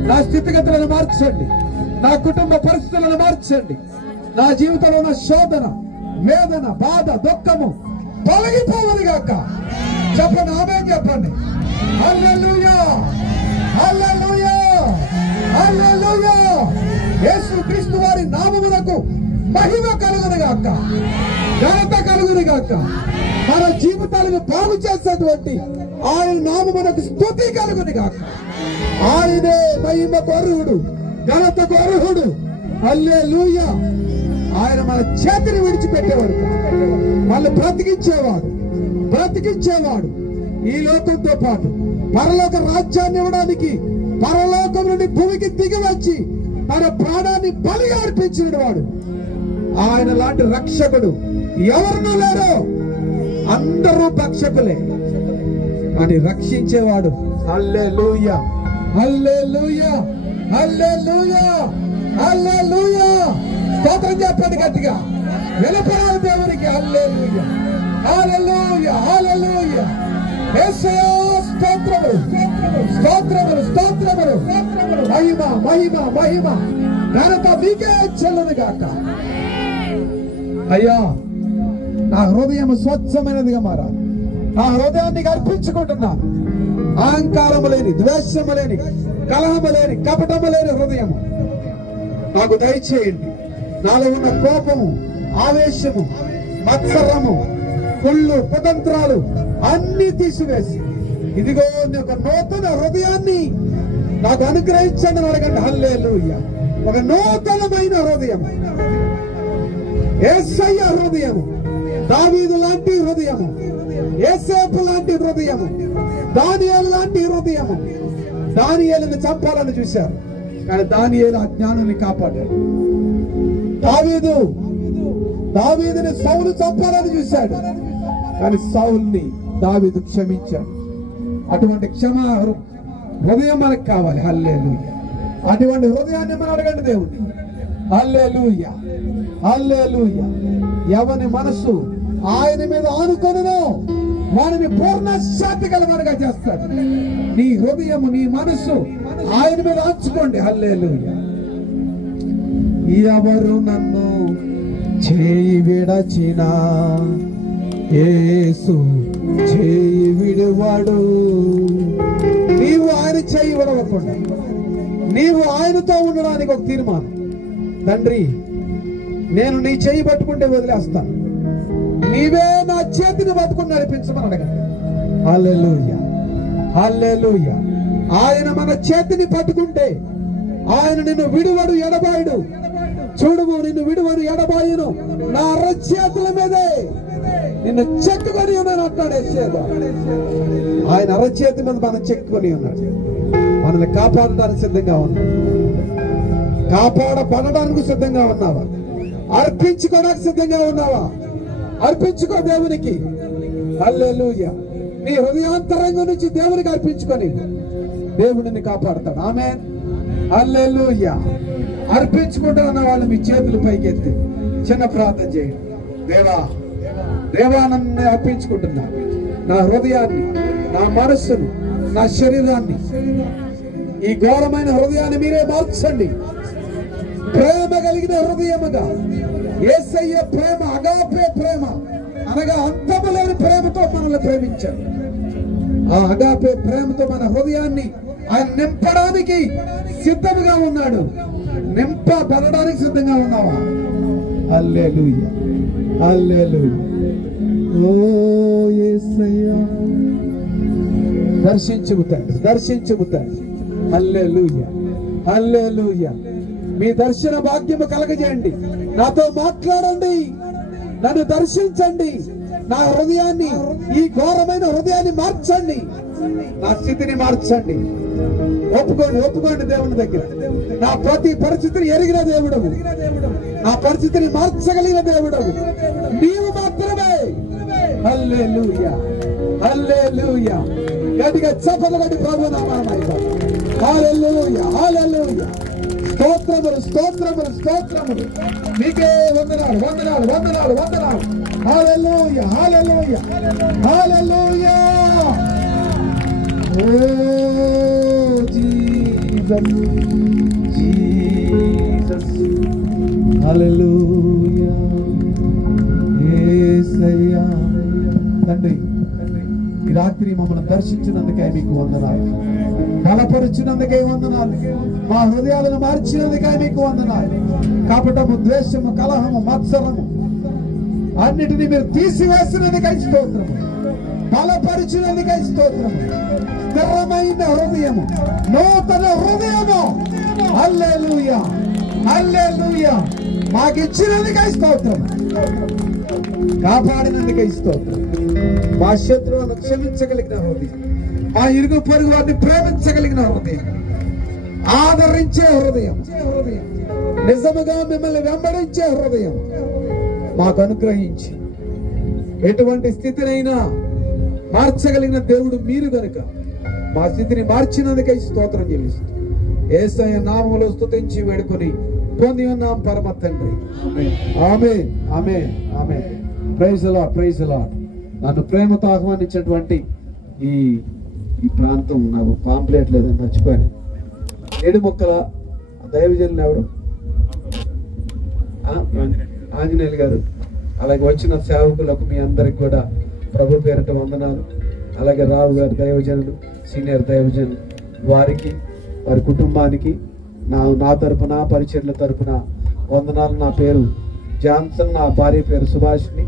నా స్థితిగతులను మార్చండి, నా కుటుంబ పరిస్థితులను మార్చండి. నా జీవితంలో ఉన్న శోధన, వేదన, బాధ, దుఃఖము తొలగిపోవాలి గాక. చెప్పండి, ఆమేన్ చెప్పండి. హల్లెలూయా, హల్లెలూయా, హల్లెలూయా. యేసు క్రీస్తు వారి నామమునకు మహిమ కలుగును గాక, ఘనత కలుగును గాక. మన జీవితాలను బాగు చేసేటువంటి ఆయన నామమునకు స్తుతి కలుగును గాక. ఆయనే మహిమకు అర్హుడు, ఘనతకు అర్హుడు. హల్లెలూయా. ఆయన మన చేతిని విడిచిపెట్టేవాడు, వాళ్ళు బ్రతికించేవాడు, బ్రతికించేవాడు. ఈ లోకంతో పాటు పరలోక రాజ్యాన్ని ఇవ్వడానికి పరలోకం నుండి భూమికి దిగి వచ్చి తన ప్రాణాన్ని బలిగా అర్పించిన వాడు. ఆయన లాంటి రక్షకుడు ఎవరినూ లేరు. అందరూ భక్షకులే, అని రక్షించేవాడు. హల్లెలూయా, హల్లెలూయా, హల్లెలూయా, హల్లెలూయా. స్తోత్రం చెప్పండి గట్టిగా, వినపడాలి దేవునికి. హల్లెలూయా, హల్లెలూయా, హల్లెలూయా. యేసయ్యా స్తోత్రములు, స్తోత్రములు, స్తోత్రములు. మహిమ, మహిమ, మహిమ, ఘనత మీకే చెల్లును గాక. అయ్యా, నా హృదయం స్వచ్ఛమైనదిగా మారాలి. నా హృదయాన్ని అర్పించుకుంటున్నాను. అహంకారము లేని, ద్వేషము లేని, కలహము లేని, కపటము లేని హృదయము నాకు దయచేయండి. నాలో ఉన్న కోపము, ఆవేశము, మత్సరము, కుళ్ళు, కుతంత్రాలు అన్ని తీసివేసి ఇదిగో నీ యొక్క నూతన హృదయాన్ని నాకు అనుగ్రహించండి అని అడగండి. హల్లెలూయా. ఒక నూతనమైన హృదయం, యేసయ్య హృదయము, దావీదు లాంటి హృదయము, యోసేపు లాంటి హృదయము, దానియేలు లాంటి హృదయము. దానియేలుని చంపాలని చూశారు, కానీ దానియేలు ఆ జ్ఞానాన్ని కాపాడాడు. దావీదుని సౌలు చంపాలని చూశాడు, కానీ సౌల్ని దావీదు క్షమించాడు. అటువంటి క్షమా హృదయం మనకు కావాలి. హల్లెలూయా. అటువంటి హృదయాన్ని మనం అడగండి దేవుడిని. హల్లెలూయా, హల్లెలూయా. ఎవని మనసు ఆయన మీద ఆనుకొనునో వారిని పూర్ణ శాంతి గలవారుగా చేస్తాడు. నీ హృదయము, నీ మనసు ఆయన మీద ఆంచుకోండి. హల్లెలూయా. ఎవరు నన్ను చేయి విడచినా యేసు చేయి విడువాడు. నీవు ఆయన చేయి విడవకుండా నీవు ఆయనతో ఉండడానికి ఒక తీర్మానం. తండ్రి, నేను నీ చేయి పట్టుకుంటే వదిలేస్తాను, నీవే నా చేతిని పట్టుకుని నడిపించమని అడగండి. హల్లెలూయా, హల్లెలూయా. ఆయన మన చేతిని పట్టుకుంటే ఆయన నిన్ను విడువడు, ఎడబాయుడు. చూడుము, నిన్ను విడువడు, ఎడబాయును, నా అరచేతుల మీదే నిన్ను చెక్కుకొని ఉన్నాను అంటాడు యేసయ్య. ఆయన అరచేతి మీద మనం చెక్కుకొని ఉన్నాడు. మనల్ని కాపాడడానికి సిద్ధంగా ఉన్నాడు. కాపాడబడడానికి సిద్ధంగా ఉన్నావా? అర్పించుకోవడానికి సిద్ధంగా ఉన్నావా? అర్పించుకో దేవునికి. హల్లెలూయా. నీ హృదయాంతరంగం నుంచి దేవునికి అర్పించుకొని దేవుడిని కాపాడతాడు. ఆమేన్, హల్లెలూయా. అర్పించుకుంటూ ఉన్న వాళ్ళు మీ చేతులు పైకెత్తి చిన్న ప్రార్థన చేయండి. దేవా, నన్ను అర్పించుకుంటున్నా. నా హృదయాన్ని, నా మనస్సును, నా శరీరాన్ని, ఈ ఘోరమైన హృదయాన్ని మీరే మార్చండి. ప్రేమ కలిగిన హృదయముగా, యేసయ్య ప్రేమ, అగాపే ప్రేమ అనగా అంతము లేని ప్రేమతో మనల్ని ప్రేమించాడు. ఆ అగాపే ప్రేమతో మన హృదయాన్ని ఆయన నింపడానికి సిద్ధంగా ఉన్నాడు. నింపబడడానికి సిద్ధంగా ఉన్నావా? హల్లెలూయా, హల్లెలూయా. ఓ యేసయ్యా, దర్శించుతాడు, దర్శించుతాడు. హల్లెలూయా, హల్లెలూయా. మీ దర్శన భాగ్యము కలగజేయండి. నాతో మాట్లాడండి, నన్ను దర్శించండి. నా హృదయాన్ని, ఈ ఘోరమైన హృదయాన్ని మార్చండి, నా స్థితిని మార్చండి. ఒప్పుకోండి దేవుని దగ్గర. నా ప్రతి పరిస్థితిని ఎరిగిన దేవుడవు, నా పరిస్థితిని మార్చగలిగిన దేవుడవు నీవు మాత్రమే. హల్లెలూయా, హల్లెలూయా. గట్టిగా చప్పట్లు కొట్టి ప్రభువు నామమున హల్లెలూయా, హల్లెలూయా. స్తోత్రములు, స్తోత్రములు, స్తోత్రములు. నీకే వందనాలు, వందనాలు, వందనాలు, వందనాలు. హల్లెలూయా, హల్లెలూయా, హల్లెలూయా. ఓ జీసస్, జీసస్, హల్లెలూయా. యేసయ్యా. తండ్రి, ఈ రాత్రి మమ్మల్ని దర్శించినందుకే మీకు వందనాలు, బలపరిచినందుకే వందనాలు, మా హృదయాలను మార్చినందుకే మీకు వందనాలు. కపటము, ద్వేషము, కలహము, మత్సరము అన్నిటినీ మీరు తీసివేసినందుకై స్తోత్రము, బలపరిచినందుకై స్తోత్రము. స్థిరమైన హృదయము, నూతన హృదయము. హల్లెలూయా, హల్లెలూయా. మాకు ఇచ్చినందుకై స్తోత్రం, కాపాడినందుకై స్తోత్రం. మా శత్రువులను క్షమించగలిగిన హృదయం, మా ఇరుగు పొరుగు వారిని ప్రేమించగలిగిన హృదయం, ఆదరించే హృదయం, నిజముగా మిమ్మల్ని వెంబడించే హృదయం మాకు అనుగ్రహించి ఎటువంటి స్థితినైనా మార్చగలిగిన దేవుడు మీరు గనుక మా స్థితిని మార్చినందుకై స్తోత్రం చెల్లిస్తూ యేసయ్య నామములో స్తుతించి వేడుకొని పొంది ఉన్నాం పరమ తండ్రి. ఆమేన్, ఆమేన్, ఆమేన్. Praise the Lord, praise the Lord. నన్ను ప్రేమతో ఆహ్వానించినటువంటి ఈ ప్రాంతం నాకు పాంప్లెట్ లేదని మర్చిపోయాను. 7 మొక్కల దైవజనులు ఎవరు? ఆంజనేయులు గారు. అలాగే వచ్చిన సేవకులకు మీ అందరికి కూడా ప్రభు పేరిట వందనాలు. అలాగే రావు గారు దైవజనులు, సీనియర్ దైవజనులు, వారికి, వారి కుటుంబానికి నా తరపున, పరిచర్ల తరపున వందనాలు. నా పేరు జాన్సన్, నా భార్య పేరు సుభాష్ని.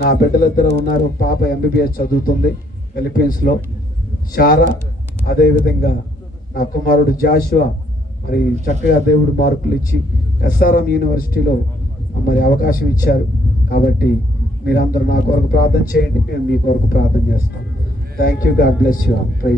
నా బిడ్డలిద్దరు ఉన్నారు. పాప MBBS చదువుతుంది ఫిలిప్పీన్స్లో, షారా. అదేవిధంగా నా కుమారుడు జాషువా మరి చక్కగా దేవుడు మార్కులు ఇచ్చి SRM యూనివర్సిటీలో మరి అవకాశం ఇచ్చారు. కాబట్టి మీరందరూ నా కొరకు ప్రార్థన చేయండి, మేము మీ కొరకు ప్రార్థన చేస్తాం. Thank you. God bless you all. Praise